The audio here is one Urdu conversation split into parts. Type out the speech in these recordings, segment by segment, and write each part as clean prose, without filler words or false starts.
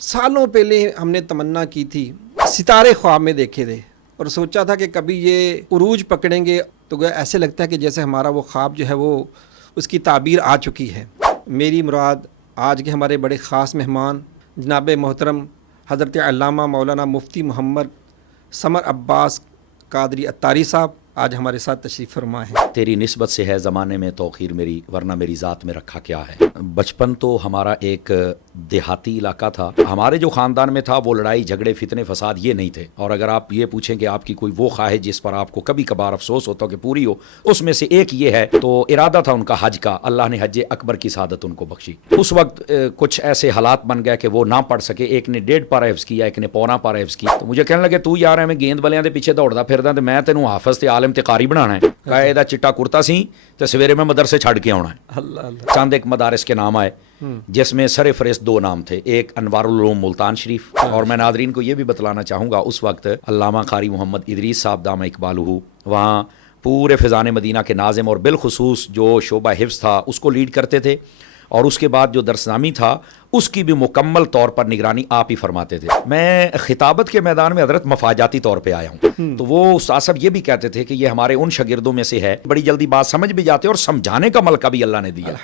سالوں پہلے ہم نے تمنا کی تھی، ستارے خواب میں دیکھے تھے اور سوچا تھا کہ کبھی یہ عروج پکڑیں گے تو ایسے لگتا ہے کہ جیسے ہمارا وہ خواب جو ہے وہ اس کی تعبیر آ چکی ہے۔ میری مراد آج کے ہمارے بڑے خاص مہمان جناب محترم حضرت علامہ مولانا مفتی محمد سمر عباس قادری عطاری صاحب آج ہمارے ساتھ تشریف فرما ہے۔ تیری نسبت سے ہے زمانے میں توقیر میری، ورنہ میری ذات میں رکھا کیا ہے۔ بچپن تو ہمارا ایک دیہاتی علاقہ تھا، ہمارے جو خاندان میں تھا وہ لڑائی جھگڑے فتنے فساد یہ نہیں تھے، اور اگر آپ یہ پوچھیں کہ آپ کی کوئی وہ خواہش جس پر آپ کو کبھی کبھار افسوس ہوتا ہو کہ پوری ہو، اس میں سے ایک یہ ہے، تو ارادہ تھا ان کا حج کا، اللہ نے حج اکبر کی سعادت ان کو بخشی۔ اس وقت کچھ ایسے حالات بن گئے کہ وہ نہ پڑھ سکے، ایک نے 1.5 پارہ حفظ کیا، ایک نے پونا پارہ حفظ کی، تو مجھے کہنے لگے تو یار میں گیند بلیاں دے پیچھے دوڑدا پھردا تے میں تینوں حافظ تے عالم تے قاری بنانا ہے، قاعدہ چٹا کرتا سی تے سویرے میں مدرسے چھڑ کے آنا ہے۔ اللہ اللہ۔ چند ایک مدارس کے نام آئے جس میں سر فہرست 2 نام تھے، ایک انوار العلوم ملتان شریف، اور میں ناظرین کو یہ بھی بتلانا چاہوں گا اس وقت علامہ قاری محمد ادریس صاحب دامہ اقبالہ وہاں پورے فیضان مدینہ کے ناظم اور بالخصوص جو شعبہ حفظ تھا اس کو لیڈ کرتے تھے، اور اس کے بعد جو درس نامی تھا اس کی بھی مکمل طور پر نگرانی آپ ہی فرماتے تھے۔ میں خطابت کے میدان میں حضرت مفاجاتی طور پہ آیا ہوں، تو وہ استاد صاحب یہ بھی کہتے تھے کہ یہ ہمارے ان شاگردوں میں سے ہے، بڑی جلدی بات سمجھ بھی جاتے اور سمجھانے کا ملکہ بھی اللہ نے دیا۔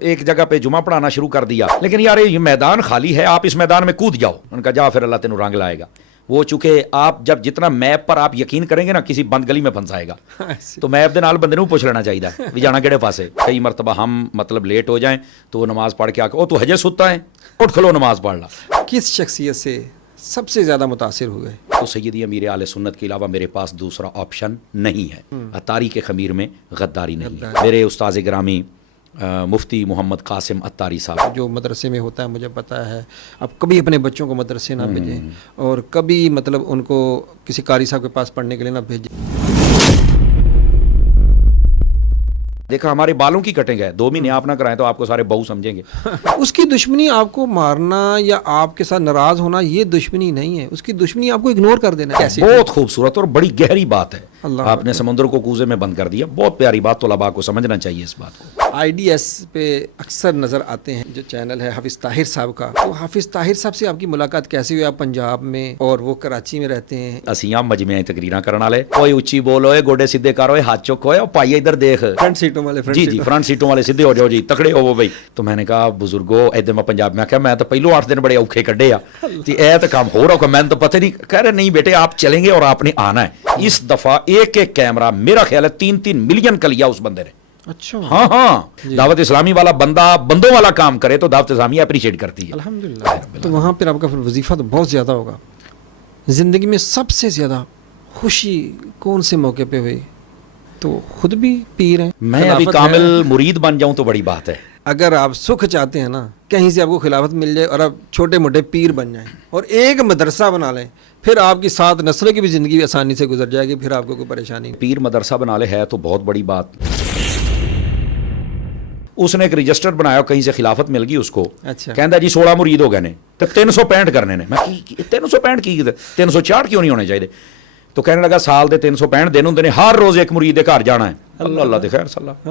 ایک جگہ پہ جمعہ پڑھانا شروع کر دیا، لیکن یار یہ میدان خالی ہے، آپ اس میدان میں کود جاؤ۔ ان کا جا پھر اللہ تینوں رنگ لائے گا۔ وہ چونکہ آپ جب جتنا میپ پر آپ یقین کریں گے نا کسی بند گلی میں پھنسائے گا، تو میپ دے نال بندے نوں پوچھ لینا چاہیے بھی جانا کہڑے پاسے۔ کئی مرتبہ ہم مطلب لیٹ ہو جائیں تو وہ نماز پڑھ کے آ کے او تو حجے ستا ہے، اٹھ کھلو نماز پڑھ لا۔ کس شخصیت سے سب سے زیادہ متاثر ہوئے؟ تو سیدی امیر اہل سنت کے علاوہ میرے پاس دوسرا آپشن نہیں ہے۔ عطاری کے خمیر میں غداری نہیں ہے۔ میرے استاذ گرامی مفتی محمد قاسم عطاری صاحب جو مدرسے میں ہوتا ہے مجھے پتا ہے، آپ کبھی اپنے بچوں کو مدرسے نہ بھیجیں اور کبھی مطلب ان کو کسی قاری صاحب کے پاس پڑھنے کے لیے نہ بھیجیں۔ دیکھا ہمارے بالوں کی کٹیں گے، 2 مہینے آپ نہ کرائیں تو آپ کو سارے بہو سمجھیں گے۔ اس کی دشمنی آپ کو مارنا یا آپ کے ساتھ ناراض ہونا یہ دشمنی نہیں ہے، اس کی دشمنی آپ کو اگنور کر دینا ہے۔ بہت خوبصورت اور بڑی گہری بات ہے، اللہ آپ نے سمندر کو کوزے میں بند کر دیا، بہت پیاری بات، طلباء کو سمجھنا چاہیے اس بات کو۔ IDS پہ اکثر نظر آتے ہیں جو چینل ہے حافظ طاہر صاحب کا، تو حافظ طاہر صاحب سے آپ کی ملاقات کیسی ہوئی؟ آپ پنجاب میں اور وہ کراچی میں رہتے ہیں۔ اسیاں مجمع تقریراں کرن والے، اوئے اچھی بولو، گوڈے سیدھے کرو، ہاتھ چکو، پائیے ادھر دیکھ، فرنٹ سیٹوں والے جی فرنٹ سیٹوں والے سیدھے ہو جاؤ جی، تکڑے ہو بھائی۔ تو میں نے کہا بزرگو ادھر میں پنجاب میں کہا میں تو پہلو 8 دن بڑے اوکھے کڈے آ، اے تو کام ہو رہا میں تو پتہ نہیں۔ کہہ رہے نہیں بیٹے آپ چلیں گے اور آپ نے آنا ہے۔ اس دفعہ ایک کیمرہ میرا خیال ہے 3 ملین کا لیا اس بندے نے۔ اچھا ہاں دعوت اسلامی والا بندہ بندوں والا کام کرے تو دعوت اسلامی اپریشیٹ کرتی ہے الحمدللہ۔ تو وہاں پھر آپ کا وظیفہ تو بہت زیادہ ہوگا۔ زندگی میں سب سے زیادہ خوشی کون سے موقع پہ ہوئی؟ تو خود بھی پیر ہیں، میں ابھی کامل مرید بن جاؤں تو بڑی بات ہے۔ اگر آپ سکھ چاہتے ہیں نا کہیں سے آپ کو خلافت مل جائے اور آپ چھوٹے موٹے پیر بن جائیں اور ایک مدرسہ بنا لیں، پھر آپ کی 7 نسلوں کی بھی زندگی آسانی سے گزر جائے گی، پھر آپ کو کوئی پریشانی نہیں۔ پیر مدرسہ بنا لے ہے تو بہت بڑی بات۔ اس نے ایک رجسٹر بنایا، کہیں سے خلافت مل گئی اس کو، اچھا کہندا جی 16 مرید ہو گئے نے تو 365 کرنے نے۔ میں 365 کی 364 کیوں نہیں ہونے چاہیے؟ تو کہنے لگا سال دے 365 دن ہوندے نے، ہر روز ایک مرید دے گھر جانا ہے۔ اللہ اللہ دے خیر صلاح۔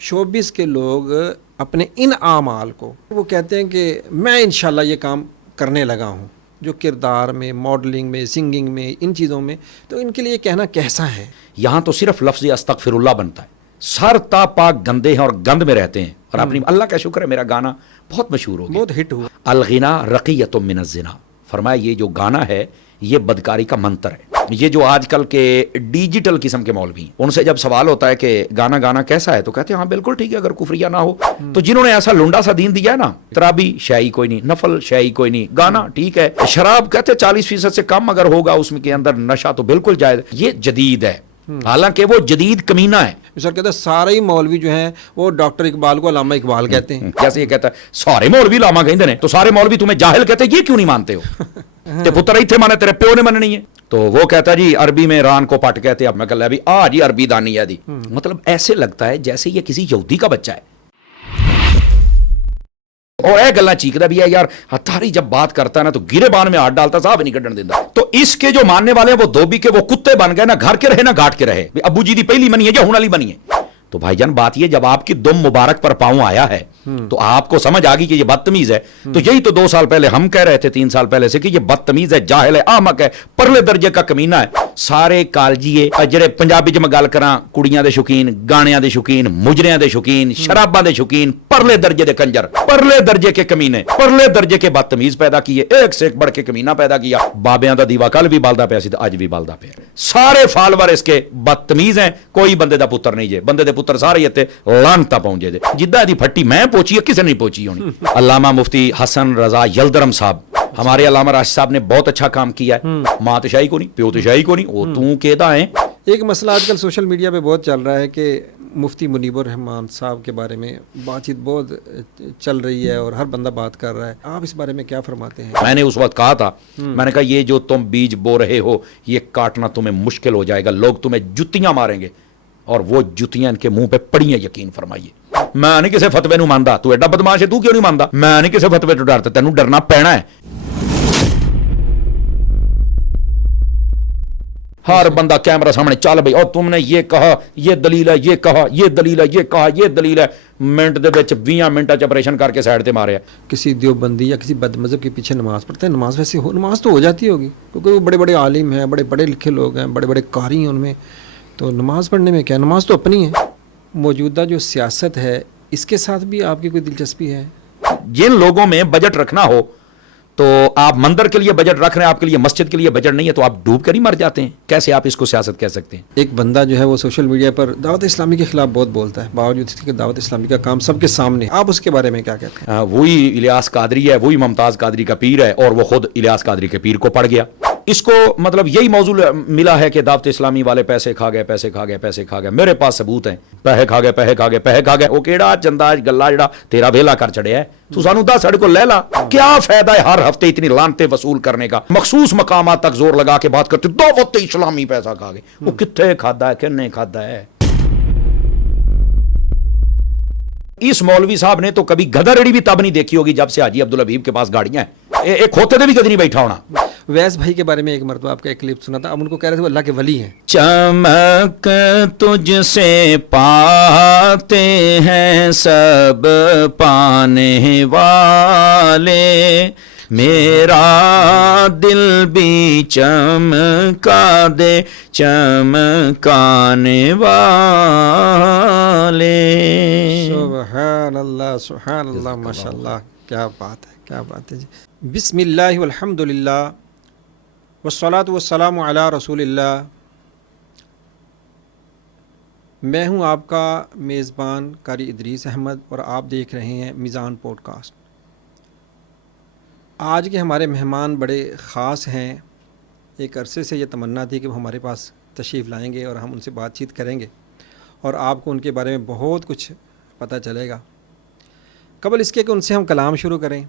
شوبز کے لوگ اپنے ان اعمال کو وہ کہتے ہیں کہ میں انشاءاللہ یہ کام کرنے لگا ہوں، جو کردار میں، ماڈلنگ میں، سنگنگ میں، ان چیزوں میں، تو ان کے لیے کہنا کیسا ہے؟ یہاں تو صرف لفظ استغفر اللہ بنتا ہے، سر تا پاک گندے ہیں اور گند میں رہتے ہیں، اور اپنی اللہ کا شکر ہے میرا گانا بہت مشہور ہو گیا، بہت ہٹ ہوا۔ الغنا رقیۃ من الزنا، فرمایا یہ جو گانا ہے یہ بدکاری کا منتر ہے۔ یہ جو آج کل کے ڈیجیٹل قسم کے مولوی، ان سے جب سوال ہوتا ہے کہ گانا کیسا ہے تو کہتے ہیں ہاں بالکل ٹھیک ہے اگر کفریہ نہ ہو۔ تو جنہوں نے ایسا لنڈا سا دین دیا ہے نا، ترابی شیعی کوئی نہیں، نفل شیعی کوئی نہیں، گانا ٹھیک ہے، شراب کہتے 40% سے کم اگر ہوگا اس میں کے اندر نشہ تو بالکل جائز، یہ جدید ہے، حالانکہ وہ جدید کمینہ ہے۔ سر کہتا ہے سارے ہی مولوی جو ہیں وہ ڈاکٹر اقبال کو علامہ اقبال کہتے ہیں۔ جیسے یہ کہتا ہے سارے مولوی علامہ کہندے نے، تو سارے مولوی تمہیں جاہل کہتے ہیں، یہ کیوں نہیں مانتے ہو؟ تے پتر ایتھے مانے تیرے پیو نے مننی ہے۔ تو وہ کہتا ہے جی عربی میں ران کو پٹ کہتے ہیں، اب میں کہہ لیا ابھی جی عربی دانی ہے دی، مطلب ایسے لگتا ہے جیسے یہ کسی یہودی کا بچہ ہے، اور اے گلاں چیکدا بھی ہے یار۔ عطاری جب بات کرتا ہے نا تو گرے بان میں ہاتھ ڈالتا، صاحب نہیں کڈن دیندا۔ تو اس کے جو ماننے والے ہیں وہ دھوبی کے وہ کتے بن گئے، نہ گھر کے رہے نہ گھاٹ کے رہے، ابو جی دی پہلی منی ہے یا ہن والی بنی ہے۔ تو بھائی جان بات یہ جب آپ کی دم مبارک پر پاؤں آیا ہے تو آپ کو سمجھ آ گئی کہ یہ بدتمیز ہے. تو یہی تو 2 سال پہلے ہم کہہ رہے تھے 3 سال پہلے سے کہ یہ بدتمیز ہے, جاہل ہے, احمق ہے, پرلے درجے کا کمینہ ہے. سارے کالجیے جڑے پنجابی میں گل کراں کڑیاں دے شوقین, گانیاں دے شوقین, مجریاں دے شوقین, شراباں دے شوقین, پرلے درجے دے کنجر, پرلے درجے کے کمینے, پرلے درجے کے بدتمیز پیدا کیے, ایک سے ایک بڑھ کے کمینہ پیدا کیا. بابیاں دا دیوا کل بھی بالدا پیا سی تے اج بھی بالدا پیا. سارے فالوور اس کے بدتمیز ہیں, کوئی بندے دا پتر نہیں جے, بندے دے پتر سارے تے لانتا پہنچے جے. جدہ دی پھٹی میں پہنچی ہے کسے نہیں پہنچی ہونی. علامہ مفتی حسن رضا یلدرم صاحب, ہمارے علامہ راشد صاحب نے بہت اچھا کام کیا ہے. ماں تو شاہی کو نہیں, پیو تو شاہی کو نہیں, وہ تو کہدا ہے. ایک مسئلہ آج کل سوشل میڈیا پہ بہت چل رہا ہے کہ مفتی منیب الرحمان صاحب کے بارے میں بات چیت بہت چل رہی ہے اور ہر بندہ بات کر رہا ہے. آپ اس بارے میں کیا فرماتے ہیں؟ میں نے اس وقت کہا تھا, میں نے کہا یہ جو تم بیج بو رہے ہو یہ کاٹنا تمہیں مشکل ہو جائے گا, لوگ تمہیں جتیاں ماریں گے, اور وہ جتیاں ان کے منہ پہ پڑی ہیں, یقین فرمائیے. میں نہیں کسی فتوے نو ماندا, تو ایڈا بدماش ہے, تو کیوں نہیں ماندا؟ میں نہیں کسی فتوے تو ڈرتا, تینوں ڈرنا پینا ہے. ہر بندہ کیمرہ سامنے چل بھائی, اور تم نے یہ کہا, یہ دلیل ہے, یہ کہا, یہ دلیل ہے, یہ کہا, یہ دلیل ہے. منٹ دے وچ 20 منٹاں چ آپریشن کر کے سائڈ تے ماریا. کسی دیوبندی یا کسی بد مذہب کے پیچھے نماز پڑھتے ہیں, نماز ویسے نماز تو ہو جاتی ہوگی کیونکہ وہ بڑے بڑے عالم ہیں, بڑے پڑھے لکھے لوگ ہیں, بڑے بڑے قاری ہیں ان میں, تو نماز پڑھنے میں کیا, نماز تو اپنی ہے. موجودہ جو سیاست ہے اس کے ساتھ بھی آپ کی کوئی دلچسپی ہے؟ جن لوگوں میں بجٹ رکھنا ہو تو آپ مندر کے لیے بجٹ رکھ رہے ہیں, آپ کے لیے مسجد کے لیے بجٹ نہیں ہے, تو آپ ڈوب کر ہی مر جاتے ہیں. کیسے آپ اس کو سیاست کہہ سکتے ہیں؟ ایک بندہ جو ہے وہ سوشل میڈیا پر دعوت اسلامی کے خلاف بہت بولتا ہے, باوجود اس کے دعوت اسلامی کا کام سب کے سامنے. آپ اس کے بارے میں کیا کہتے ہیں؟ وہی الیاس قادری ہے, وہی ممتاز قادری کا پیر ہے, اور وہ خود الیاس قادری کے پیر کو پڑ گیا. اس کو مطلب یہی موضوع ملا ہے کہ دعوت اسلامی والے پیسے کھا گئے, پیسے کھا گئے, پیسے کھا گئے. میرے پاس ثبوت ہیں, پیسے کھا گئے, پیسے کھا گئے, پیسے کھا گئے. وہ کیڑا چندا گلا جڑا تیرا ویلا کر چڑیا ہے, تو سانو دس ساڈے کو لے لا. کیا فائدہ ہے ہر ہفتے اتنی لانتے وصول کرنے کا, مخصوص مقامات تک زور لگا کے بات کرتے دعوت اسلامی پیسہ کھا گئے. وہ کتنے کھادا ہے, کنے کھادا ہے؟ اس مولوی صاحب نے تو کبھی گدھڑی بھی تب نہیں دیکھی ہوگی جب سے حاجی عبدالحبیب کے پاس گاڑیاں ہیں. ایک ہوتے دے بھی کدی نہیں بیٹھا ہونا. ویس بھائی کے بارے میں ایک مرتبہ آپ کا ایک کلپ سنا تھا, اب ان کو کہہ رہے تھے وہ اللہ کے ولی ہیں. چمک تجھ سے پاتے ہیں سب پانے والے, میرا دل بھی چمکا دے چمکانے والے. سبحان اللہ, ماشاء اللہ, کیا بات ہے, کیا بات ہے جی. بسم اللہ والحمد للہ والصلاۃ والسلام علی رسول اللہ. میں ہوں آپ کا میزبان قاری ادریس احمد, اور آپ دیکھ رہے ہیں میزان پوڈ کاسٹ. آج کے ہمارے مہمان بڑے خاص ہیں. ایک عرصے سے یہ تمنا تھی کہ وہ ہمارے پاس تشریف لائیں گے اور ہم ان سے بات چیت کریں گے, اور آپ کو ان کے بارے میں بہت کچھ پتہ چلے گا. قبل اس کے کہ ان سے ہم کلام شروع کریں,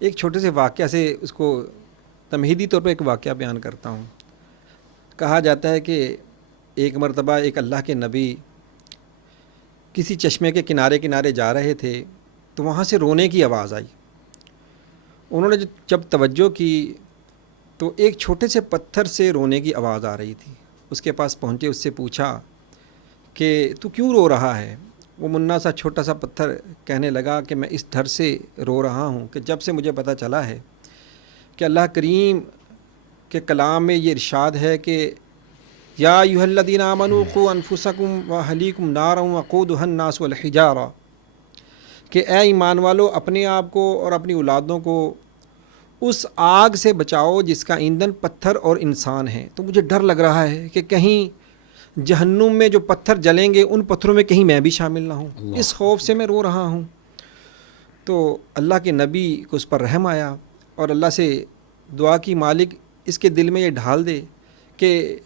ایک چھوٹے سے واقعہ سے اس کو تمہیدی طور پہ ایک واقعہ بیان کرتا ہوں. کہا جاتا ہے کہ ایک مرتبہ ایک اللہ کے نبی کسی چشمے کے کنارے کنارے جا رہے تھے, تو وہاں سے رونے کی آواز آئی. انہوں نے جب توجہ کی تو ایک چھوٹے سے پتھر سے رونے کی آواز آ رہی تھی. اس کے پاس پہنچے, اس سے پوچھا کہ تو کیوں رو رہا ہے؟ وہ منا سا چھوٹا سا پتھر کہنے لگا کہ میں اس ڈر سے رو رہا ہوں کہ جب سے مجھے پتہ چلا ہے کہ اللہ کریم کے کلام میں یہ ارشاد ہے کہ یا ایھا الذین آمنوا قوا انفسکم واہلیکم نارا وقودھا الناس والحجارہ, کہ اے ایمان والو اپنے آپ کو اور اپنی اولادوں کو اس آگ سے بچاؤ جس کا ایندھن پتھر اور انسان ہے. تو مجھے ڈر لگ رہا ہے کہ کہیں جہنم میں جو پتھر جلیں گے ان پتھروں میں کہیں میں بھی شامل نہ ہوں. اس خوف سے میں رو رہا ہوں. تو اللہ کے نبی کو اس پر رحم آیا اور اللہ سے دعا کی, مالک اس کے دل میں یہ ڈھال دے کہ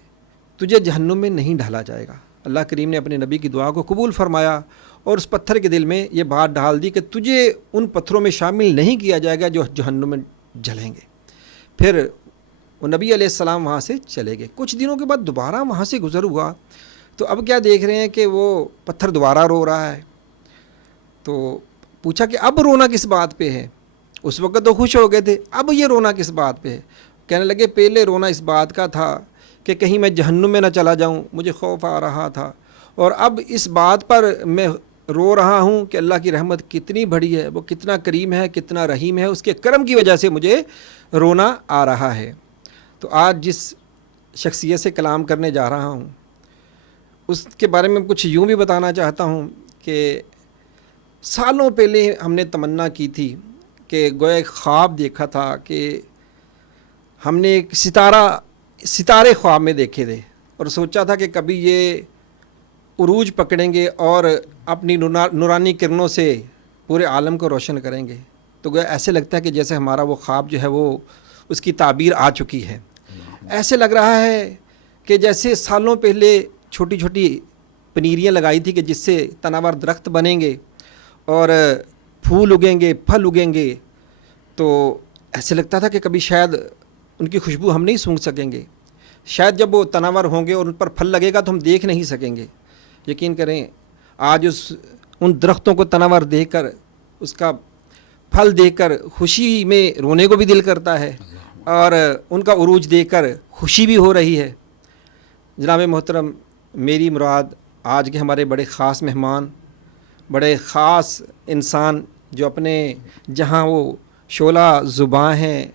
تجھے جہنم میں نہیں ڈھالا جائے گا. اللہ کریم نے اپنے نبی کی دعا کو قبول فرمایا اور اس پتھر کے دل میں یہ بات ڈال دی کہ تجھے ان پتھروں میں شامل نہیں کیا جائے گا جو جہنم میں جلیں گے. پھر وہ نبی علیہ السلام وہاں سے چلے گئے. کچھ دنوں کے بعد دوبارہ وہاں سے گزر ہوا, تو اب کیا دیکھ رہے ہیں کہ وہ پتھر دوبارہ رو رہا ہے. تو پوچھا کہ اب رونا کس بات پہ ہے؟ اس وقت تو خوش ہو گئے تھے, اب یہ رونا کس بات پہ ہے؟ کہنے لگے پہلے رونا اس بات کا تھا کہ کہیں میں جہنم میں نہ چلا جاؤں, مجھے خوف آ رہا تھا, اور اب اس بات پر میں رو رہا ہوں کہ اللہ کی رحمت کتنی بڑی ہے، وہ کتنا کریم ہے، کتنا رحیم ہے، اس کے کرم کی وجہ سے مجھے رونا آ رہا ہے۔ تو آج جس شخصیت سے کلام کرنے جا رہا ہوں اس کے بارے میں کچھ یوں بھی بتانا چاہتا ہوں کہ سالوں پہلے ہم نے تمنا کی تھی کہ گویا ایک خواب دیکھا تھا کہ ہم نے ایک ستارے خواب میں دیکھے تھے اور سوچا تھا کہ کبھی یہ عروج پکڑیں گے اور اپنی نورانی کرنوں سے پورے عالم کو روشن کریں گے۔ تو گویا ایسے لگتا ہے کہ جیسے ہمارا وہ خواب جو ہے وہ اس کی تعبیر آ چکی ہے۔ ایسے لگ رہا ہے کہ جیسے سالوں پہلے چھوٹی چھوٹی پنیریاں لگائی تھی کہ جس سے تناور درخت بنیں گے اور پھول اگیں گے، پھل اگیں گے، تو ایسے لگتا تھا کہ کبھی شاید ان کی خوشبو ہم نہیں سونگھ سکیں گے، شاید جب وہ تناور ہوں گے اور ان پر پھل لگے گا تو ہم دیکھ نہیں سکیں گے۔ یقین کریں آج ان درختوں کو تناور دیکھ کر، اس کا پھل دیکھ کر خوشی میں رونے کو بھی دل کرتا ہے اور ان کا عروج دیکھ کر خوشی بھی ہو رہی ہے۔ جناب محترم، میری مراد آج کے ہمارے بڑے خاص مہمان، بڑے خاص انسان جو اپنے جہاں وہ شعلہ زباں ہیں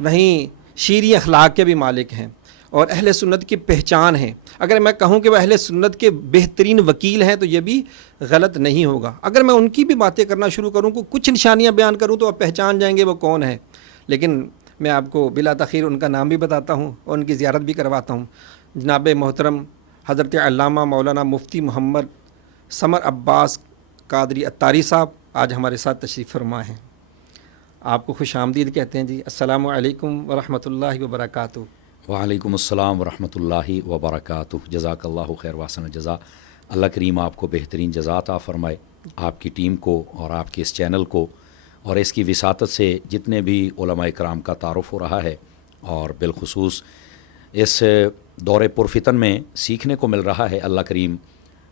وہیں شیریں اخلاق کے بھی مالک ہیں اور اہل سنت کی پہچان ہیں۔ اگر میں کہوں کہ وہ اہل سنت کے بہترین وکیل ہیں تو یہ بھی غلط نہیں ہوگا۔ اگر میں ان کی بھی باتیں کرنا شروع کروں کو کچھ نشانیاں بیان کروں تو آپ پہچان جائیں گے وہ کون ہے، لیکن میں آپ کو بلا تاخیر ان کا نام بھی بتاتا ہوں اور ان کی زیارت بھی کرواتا ہوں۔ جناب محترم حضرت علامہ مولانا مفتی محمد سمر عباس قادری عطاری صاحب آج ہمارے ساتھ تشریف فرما ہیں۔ آپ کو خوش آمدید کہتے ہیں جی۔ السلام علیکم ورحمۃ اللہ وبرکاتہ۔ وعلیکم السلام ورحمۃ اللہ وبرکاتہ۔ جزاک اللہ خیر واحسن جزا۔ اللہ کریم آپ کو بہترین جزا عطا فرمائے، آپ کی ٹیم کو اور آپ کے اس چینل کو اور اس کی وساطت سے جتنے بھی علماء کرام کا تعارف ہو رہا ہے اور بالخصوص اس دور پرفتن میں سیکھنے کو مل رہا ہے، اللہ کریم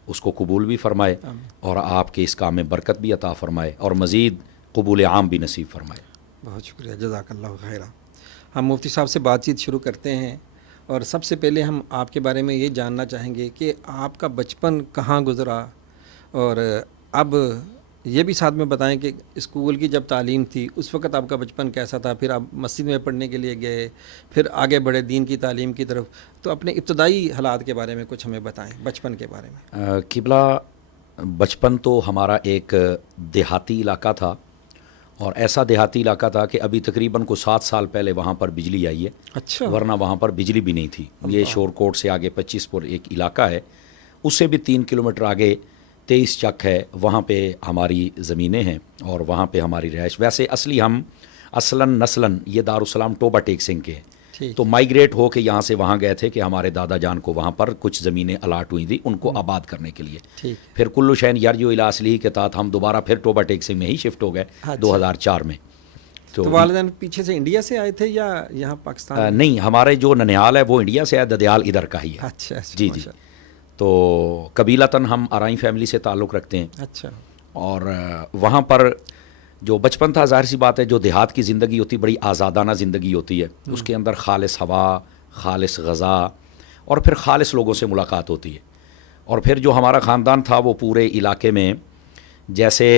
اس کو قبول بھی فرمائے اور آپ کے اس کام میں برکت بھی عطا فرمائے اور مزید قبول عام بھی نصیب فرمائے۔ بہت شکریہ، جزاک اللہ خیرہ۔ ہم مفتی صاحب سے بات چیت شروع کرتے ہیں اور سب سے پہلے ہم آپ کے بارے میں یہ جاننا چاہیں گے کہ آپ کا بچپن کہاں گزرا اور اب یہ بھی ساتھ میں بتائیں کہ اسکول کی جب تعلیم تھی اس وقت آپ کا بچپن کیسا تھا، پھر آپ مسجد میں پڑھنے کے لیے گئے، پھر آگے بڑھے دین کی تعلیم کی طرف، تو اپنے ابتدائی حالات کے بارے میں کچھ ہمیں بتائیں، بچپن کے بارے میں۔ قبلہ بچپن تو ہمارا ایک دیہاتی علاقہ تھا اور ایسا دیہاتی علاقہ تھا کہ ابھی تقریباً کو 7 سال پہلے وہاں پر بجلی آئی ہے۔ اچھا۔ ورنہ وہاں پر بجلی بھی نہیں تھی۔ یہ شور کوٹ سے آگے 25 پور ایک علاقہ ہے، اس سے بھی 3 کلومیٹر آگے 23 چک ہے، وہاں پہ ہماری زمینیں ہیں اور وہاں پہ ہماری رہائش۔ ویسے اصلی ہم اصلاً نسلاً یہ دارالسلام ٹوبہ ٹیک سنگھ کے ہیں، تو مائیگریٹ ہو کے یہاں سے وہاں گئے تھے کہ ہمارے دادا جان کو وہاں پر کچھ زمینیں الاٹ ہوئی تھیں ان کو آباد کرنے کے لیے۔ پھر کلو شین یارجو الاصلی کے تحت ہم دوبارہ پھر ٹوبہ ٹیک سنگھ میں ہی شفٹ ہو گئے 2004 میں۔ تو والدین پیچھے سے انڈیا سے آئے تھے یا یہاں پاکستان؟ نہیں، ہمارے جو ننیال ہے وہ انڈیا سے ہے، ددیال ادھر کا ہی ہے۔ اچھا جی جی۔ تو قبیلتاً ہم آرائیں فیملی سے تعلق رکھتے ہیں۔ اچھا۔ اور وہاں پر جو بچپن تھا، ظاہر سی بات ہے جو دیہات کی زندگی ہوتی بڑی آزادانہ زندگی ہوتی ہے، اس کے اندر خالص ہوا، خالص غذا اور پھر خالص لوگوں سے ملاقات ہوتی ہے۔ اور پھر جو ہمارا خاندان تھا وہ پورے علاقے میں جیسے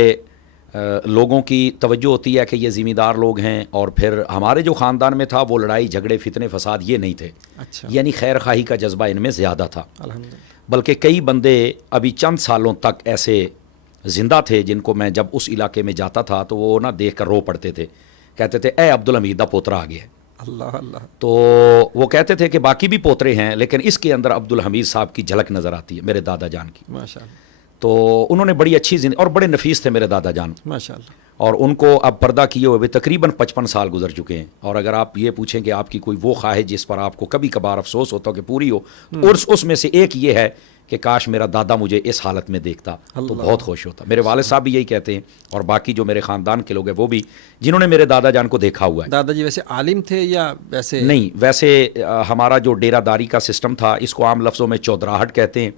لوگوں کی توجہ ہوتی ہے کہ یہ ذمہ دار لوگ ہیں، اور پھر ہمارے جو خاندان میں تھا وہ لڑائی جھگڑے فتنے فساد یہ نہیں تھے۔ اچھا۔ یعنی خیر خواہی کا جذبہ ان میں زیادہ تھا، الحمدللہ۔ بلکہ کئی بندے ابھی چند سالوں تک ایسے زندہ تھے جن کو میں جب اس علاقے میں جاتا تھا تو وہ نہ دیکھ کر رو پڑتے تھے، کہتے تھے اے عبدالحمید دا پوترا آ گیا ہے۔ اللہ اللہ۔ تو وہ کہتے تھے کہ باقی بھی پوترے ہیں لیکن اس کے اندر عبدالحمید صاحب کی جھلک نظر آتی ہے، میرے دادا جان کی۔ ماشاءاللہ۔ تو انہوں نے بڑی اچھی زندگی اور بڑے نفیس تھے میرے دادا جان، ماشاءاللہ۔ اور ان کو اب پردہ کیے ہوئے تقریباً 55 سال گزر چکے ہیں۔ اور اگر آپ یہ پوچھیں کہ آپ کی کوئی وہ خواہش جس پر آپ کو کبھی کبھار افسوس ہوتا ہو کہ پوری ہو، اور اس میں سے ایک یہ ہے کہ کاش میرا دادا مجھے اس حالت میں دیکھتا تو بہت خوش ہوتا۔ میرے والد صاحب بھی یہی کہتے ہیں اور باقی جو میرے خاندان کے لوگ ہیں وہ بھی جنہوں نے میرے دادا جان کو دیکھا ہوا ہے۔ دادا جی ویسے عالم تھے یا ویسے؟ نہیں، ویسے ہمارا جو ڈیرہ داری کا سسٹم تھا اس کو عام لفظوں میں چودراہٹ کہتے ہیں،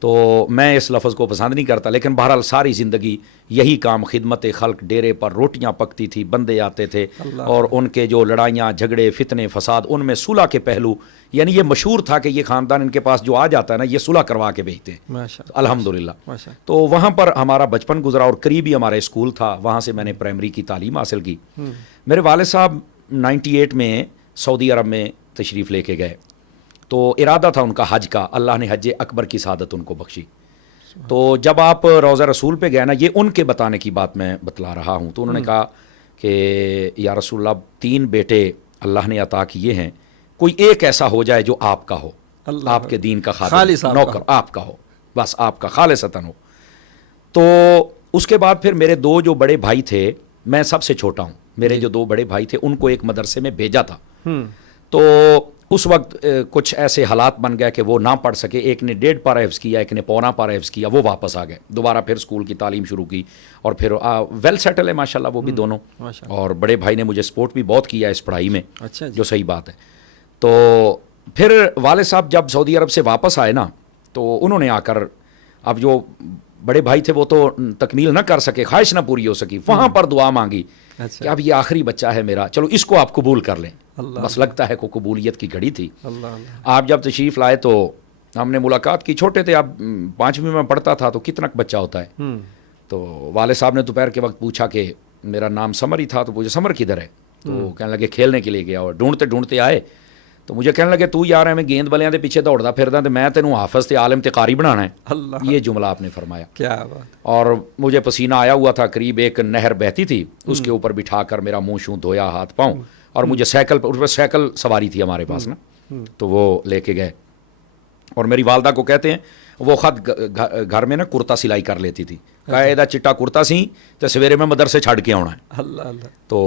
تو میں اس لفظ کو پسند نہیں کرتا، لیکن بہرحال ساری زندگی یہی کام خدمت خلق، ڈیرے پر روٹیاں پکتی تھی، بندے آتے تھے اور ان کے جو لڑائیاں جھگڑے فتنے فساد، ان میں صلح کے پہلو، یعنی یہ مشہور تھا کہ یہ خاندان ان کے پاس جو آ جاتا ہے نا یہ صلح کروا کے بھیجتے ہیں الحمدللہ۔ تو وہاں پر ہمارا بچپن گزرا اور قریبی ہمارا اسکول تھا، وہاں سے میں نے پرائمری کی تعلیم حاصل کی۔ میرے والد صاحب 98 میں سعودی عرب میں تشریف لے کے گئے، تو ارادہ تھا ان کا حج کا، اللہ نے حج اکبر کی سعادت ان کو بخشی۔ تو جب آپ روضہ رسول پہ گئے نا، یہ ان کے بتانے کی بات میں بتلا رہا ہوں، تو انہوں نے کہا کہ یا رسول اللہ 3 بیٹے اللہ نے عطا کیے ہیں، کوئی ایک ایسا ہو جائے جو آپ کا ہو، آپ کے دین کا خادم نوکر آپ کا ہو، بس آپ کا خالصتاً ہو۔ تو اس کے بعد پھر میرے 2 جو بڑے بھائی تھے، میں سب سے چھوٹا ہوں، میرے جو 2 بڑے بھائی تھے ان کو ایک مدرسے میں بھیجا تھا۔ تو اس وقت کچھ ایسے حالات بن گئے کہ وہ نہ پڑھ سکے، ایک نے 1.5 پارہ حفظ کیا، ایک نے 1.25 پارہ حفظ کیا، وہ واپس آ گئے، دوبارہ پھر اسکول کی تعلیم شروع کی، اور پھر ویل سیٹل ہے ماشاءاللہ وہ بھی دونوں، اور بڑے بھائی نے مجھے سپورٹ بھی بہت کیا اس پڑھائی میں، جو صحیح بات ہے۔ تو پھر والد صاحب جب سعودی عرب سے واپس آئے نا، تو انہوں نے آ کر، اب جو بڑے بھائی تھے وہ تو تکمیل نہ کر سکے، خواہش نہ پوری ہو سکی، وہاں پر دعا مانگی کہ اب یہ آخری بچہ ہے میرا، چلو اس کو آپ قبول کر لیں۔ بس لگتا ہے کہ قبولیت کی گھڑی تھی۔ آپ جب تشریف لائے تو ہم نے ملاقات کی، چھوٹے تھے، اب 5ویں میں پڑھتا تھا، تو کتنا بچہ ہوتا ہے؟ تو والد صاحب نے دوپہر کے وقت پوچھا کہ میرا نام سمر ہی تھا، تو پوچھا سمر کدھر ہے؟ تو کہنے لگے کھیلنے کے لیے گیا، اور ڈھونڈتے ڈھونڈتے آئے تو مجھے کہنے لگے تو یار میں گیند بلیاں دے پیچھے دوڑتا پھردا تے میں تینوں حافظ تے عالم تے قاری بنانا ہے۔ یہ جملہ آپ نے فرمایا، کیا بات۔ اور مجھے پسینہ آیا ہوا تھا، قریب ایک نہر بہتی تھی، اس کے اوپر بٹھا کر میرا منہ شوں دھویا، ہاتھ پاؤں، اور مجھے سائیکل پر، اس پہ سائیکل سواری تھی ہمارے پاس نا، تو وہ لے کے گئے۔ اور میری والدہ کو کہتے ہیں وہ خود گھر میں نا کرتا سلائی کر لیتی تھی، قاعدہ چٹا کرتا سی تو سویرے میں مدرسے چھڑ کے آنا ہے۔ تو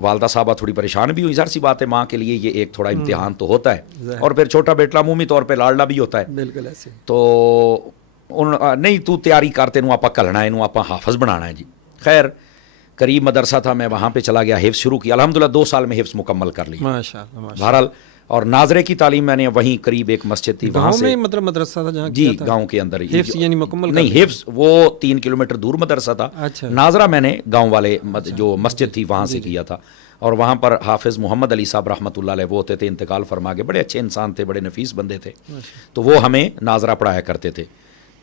والدہ صاحبہ تھوڑی پریشان بھی ہوئی، ظاہر سی بات ہے ماں کے لیے یہ ایک تھوڑا امتحان تو ہوتا ہے، اور پھر چھوٹا بیٹا عمومی طور پہ لاڈلا بھی ہوتا ہے، بالکل ایسے۔ تو نہیں تو تیاری کرتے نو آپا کلنا ہے، نو آپا حافظ بنانا ہے جی۔ خیر قریب مدرسہ تھا، میں وہاں پہ چلا گیا، حفظ شروع کیا، الحمدللہ 2 سال میں حفظ مکمل کر لیا ماشاءاللہ۔ بہرحال اور ناظرے کی تعلیم میں نے وہیں قریب ایک مسجد تھی وہاں سے، مطلب مدرسہ تھا جہاں، جی گاؤں کے اندر ہی، حفظ یعنی مکمل نہیں، حفظ وہ 3 کلومیٹر دور مدرسہ تھا، ناظرہ میں نے گاؤں والے جو مسجد تھی وہاں سے کیا تھا۔ اور وہاں پر حافظ محمد علی صاحب رحمۃ اللہ علیہ وہ ہوتے تھے، انتقال فرما گئے، بڑے اچھے انسان تھے، بڑے نفیس بندے تھے، تو وہ ہمیں ناظرہ پڑھایا کرتے تھے۔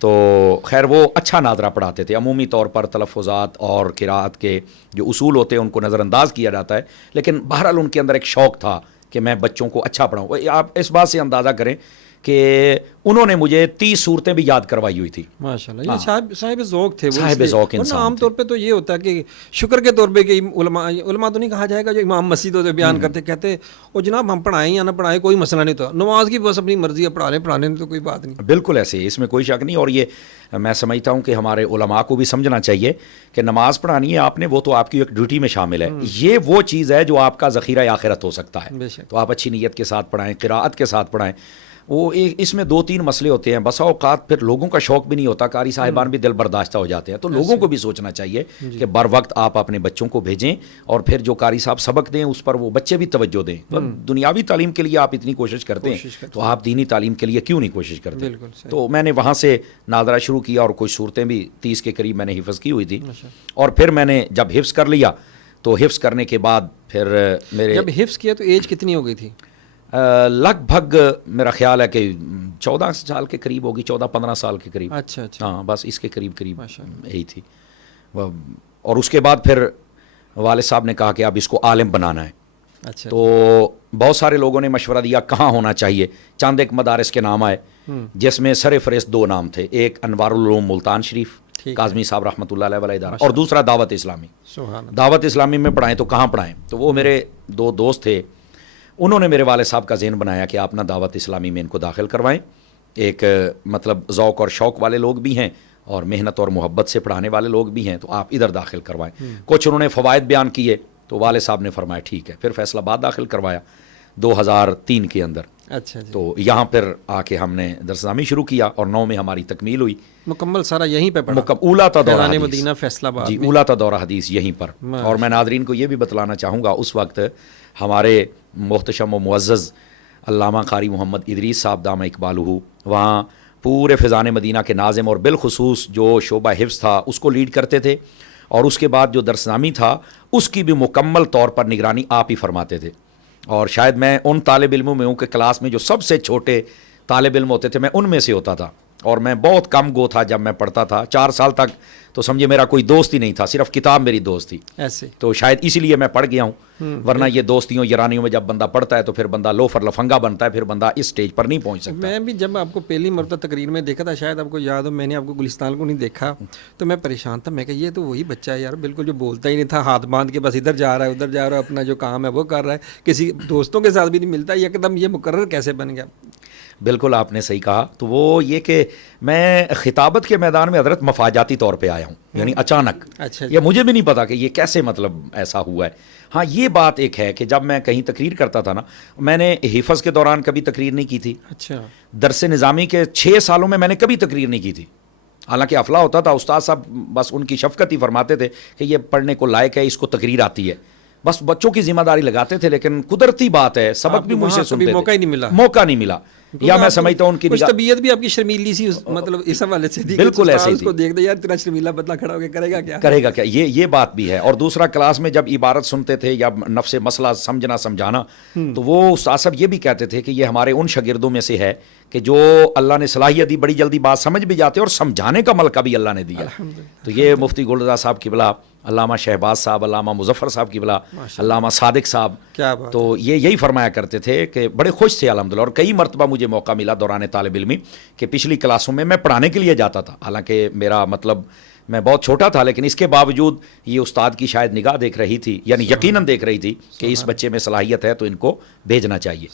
تو خیر وہ اچھا ناظرہ پڑھاتے تھے، عمومی طور پر تلفظات اور قراءت کے جو اصول ہوتے ہیں ان کو نظر انداز کیا جاتا ہے، لیکن بہرحال ان کے اندر ایک شوق تھا کہ میں بچوں کو اچھا پڑھاؤں۔ آپ اس بات سے اندازہ کریں کہ انہوں نے مجھے 30 صورتیں بھی یاد کروائی ہوئی تھی ماشاءاللہ۔ یہ صاحب ذوق تھے، صاحب ذوق انسان۔ عام طور پہ تو یہ ہوتا ہے کہ شکر کے طور پہ کہ علماء تو نہیں کہا جائے گا، جو امام مسجد ہوتے بیان کرتے کہتے او جناب ہم پڑھائیں یا نہ پڑھائیں کوئی مسئلہ نہیں، تو نماز کی بس اپنی مرضی ہے، پڑھانے میں تو کوئی بات نہیں۔ بالکل ایسے، اس میں کوئی شک نہیں۔ اور یہ میں سمجھتا ہوں کہ ہمارے علماء کو بھی سمجھنا چاہیے کہ نماز پڑھانی ہے آپ نے، وہ تو آپ کی ایک ڈیوٹی میں شامل ہے، یہ وہ چیز ہے جو آپ کا ذخیرہ آخرت ہو سکتا ہے، تو آپ اچھی نیت کے ساتھ پڑھائیں، قراءت کے ساتھ پڑھائیں۔ وہ اس میں 2-3 مسئلے ہوتے ہیں، بسا اوقات پھر لوگوں کا شوق بھی نہیں ہوتا، قاری صاحبان بھی دل برداشتہ ہو جاتے ہیں، تو لوگوں کو بھی سوچنا چاہیے کہ بر وقت آپ اپنے بچوں کو بھیجیں، اور پھر جو قاری صاحب سبق دیں اس پر وہ بچے بھی توجہ دیں۔ دنیاوی تعلیم کے لیے آپ اتنی کوشش کرتے ہیں تو آپ دینی تعلیم کے لیے کیوں نہیں کوشش کرتے؟ تو میں نے وہاں سے ناظرہ شروع کیا، اور کچھ صورتیں بھی 30 کے قریب میں نے حفظ کی ہوئی تھی، اور پھر میں نے جب حفظ کر لیا تو حفظ کرنے کے بعد پھر میرے، جب حفظ کیا تو ایج کتنی ہو گئی تھی؟ لگ بھگ میرا خیال ہے کہ 14 سال کے قریب ہوگی، 14-15 سال کے قریب۔ اچھا ہاں، بس اس کے قریب یہی تھی۔ اور اس کے بعد پھر والد صاحب نے کہا کہ اب اس کو عالم بنانا ہے۔ اچھا، تو بہت سارے لوگوں نے مشورہ دیا کہاں ہونا چاہیے، چند ایک مدارس کے نام آئے جس میں سر فہرست 2 نام تھے، ایک انوار العلوم ملتان شریف کاظمی صاحب رحمۃ اللہ علیہ والا ادارہ، اور دوسرا دعوت اسلامی۔ دعوت اسلامی میں پڑھائیں تو کہاں پڑھائیں؟ تو وہ میرے 2 دوست تھے، انہوں نے میرے والد صاحب کا ذہن بنایا کہ آپ نا دعوت اسلامی میں ان کو داخل کروائیں، ایک مطلب ذوق اور شوق والے لوگ بھی ہیں اور محنت اور محبت سے پڑھانے والے لوگ بھی ہیں، تو آپ ادھر داخل کروائیں۔ کچھ انہوں نے فوائد بیان کیے تو والد صاحب نے فرمایا ٹھیک ہے، پھر فیصل آباد داخل کروایا 2003 کے اندر۔ اچھا جی۔ تو یہاں پھر آ کے ہم نے درس نامی شروع کیا، اور 9 میں ہماری تکمیل ہوئی، مکمل سارا یہیں پہ پڑھا، اولا تا دورہ حدیث مدینہ فیصل آباد، جی اولا تا دورہ حدیث یہیں پر۔ اور میں ناظرین کو یہ بھی بتلانا چاہوں گا، اس وقت ہمارے محتشم و معزز علامہ قاری محمد ادریس صاحب دامہ اقبالہ وہاں پورے فیضان مدینہ کے ناظم اور بالخصوص جو شعبہ حفظ تھا اس کو لیڈ کرتے تھے، اور اس کے بعد جو درسنامی تھا اس کی بھی مکمل طور پر نگرانی آپ ہی فرماتے تھے. اور شاید میں ان طالب علموں میں ہوں کہ کلاس میں جو سب سے چھوٹے طالب علم ہوتے تھے میں ان میں سے ہوتا تھا، اور میں بہت کم گو تھا جب میں پڑھتا تھا. 4 سال تک تو سمجھے میرا کوئی دوست ہی نہیں تھا، صرف کتاب میری دوست تھی. ایسے تو شاید اسی لیے میں پڑھ گیا ہوں، ورنہ یہ دوستیوں یارانیوں میں جب بندہ پڑھتا ہے تو پھر بندہ لوفر لفنگا بنتا ہے، پھر بندہ اس سٹیج پر نہیں پہنچ سکتا. میں بھی جب آپ کو پہلی مرتبہ تقریر میں دیکھا تھا، شاید آپ کو یاد ہو، میں نے آپ کو گلستان کو نہیں دیکھا تو میں پریشان تھا. میں کہ یہ تو وہی بچہ ہے یار، بالکل جو بولتا ہی نہیں تھا، ہاتھ باندھ کے بس ادھر جا رہا ہے ادھر جا رہا ہے، اپنا جو کام ہے وہ کر رہا ہے، کسی دوستوں کے ساتھ بھی نہیں ملتا. ایک دم یہ مقرر کیسے بن گیا؟ بالکل آپ نے صحیح کہا. تو وہ یہ کہ میں خطابت کے میدان میں حضرت مفاجاتی طور پہ آیا ہوں، یعنی اچانک. اچھا یہ مجھے بھی نہیں پتا کہ یہ کیسے مطلب ایسا ہوا ہے. ہاں یہ بات ایک ہے کہ جب میں کہیں تقریر کرتا تھا نا، میں نے حفظ کے دوران کبھی تقریر نہیں کی تھی. اچھا. درس نظامی کے 6 سالوں میں نے کبھی تقریر نہیں کی تھی. حالانکہ افلا ہوتا تھا، استاد صاحب بس ان کی شفقت ہی فرماتے تھے کہ یہ پڑھنے کو لائق ہے، اس کو تقریر آتی ہے، بس بچوں کی ذمہ داری لگاتے تھے. لیکن قدرتی بات ہے، سبق بھی مجھ سے سنتے تھے، موقع نہیں ملا. یا میں سمجھتا ہوں ان کی طبیعت بھی آپ کی شرمیلی سی مطلب اس حوالے سے تھی، بالکل ایسے ہی اس کو دیکھتے یار تیرا شرمیلا بدلا کھڑا ہو کے کرے گا کیا یہ بات بھی ہے. اور دوسرا کلاس میں جب عبارت سنتے تھے یا نفس مسئلہ سمجھانا تو وہ استاد صاحب یہ بھی کہتے تھے کہ یہ ہمارے ان شاگردوں میں سے ہے کہ جو اللہ نے صلاحیت دی، بڑی جلدی بات سمجھ بھی جاتے اور سمجھانے کا ملکہ بھی اللہ نے دیا. تو یہ مفتی گلرضا صاحب کی بلا، علامہ شہباز صاحب، علامہ مظفر صاحب کی بلا، علامہ صادق صاحب، تو یہ یہی فرمایا کرتے تھے کہ بڑے خوش تھے الحمدللہ. اور کئی مرتبہ مجھے موقع ملا دوران طالب علمی کہ پچھلی کلاسوں میں پڑھانے کے لیے جاتا تھا. حالانکہ میرا مطلب میں بہت چھوٹا تھا، لیکن اس کے باوجود یہ استاد کی شاید نگاہ دیکھ رہی تھی، یعنی یقیناً دیکھ رہی تھی کہ اس بچے میں صلاحیت ہے تو ان کو بھیجنا چاہیے.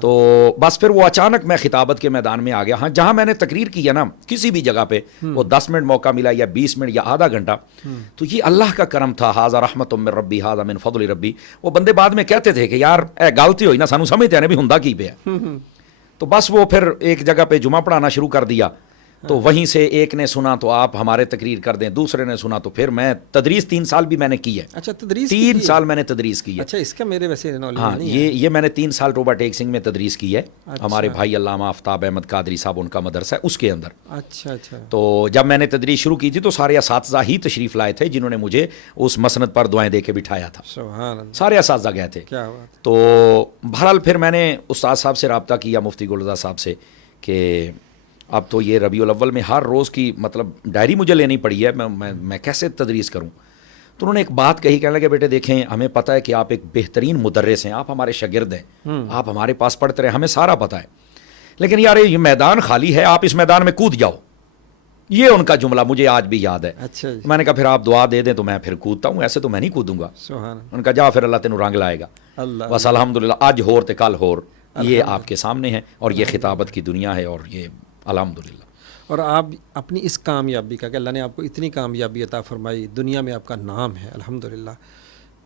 تو بس پھر وہ اچانک میں خطابت کے میدان میں آ گیا. ہاں جہاں میں نے تقریر کی ہے نا، کسی بھی جگہ پہ وہ 10 منٹ موقع ملا یا 20 منٹ یا آدھا گھنٹہ، تو یہ اللہ کا کرم تھا. ھذا رحمت من ربی، ھذا من فضل ربی. وہ بندے بعد میں کہتے تھے کہ یار اے غلطی ہوئی نا، سانو سمجھتے ہیں بھی ہوندا کی پہ ہے. تو بس وہ پھر ایک جگہ پہ جمعہ پڑھانا شروع کر دیا. تو وہیں سے ایک نے سنا تو آپ ہمارے تقریر کر دیں، دوسرے نے سنا تو پھر میں تدریس 3 سال بھی میں نے کی ہے. اچھا تدریس 3 سال میں نے تدریس کی ہے. اچھا اس کا میرے ویسے نالج ہاں نہیں ہے. یہ میں نے 3 سال روبا ٹیک سنگھ میں تدریس کی ہے. ہمارے بھائی علامہ آفتاب احمد قادری صاحب ان کا مدرسہ ہے اس کے اندر. اچھا اچھا. تو جب میں نے تدریس شروع کی تھی تو سارے اساتذہ ہی تشریف لائے تھے جنہوں نے مجھے اس مسند پر دعائیں دے کے بٹھایا تھا. سبحان اللہ. سارے اساتذہ گئے تھے. کیا بات. تو بہرحال پھر میں نے استاد صاحب سے رابطہ کیا، مفتی گلرضا صاحب سے، کہ اب تو یہ ربیع الاول میں ہر روز کی مطلب ڈائری مجھے لینی پڑی ہے، میں کیسے تدریس کروں. تو انہوں نے ایک بات کہی، کہنے لگے بیٹے دیکھیں ہمیں پتہ ہے کہ آپ ایک بہترین مدرس ہیں، آپ ہمارے شاگرد ہیں، آپ ہمارے پاس پڑھتے رہے، ہمیں سارا پتہ ہے، لیکن یار یہ میدان خالی ہے، آپ اس میدان میں کود جاؤ. یہ ان کا جملہ مجھے آج بھی یاد ہے. اچھا. میں نے کہا پھر آپ دعا دے دیں تو میں پھر کودتا ہوں، ایسے تو میں نہیں کودوں گا. ان کا جا پھر اللہ تینوں رنگ لائے گا. بس الحمدللہ اج ہور تے کل ہور، یہ آپ کے سامنے ہے، اور یہ خطابت کی دنیا ہے، اور یہ الحمدللہ. اور آپ اپنی اس کامیابی کا کہ اللہ نے آپ کو اتنی کامیابی عطا فرمائی، دنیا میں آپ کا نام ہے الحمدللہ،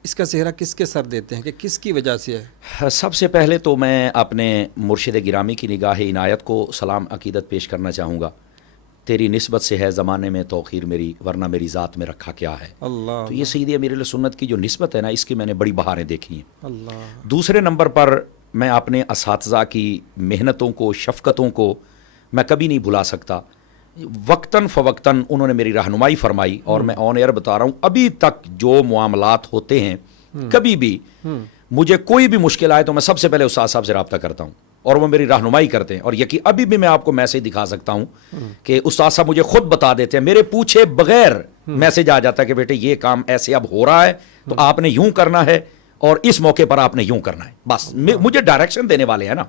اس کا سہرا کس کے سر دیتے ہیں کہ کس کی وجہ سے ہے؟ سب سے پہلے تو میں اپنے مرشد گرامی کی نگاہ عنایت کو سلام عقیدت پیش کرنا چاہوں گا. تیری نسبت سے ہے زمانے میں توقیر میری، ورنہ میری ذات میں رکھا کیا ہے. اللہ. تو یہ سید امیر سنت کی جو نسبت ہے نا، اس کی میں نے بڑی بہاریں دیکھی ہیں. اللہ. دوسرے نمبر پر میں اپنے اساتذہ کی محنتوں کو، شفقتوں کو میں کبھی نہیں بھلا سکتا. وقتاً فوقتاً انہوں نے میری رہنمائی فرمائی، اور میں آن ایئر بتا رہا ہوں ابھی تک جو معاملات ہوتے ہیں، کبھی بھی مجھے کوئی بھی مشکل آئے تو میں سب سے پہلے استاد صاحب سے رابطہ کرتا ہوں اور وہ میری رہنمائی کرتے ہیں. اور یقین ابھی بھی میں آپ کو میسج دکھا سکتا ہوں کہ استاد صاحب مجھے خود بتا دیتے ہیں، میرے پوچھے بغیر میسج آ جاتا ہے کہ بیٹے یہ کام ایسے اب ہو رہا ہے تو آپ نے یوں کرنا ہے، اور اس موقع پر آپ نے یوں کرنا ہے. بس مجھے ڈائریکشن دینے والے ہیں نا.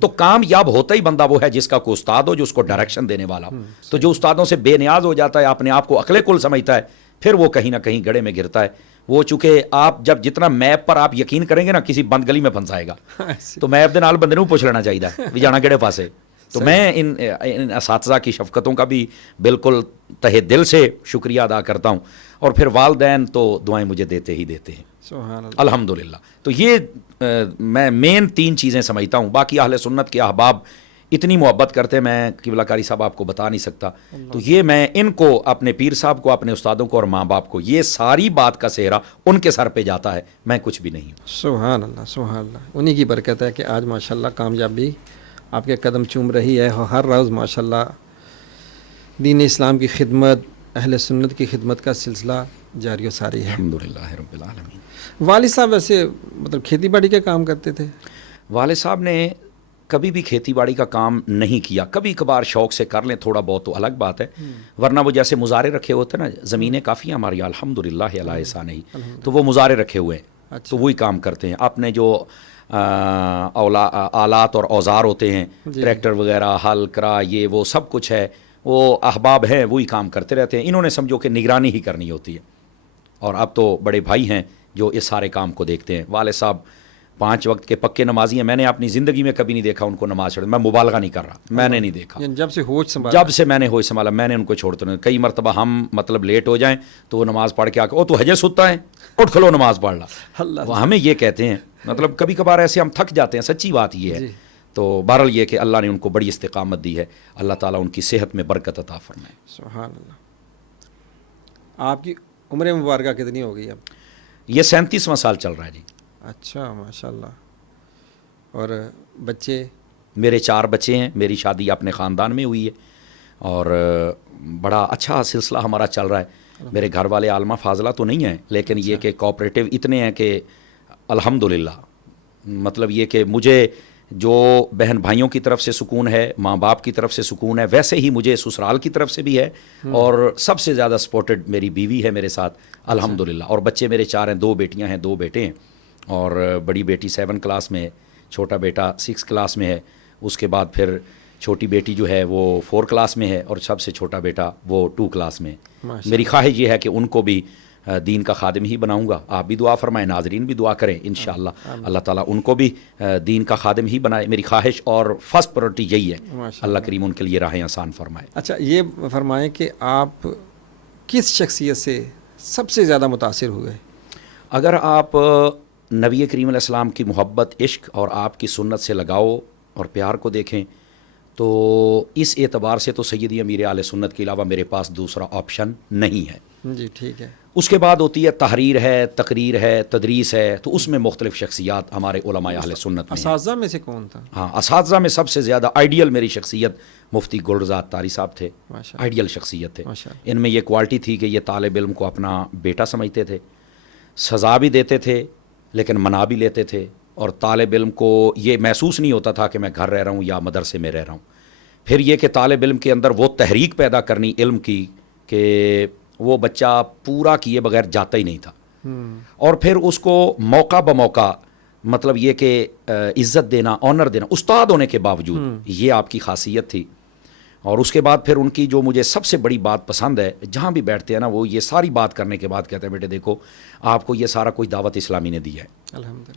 تو کامیاب ہوتا ہی بندہ وہ ہے جس کا کوئی استاد ہو جو اس کو ڈائریکشن دینے والا. تو جو استادوں سے بے نیاز ہو جاتا ہے، اپنے آپ کو عقل کل سمجھتا ہے، پھر وہ کہیں نہ کہیں گڑھے میں گرتا ہے. وہ چونکہ آپ جب جتنا میپ پر آپ یقین کریں گے نا، کسی بند گلی میں پھنسائے گا. تو میپ دے نال بندے نوں پوچھ لینا چاہیے بھی جانا کہڑے پاسے. تو میں ان اساتذہ کی شفقتوں کا بھی بالکل تہہ دل سے شکریہ ادا کرتا ہوں. اور پھر والدین تو دعائیں مجھے دیتے ہی دیتے ہیں الحمدللہ. تو یہ میں مین 3 چیزیں سمجھتا ہوں. باقی اہل سنت کے احباب اتنی محبت کرتے میں قبلہ کاری صاحب آپ کو بتا نہیں سکتا. تو یہ میں ان کو، اپنے پیر صاحب کو، اپنے استادوں کو اور ماں باپ کو، یہ ساری بات کا سہرا ان کے سر پہ جاتا ہے، میں کچھ بھی نہیں ہوں. سبحان اللہ سبحان اللہ. انہی کی برکت ہے کہ آج ماشاءاللہ کامیابی آپ کے قدم چوم رہی ہے، ہر روز ماشاءاللہ دین اسلام کی خدمت، اہل سنت کی خدمت کا سلسلہ جاری و ساری ہے. الحمدللہ رب العالمین. والد صاحب ویسے مطلب کھیتی باڑی کا کام کرتے تھے؟ والد صاحب نے کبھی بھی کھیتی باڑی کا کام نہیں کیا. کبھی کبھار شوق سے کر لیں تھوڑا بہت تو الگ بات ہے، ورنہ وہ جیسے مزارے رکھے ہوتے ہیں نا، زمینیں کافی ہیں ہماری الحمدللہ علی احسان ہی، تو وہ مزارے رکھے ہوئے ہیں تو وہی کام کرتے ہیں. اپنے جو آلات اور اوزار ہوتے ہیں، ٹریکٹر وغیرہ، ہل کرا، یہ وہ سب کچھ ہے، وہ احباب ہیں وہی کام کرتے رہتے ہیں. انہوں نے سمجھو کہ نگرانی ہی کرنی ہوتی ہے، اور اب تو بڑے بھائی ہیں جو اس سارے کام کو دیکھتے ہیں. والد صاحب 5 وقت کے پکے نمازی ہیں. میں نے اپنی زندگی میں کبھی نہیں دیکھا ان کو نماز چھوڑ. میں مبالغہ نہیں کر رہا، میں نے نہیں دیکھا. جب سے ہوش سنبھالا، جب سے میں نے ہوش سنبھالا میں نے ان کو چھوڑتے نہیں. کئی مرتبہ ہم مطلب لیٹ ہو جائیں تو وہ نماز پڑھ کے آ کے او تو حجے ستا ہے، اٹھ کھلو نماز پڑھ لا. وہ ہمیں یہ کہتے ہیں. مطلب کبھی کبھار ایسے ہم تھک جاتے ہیں، سچی بات یہ ہے. تو بہرحال یہ کہ اللہ نے ان کو بڑی استقامت دی ہے. اللہ تعالیٰ ان کی صحت میں برکت عطا فرمائے. سبحان اللہ. آپ کی عمر مبارکہ کتنی ہو گئی اب؟ یہ 37واں سال چل رہا ہے جی. اچھا ماشاء اللہ. اور بچے؟ میرے 4 بچے ہیں. میری شادی اپنے خاندان میں ہوئی ہے اور بڑا اچھا سلسلہ ہمارا چل رہا ہے. میرے گھر والے عالمہ فاضلہ تو نہیں ہیں، لیکن یہ کہ کوآپریٹو اتنے ہیں کہ الحمدللہ. مطلب یہ کہ مجھے جو بہن بھائیوں کی طرف سے سکون ہے، ماں باپ کی طرف سے سکون ہے، ویسے ہی مجھے سسرال کی طرف سے بھی ہے. اور سب سے زیادہ سپورٹڈ میری بیوی ہے میرے ساتھ الحمدللہ. اور بچے میرے 4 ہیں، 2 بیٹیاں ہیں 2 بیٹے ہیں. اور بڑی بیٹی 7 کلاس میں ہے، چھوٹا بیٹا 6 کلاس میں ہے. اس کے بعد پھر چھوٹی بیٹی جو ہے وہ 4 کلاس میں ہے، اور سب سے چھوٹا بیٹا وہ 2 کلاس میں ہے. میری خواہش یہ ہے کہ ان کو بھی دین کا خادم ہی بناؤں گا. آپ بھی دعا فرمائیں، ناظرین بھی دعا کریں انشاءاللہ اللہ تعالیٰ ان کو بھی دین کا خادم ہی بنائے. میری خواہش اور فرسٹ پرائرٹی یہی ہے. اللہ کریم ان کے لیے راہیں آسان فرمائے. اچھا یہ فرمائیں کہ آپ کس شخصیت سے سب سے زیادہ متاثر ہوئے؟ اگر آپ نبی کریم علیہ السلام کی محبت، عشق اور آپ کی سنت سے لگاؤ اور پیار کو دیکھیں تو اس اعتبار سے تو سیدی امیر اہل سنت کے علاوہ میرے پاس دوسرا آپشن نہیں ہے. جی ٹھیک ہے. اس کے بعد ہوتی ہے تحریر ہے، تقریر ہے، تدریس ہے. تو اس میں مختلف شخصیات ہمارے علماء اہل سنت میں ہیں. اساتذہ میں سے کون تھا؟ ہاں، اساتذہ میں سب سے زیادہ آئیڈیل میری شخصیت مفتی گلرزا عطاری صاحب تھے. آئیڈیل شخصیت تھے. ان میں یہ کوالٹی تھی کہ یہ طالب علم کو اپنا بیٹا سمجھتے تھے، سزا بھی دیتے تھے لیکن منا بھی لیتے تھے. اور طالب علم کو یہ محسوس نہیں ہوتا تھا کہ میں گھر رہ رہا ہوں یا مدرسے میں رہ رہا ہوں. پھر یہ کہ طالب علم کے اندر وہ تحریک پیدا کرنی علم کی کہ وہ بچہ پورا کیے بغیر جاتا ہی نہیں تھا. اور پھر اس کو موقع بموقع مطلب یہ کہ عزت دینا، آنر دینا استاد ہونے کے باوجود، یہ آپ کی خاصیت تھی. اور اس کے بعد پھر ان کی جو مجھے سب سے بڑی بات پسند ہے، جہاں بھی بیٹھتے ہیں نا وہ یہ ساری بات کرنے کے بعد کہتے ہیں بیٹے دیکھو آپ کو یہ سارا کچھ دعوت اسلامی نے دی ہے.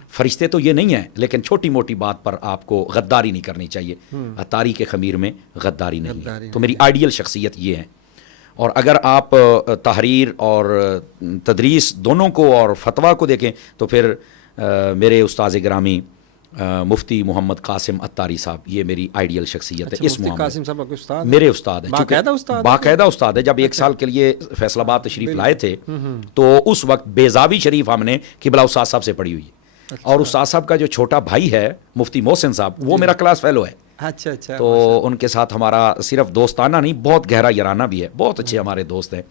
فرشتے تو یہ نہیں ہیں لیکن چھوٹی موٹی بات پر آپ کو غداری نہیں کرنی چاہیے. عطاری کے خمیر میں غداری نہیں ہے. تو میری آئیڈیل شخصیت یہ ہے. اور اگر آپ تحریر اور تدریس دونوں کو اور فتویٰ کو دیکھیں تو پھر میرے استاذ گرامی مفتی محمد قاسم عطاری صاحب، یہ میری آئیڈیل شخصیت ہے. اس مفتی قاسم صاحب کے استاد میرے استاد ہیں، باقاعدہ استاد ہے. جب 1 سال کے لیے فیصل آباد تشریف لائے تھے تو اس وقت بیضاوی شریف ہم نے قبلہ استاد صاحب سے پڑھی ہوئی ہے. اور استاد صاحب کا جو چھوٹا بھائی ہے مفتی محسن صاحب، وہ میرا کلاس فیلو ہے. اچھا. تو ان کے ساتھ ہمارا صرف دوستانہ نہیں، بہت گہرا یارانہ بھی ہے. بہت اچھے ہمارے دوست ہیں.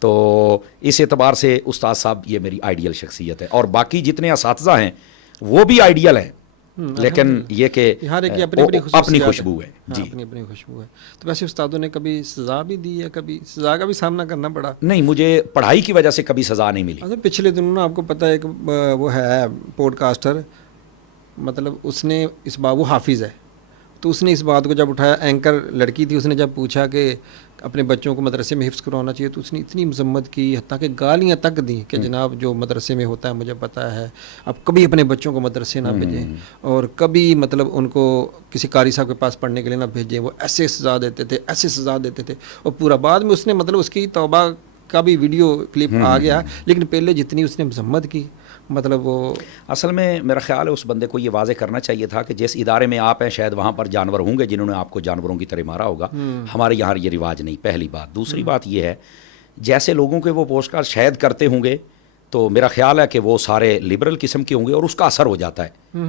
تو اس اعتبار سے استاد صاحب یہ میری آئیڈیل شخصیت ہے. اور باقی جتنے اساتذہ ہیں وہ بھی آئیڈیل ہیں، لیکن یہ کہ اپنی خوشبو ہے. جی اپنی خوشبو ہے. تو ویسے استادوں نے کبھی سزا بھی دی ہے؟ کبھی سزا کا بھی سامنا کرنا پڑا؟ نہیں، مجھے پڑھائی کی وجہ سے کبھی سزا نہیں ملی. پچھلے دنوں آپ کو پتہ ہے کہ وہ ہے پوڈ کاسٹر، مطلب اس نے اس بات، وہ حافظ ہے، تو اس نے اس بات کو جب اٹھایا، اینکر لڑکی تھی، اس نے جب پوچھا کہ اپنے بچوں کو مدرسے میں حفظ کروانا چاہیے تو اس نے اتنی مذمت کی، حتیٰ کہ گالیاں تک دیں کہ جناب جو مدرسے میں ہوتا ہے مجھے پتہ ہے، اب کبھی اپنے بچوں کو مدرسے نہ بھیجیں اور کبھی مطلب ان کو کسی قاری صاحب کے پاس پڑھنے کے لیے نہ بھیجیں. وہ ایسے سزا دیتے تھے. اور پورا بعد میں اس نے مطلب اس کی توبہ کا بھی ویڈیو کلپ آ گیا، لیکن پہلے جتنی اس نے مذمت کی مطلب وہ اصل میں میرا خیال ہے اس بندے کو یہ واضح کرنا چاہیے تھا کہ جس ادارے میں آپ ہیں شاید وہاں پر جانور ہوں گے جنہوں نے آپ کو جانوروں کی طرح مارا ہوگا. ہمارے یہاں یہ رواج نہیں، پہلی بات. دوسری بات یہ ہے جیسے لوگوں کے وہ پوسٹ کارڈ شاید کرتے ہوں گے تو میرا خیال ہے کہ وہ سارے لبرل قسم کے ہوں گے اور اس کا اثر ہو جاتا ہے،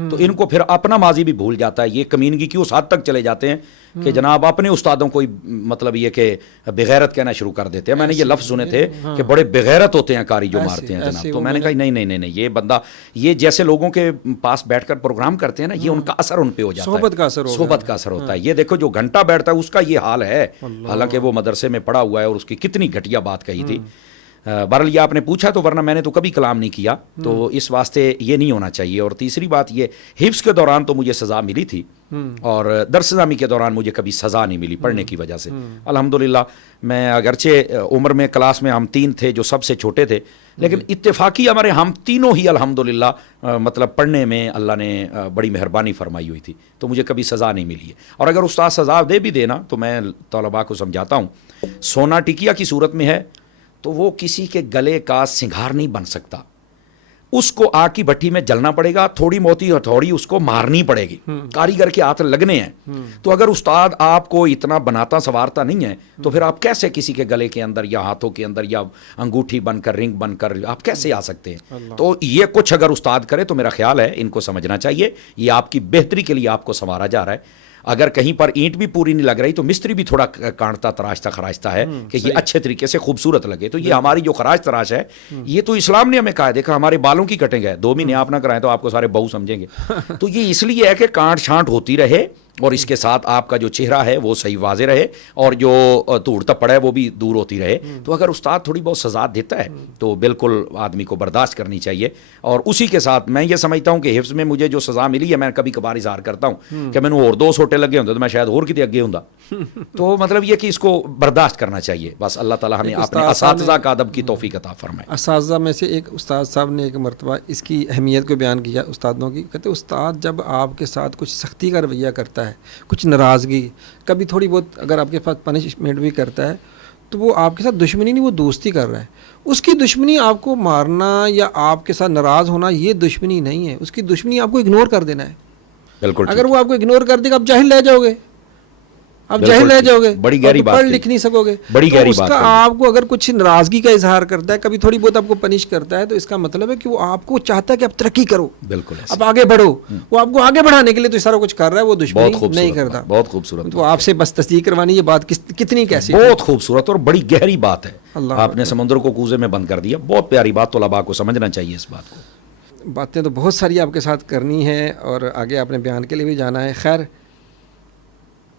تو ان کو پھر اپنا ماضی بھی بھول جاتا ہے، یہ کمینگی کی اس حد تک چلے جاتے ہیں کہ جناب اپنے استادوں کو مطلب یہ کہ بغیرت کہنا شروع کر دیتے ہیں. میں نے یہ لفظ سنے تھے کہ بڑے بغیرت ہوتے ہیں قاری جو مارتے ہیں جناب. تو میں نے کہا نہیں یہ بندہ، یہ جیسے لوگوں کے پاس بیٹھ کر پروگرام کرتے ہیں نا، یہ ان کا اثر ان پہ ہو جاتا ہے، صحبت کا اثر ہوتا ہے. یہ دیکھو جو گھنٹہ بیٹھتا ہے اس کا یہ حال ہے، حالانکہ وہ مدرسے میں پڑھا ہوا ہے اور اس کی کتنی گھٹیا بات کہی تھی. بہرحال یہ آپ نے پوچھا تو، ورنہ میں نے تو کبھی کلام نہیں کیا، تو اس واسطے یہ نہیں ہونا چاہیے. اور تیسری بات یہ، حفظ کے دوران تو مجھے سزا ملی تھی اور درس نظامی کے دوران مجھے کبھی سزا نہیں ملی پڑھنے کی وجہ سے الحمدللہ. میں اگرچہ عمر میں کلاس میں ہم 3 تھے جو سب سے چھوٹے تھے، لیکن اتفاقی ہمارے ہم تینوں ہی الحمدللہ مطلب پڑھنے میں اللہ نے بڑی مہربانی فرمائی ہوئی تھی، تو مجھے کبھی سزا نہیں ملی ہے. اور اگر استاد سزا دے بھی دینا تو میں طلباء کو سمجھاتا ہوں، سونا ٹکیا کی صورت میں ہے تو وہ کسی کے گلے کا سنگھار نہیں بن سکتا، اس کو آگ کی بھٹی میں جلنا پڑے گا، تھوڑی موتی ہتھوڑی اس کو مارنی پڑے گی، کاریگر کے ہاتھ لگنے ہیں. تو اگر استاد آپ کو اتنا بناتا سنوارتا نہیں ہے تو پھر آپ کیسے کسی کے گلے کے اندر یا ہاتھوں کے اندر یا انگوٹھی بن کر رنگ بن کر آپ کیسے آ سکتے ہیں؟ تو یہ کچھ اگر استاد کرے تو میرا خیال ہے ان کو سمجھنا چاہیے یہ آپ کی بہتری کے لیے آپ کو سنوارا جا رہا ہے. اگر کہیں پر اینٹ بھی پوری نہیں لگ رہی تو مستری بھی تھوڑا کانٹتا تراشتا خراجتا ہے کہ یہ اچھے طریقے سے خوبصورت لگے. تو یہ ہماری جو خراج تراش ہے یہ تو اسلام نے ہمیں کہا ہے، دیکھا ہمارے بالوں کی کٹنگ ہے، 2 مہینے آپ نہ کرائیں تو آپ کو سارے بہو سمجھیں گے. تو یہ اس لیے ہے کہ کانٹ چھانٹ ہوتی رہے اور اس کے ساتھ آپ کا جو چہرہ ہے وہ صحیح واضح رہے اور جو دھوڑ تپڑ ہے وہ بھی دور ہوتی رہے. تو اگر استاد تھوڑی بہت سزا دیتا ہے تو بالکل آدمی کو برداشت کرنی چاہیے. اور اسی کے ساتھ میں یہ سمجھتا ہوں کہ حفظ میں مجھے جو سزا ملی ہے، میں کبھی کبھار اظہار کرتا ہوں کہ میں نے اور 2 سوٹے لگے ہوتے تو میں شاید اور کتے اگے ہوں. تو مطلب یہ کہ اس کو برداشت کرنا چاہیے. بس اللہ تعالیٰ ہمیں اپنے اساتذہ کا ادب کی توفیق عطا فرمائے. اساتذہ میں سے ایک استاد صاحب نے ایک مرتبہ اس کی اہمیت کو بیان کیا استادوں کی. کہتے استاد جب آپ کے ساتھ کچھ سختی کا رویہ کرتا ہے، کچھ ناراضگی، کبھی تھوڑی بہت اگر آپ کے پاس پنشمنٹ بھی کرتا ہے تو وہ آپ کے ساتھ دشمنی نہیں، وہ دوستی کر رہا ہے. اس کی دشمنی آپ کو مارنا یا آپ کے ساتھ ناراض ہونا یہ دشمنی نہیں ہے، اس کی دشمنی آپ کو اگنور کر دینا ہے. بالکل اگر وہ آپ کو اگنور کر دے گا آپ جاہل رہ جاؤ گے، آپ جاہل رہ جاؤ گے، بڑی گہری بات، پڑھ لکھ نہیں سکو گے. بڑی گہری اس بات. کا آپ کو اگر کچھ ناراضگی کا اظہار کرتا ہے، کبھی تھوڑی بہت آپ کو پنش کرتا ہے، تو اس کا مطلب ہے کہ وہ آپ کو چاہتا ہے کہ آپ ترقی کرو، بالکل اب آگے بڑھو. وہ آپ کو آگے بڑھانے کے لیے تو سارا کچھ کر رہا ہے، وہ دشمنی نہیں کرتا. بہت خوبصورت. تو آپ سے بس تصدیق کروانی، یہ بات کتنی کیسی بہت خوبصورت اور بڑی گہری بات ہے. آپ نے اللہ سمندر کو کوزے میں بند کر دیا. بہت پیاری بات، طلباء کو سمجھنا چاہیے اس بات کو. باتیں تو بہت ساری آپ کے ساتھ کرنی ہے اور آگے آپ نے بیان کے لیے بھی جانا ہے. خیر،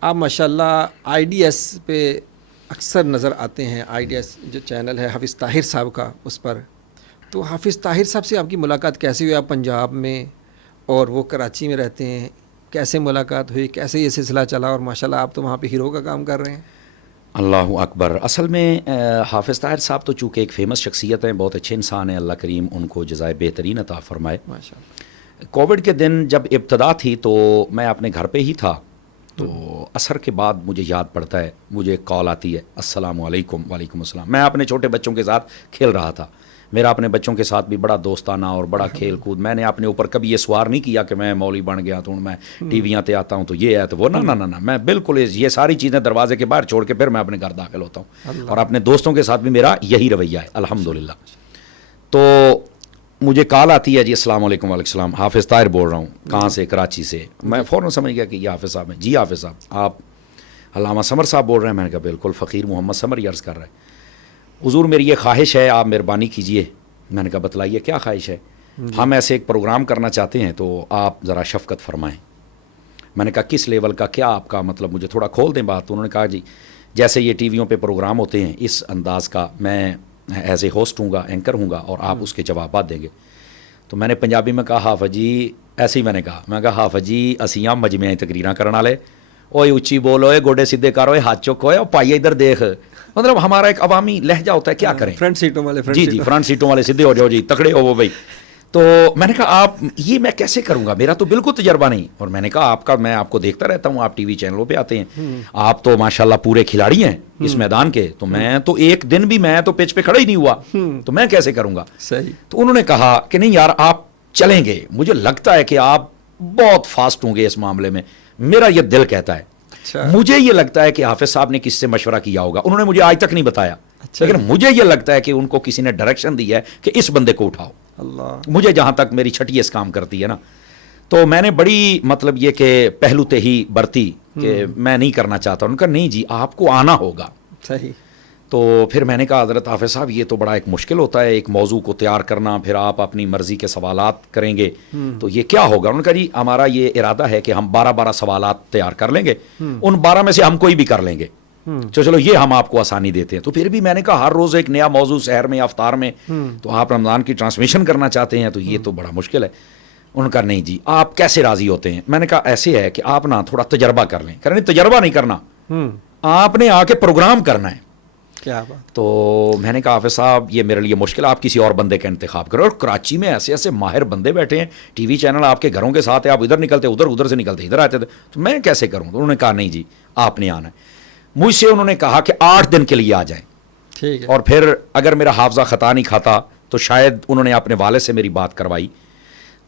آپ ماشاءاللہ آئی ڈی ایس پہ اکثر نظر آتے ہیں. آئی ڈی ایس جو چینل ہے حافظ طاہر صاحب کا، اس پر. تو حافظ طاہر صاحب سے آپ کی ملاقات کیسے ہوئی؟ آپ پنجاب میں اور وہ کراچی میں رہتے ہیں، کیسے ملاقات ہوئی، کیسے یہ سلسلہ چلا؟ اور ماشاءاللہ آپ تو وہاں پہ ہیرو کا کام کر رہے ہیں. اللہ اکبر. اصل میں حافظ طاہر صاحب تو چونکہ ایک فیمس شخصیت ہیں، بہت اچھے انسان ہیں، اللہ کریم ان کو جزائے بہترین عطا فرمائے. ماشاءاللہ. کووڈ کے دن جب ابتدا تھی تو میں اپنے گھر پہ ہی تھا، تو عصر کے بعد مجھے یاد پڑتا ہے، مجھے ایک کال آتی ہے، السلام علیکم. وعلیکم السلام. میں اپنے چھوٹے بچوں کے ساتھ کھیل رہا تھا. میرا اپنے بچوں کے ساتھ بھی بڑا دوستانہ اور بڑا کھیل کود. میں نے اپنے اوپر کبھی یہ سوار نہیں کیا کہ میں مولوی بن گیا تو میں ٹی ویاں تے آتا ہوں تو یہ ہے تو وہ، نہ میں بالکل یہ ساری چیزیں دروازے کے باہر چھوڑ کے پھر میں اپنے گھر داخل ہوتا ہوں. اور اپنے دوستوں کے ساتھ بھی میرا یہی رویہ ہے الحمدللہ. تو مجھے کال آتی ہے، جی السلام علیکم. وعلیکم السلام. حافظ طاہر بول رہا ہوں. کہاں سے؟ کراچی سے. میں فوراً سمجھ گیا کہ یہ حافظ صاحب ہیں. جی حافظ صاحب، آپ علامہ سمر صاحب بول رہے ہیں؟ میں نے کہا بالکل، فقیر محمد سمر ہی عرض کر رہا ہے. حضور میری یہ خواہش ہے، آپ مہربانی کیجئے. میں نے کہا بتلائیے کیا خواہش ہے؟ ہم ایسے ایک پروگرام کرنا چاہتے ہیں تو آپ ذرا شفقت فرمائیں. میں نے کہا کس لیول کا، کیا آپ کا مطلب، مجھے تھوڑا کھول دیں بات. تو انہوں نے کہا جی جیسے یہ ٹی ویوں پہ پروگرام ہوتے ہیں اس انداز کا میں ایز اے ہوسٹ ہوں گا، اینکر ہوں گا اور آپ اس کے جوابات دیں گے. تو میں نے پنجابی میں کہا حافظ جی، ایسے ہی میں نے کہا حافظ جی اسیاں مجمع تقریراں کرن والے، اوئے اچھی بولو، گوڈے سیدھے کرو، ہاتھ چکو، پائیے ادھر دیکھ. مطلب ہمارا ایک عوامی لہجہ ہوتا ہے، کیا کریں. فرنٹ سیٹوں والے، جی فرنٹ سیٹوں والے سیدھے ہو جاؤ جی، تکڑے ہو وہ بھائی. تو میں نے کہا آپ یہ میں کیسے کروں گا، میرا تو بالکل تجربہ نہیں. اور میں نے کہا آپ کا، میں آپ کو دیکھتا رہتا ہوں، آپ ٹی وی چینلوں پہ آتے ہیں، آپ تو ماشاءاللہ پورے کھلاڑی ہیں اس میدان کے. تو میں تو ایک دن بھی میں تو پچ پہ کھڑا ہی نہیں ہوا، تو میں کیسے کروں گا. صحیح. تو انہوں نے کہا کہ نہیں یار آپ چلیں گے، مجھے لگتا ہے کہ آپ بہت فاسٹ ہوں گے اس معاملے میں، میرا یہ دل کہتا ہے. مجھے یہ لگتا ہے کہ حافظ صاحب نے کس سے مشورہ کیا ہوگا. انہوں نے مجھے آج تک نہیں بتایا لیکن مجھے یہ لگتا ہے کہ ان کو کسی نے ڈائریکشن دی ہے کہ اس بندے کو اٹھاؤ. اللہ. مجھے جہاں تک میری چھٹی اس کام کرتی ہے نا, تو میں نے بڑی مطلب یہ کہ پہلو تے ہی برتی کہ میں نہیں کرنا چاہتا. ان کا نہیں جی آپ کو آنا ہوگا. صحیح. تو پھر میں نے کہا حضرت حافظ صاحب یہ تو بڑا ایک مشکل ہوتا ہے ایک موضوع کو تیار کرنا, پھر آپ اپنی مرضی کے سوالات کریں گے تو یہ کیا ہوگا. انہوں نے کہا جی ہمارا یہ ارادہ ہے کہ ہم 12 سوالات تیار کر لیں گے, ان 12 میں سے ہم کوئی بھی کر لیں گے. چلو یہ ہم آپ کو آسانی دیتے ہیں. تو پھر بھی میں نے کہا ہر روز ایک نیا موضوع سحر میں افطار میں, تو آپ رمضان کی ٹرانسمیشن کرنا چاہتے ہیں تو یہ تو بڑا مشکل ہے. انہوں نے کہا نہیں جی آپ کیسے راضی ہوتے ہیں. میں نے کہا ایسے ہے کہ آپ نا تھوڑا تجربہ کر لیں. کہہ رہے تجربہ نہیں کرنا, آپ نے آ کے پروگرام کرنا ہے. کیا بات. تو میں نے کہا حافظ صاحب یہ میرے لیے مشکل, آپ کسی اور بندے کا انتخاب کرو. اور کراچی میں ایسے ایسے ماہر بندے بیٹھے ہیں, ٹی وی چینل آپ کے گھروں کے ساتھ ہے, آپ ادھر نکلتے ادھر سے نکلتے ادھر آتے تھے, تو میں کیسے کروں. تو انہوں نے کہا نہیں جی آپ نے آنا ہے. مجھ سے انہوں نے کہا کہ 8 دن کے لیے آ جائیں. ٹھیک ہے. اور پھر اگر میرا حافظہ خطا نہیں کھاتا تو شاید انہوں نے اپنے والد سے میری بات کروائی.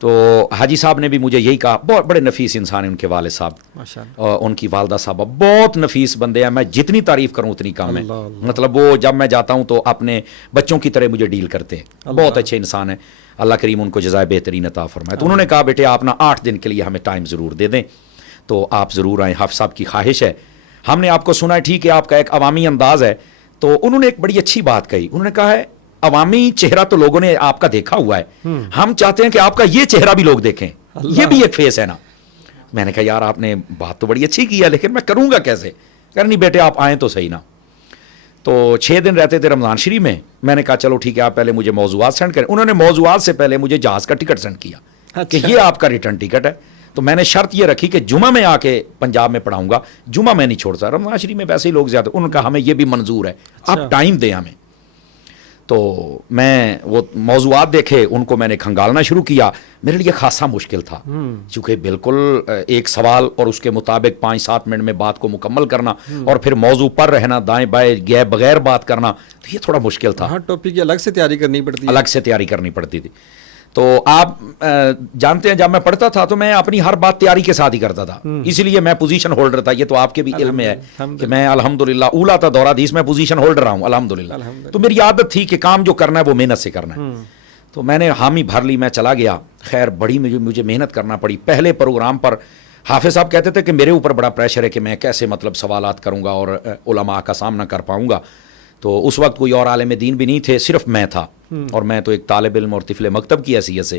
تو حاجی صاحب نے بھی مجھے یہی کہا, بہت بڑے نفیس انسان ہیں ان کے والد صاحب, اور ان کی والدہ صاحبہ بہت نفیس بندے ہیں. میں جتنی تعریف کروں اتنی کم ہے. مطلب وہ جب میں جاتا ہوں تو اپنے بچوں کی طرح مجھے ڈیل کرتے ہیں. بہت اچھے انسان ہیں, اللہ کریم ان کو جزائے بہترین عطا فرمائے. تو انہوں نے کہا بیٹے آپ نا 8 دن کے لیے ہمیں ٹائم ضرور دے دیں, تو آپ ضرور آئیں. حافظ صاحب کی خواہش ہے, ہم نے آپ کو سنا ہے ٹھیک ہے آپ کا ایک عوامی انداز ہے. تو انہوں نے ایک بڑی اچھی بات کہی. انہوں نے کہا ہے عوامی چہرہ تو لوگوں نے آپ کا دیکھا ہوا ہے, ہم چاہتے ہیں کہ آپ کا یہ چہرہ بھی لوگ دیکھیں, یہ بھی ایک فیس ہے نا. میں نے کہا یار آپ نے بات تو بڑی اچھی کی ہے لیکن میں کروں گا کیسے. کہا نہیں بیٹے آپ آئیں تو صحیح نا. تو 6 دن رہتے تھے رمضان شریف میں. میں نے کہا چلو ٹھیک ہے آپ پہلے مجھے موضوعات سینڈ کریں. انہوں نے موضوعات سے پہلے مجھے جہاز کا ٹکٹ سینڈ کیا کہ یہ آپ کا ریٹرن ٹکٹ ہے. تو میں نے شرط یہ رکھی کہ جمعہ میں آ کے پنجاب میں پڑھاؤں گا, جمعہ میں نہیں چھوڑتا. رمضان شریف میں ویسے ہی لوگ زیادہ. انہوں نے کہا ہمیں یہ بھی منظور ہے, آپ ٹائم دیں ہمیں. تو میں وہ موضوعات دیکھے, ان کو میں نے کھنگالنا شروع کیا. میرے لیے خاصا مشکل تھا چونکہ بالکل ایک سوال اور اس کے مطابق 5-7 منٹ میں بات کو مکمل کرنا, اور پھر موضوع پر رہنا, دائیں بائیں گئے بغیر بات کرنا, تو یہ تھوڑا مشکل تھا. ہاں ٹاپک کی الگ سے تیاری کرنی پڑتی ہے. الگ سے تیاری کرنی پڑتی تھی. تو آپ جانتے ہیں جب میں پڑھتا تھا تو میں اپنی ہر بات تیاری کے ساتھ ہی کرتا تھا, اسی لیے میں پوزیشن ہولڈر تھا. یہ تو آپ کے بھی علم میں ہے کہ میں الحمدللہ اولا تھا دورہ حدیث میں پوزیشن ہولڈر رہا ہوں الحمدللہ. تو میری عادت تھی کہ کام جو کرنا ہے وہ محنت سے کرنا ہے. تو میں نے حامی بھر لی, میں چلا گیا. خیر بڑی مجھے محنت کرنا پڑی. پہلے پروگرام پر حافظ صاحب کہتے تھے کہ میرے اوپر بڑا پریشر ہے کہ میں کیسے مطلب سوالات کروں گا اور علماء کا سامنا کر پاؤں گا. تو اس وقت کوئی اور عالم دین بھی نہیں تھے, صرف میں تھا, اور میں تو ایک طالب علم اور طفل مکتب کی حیثیت سے.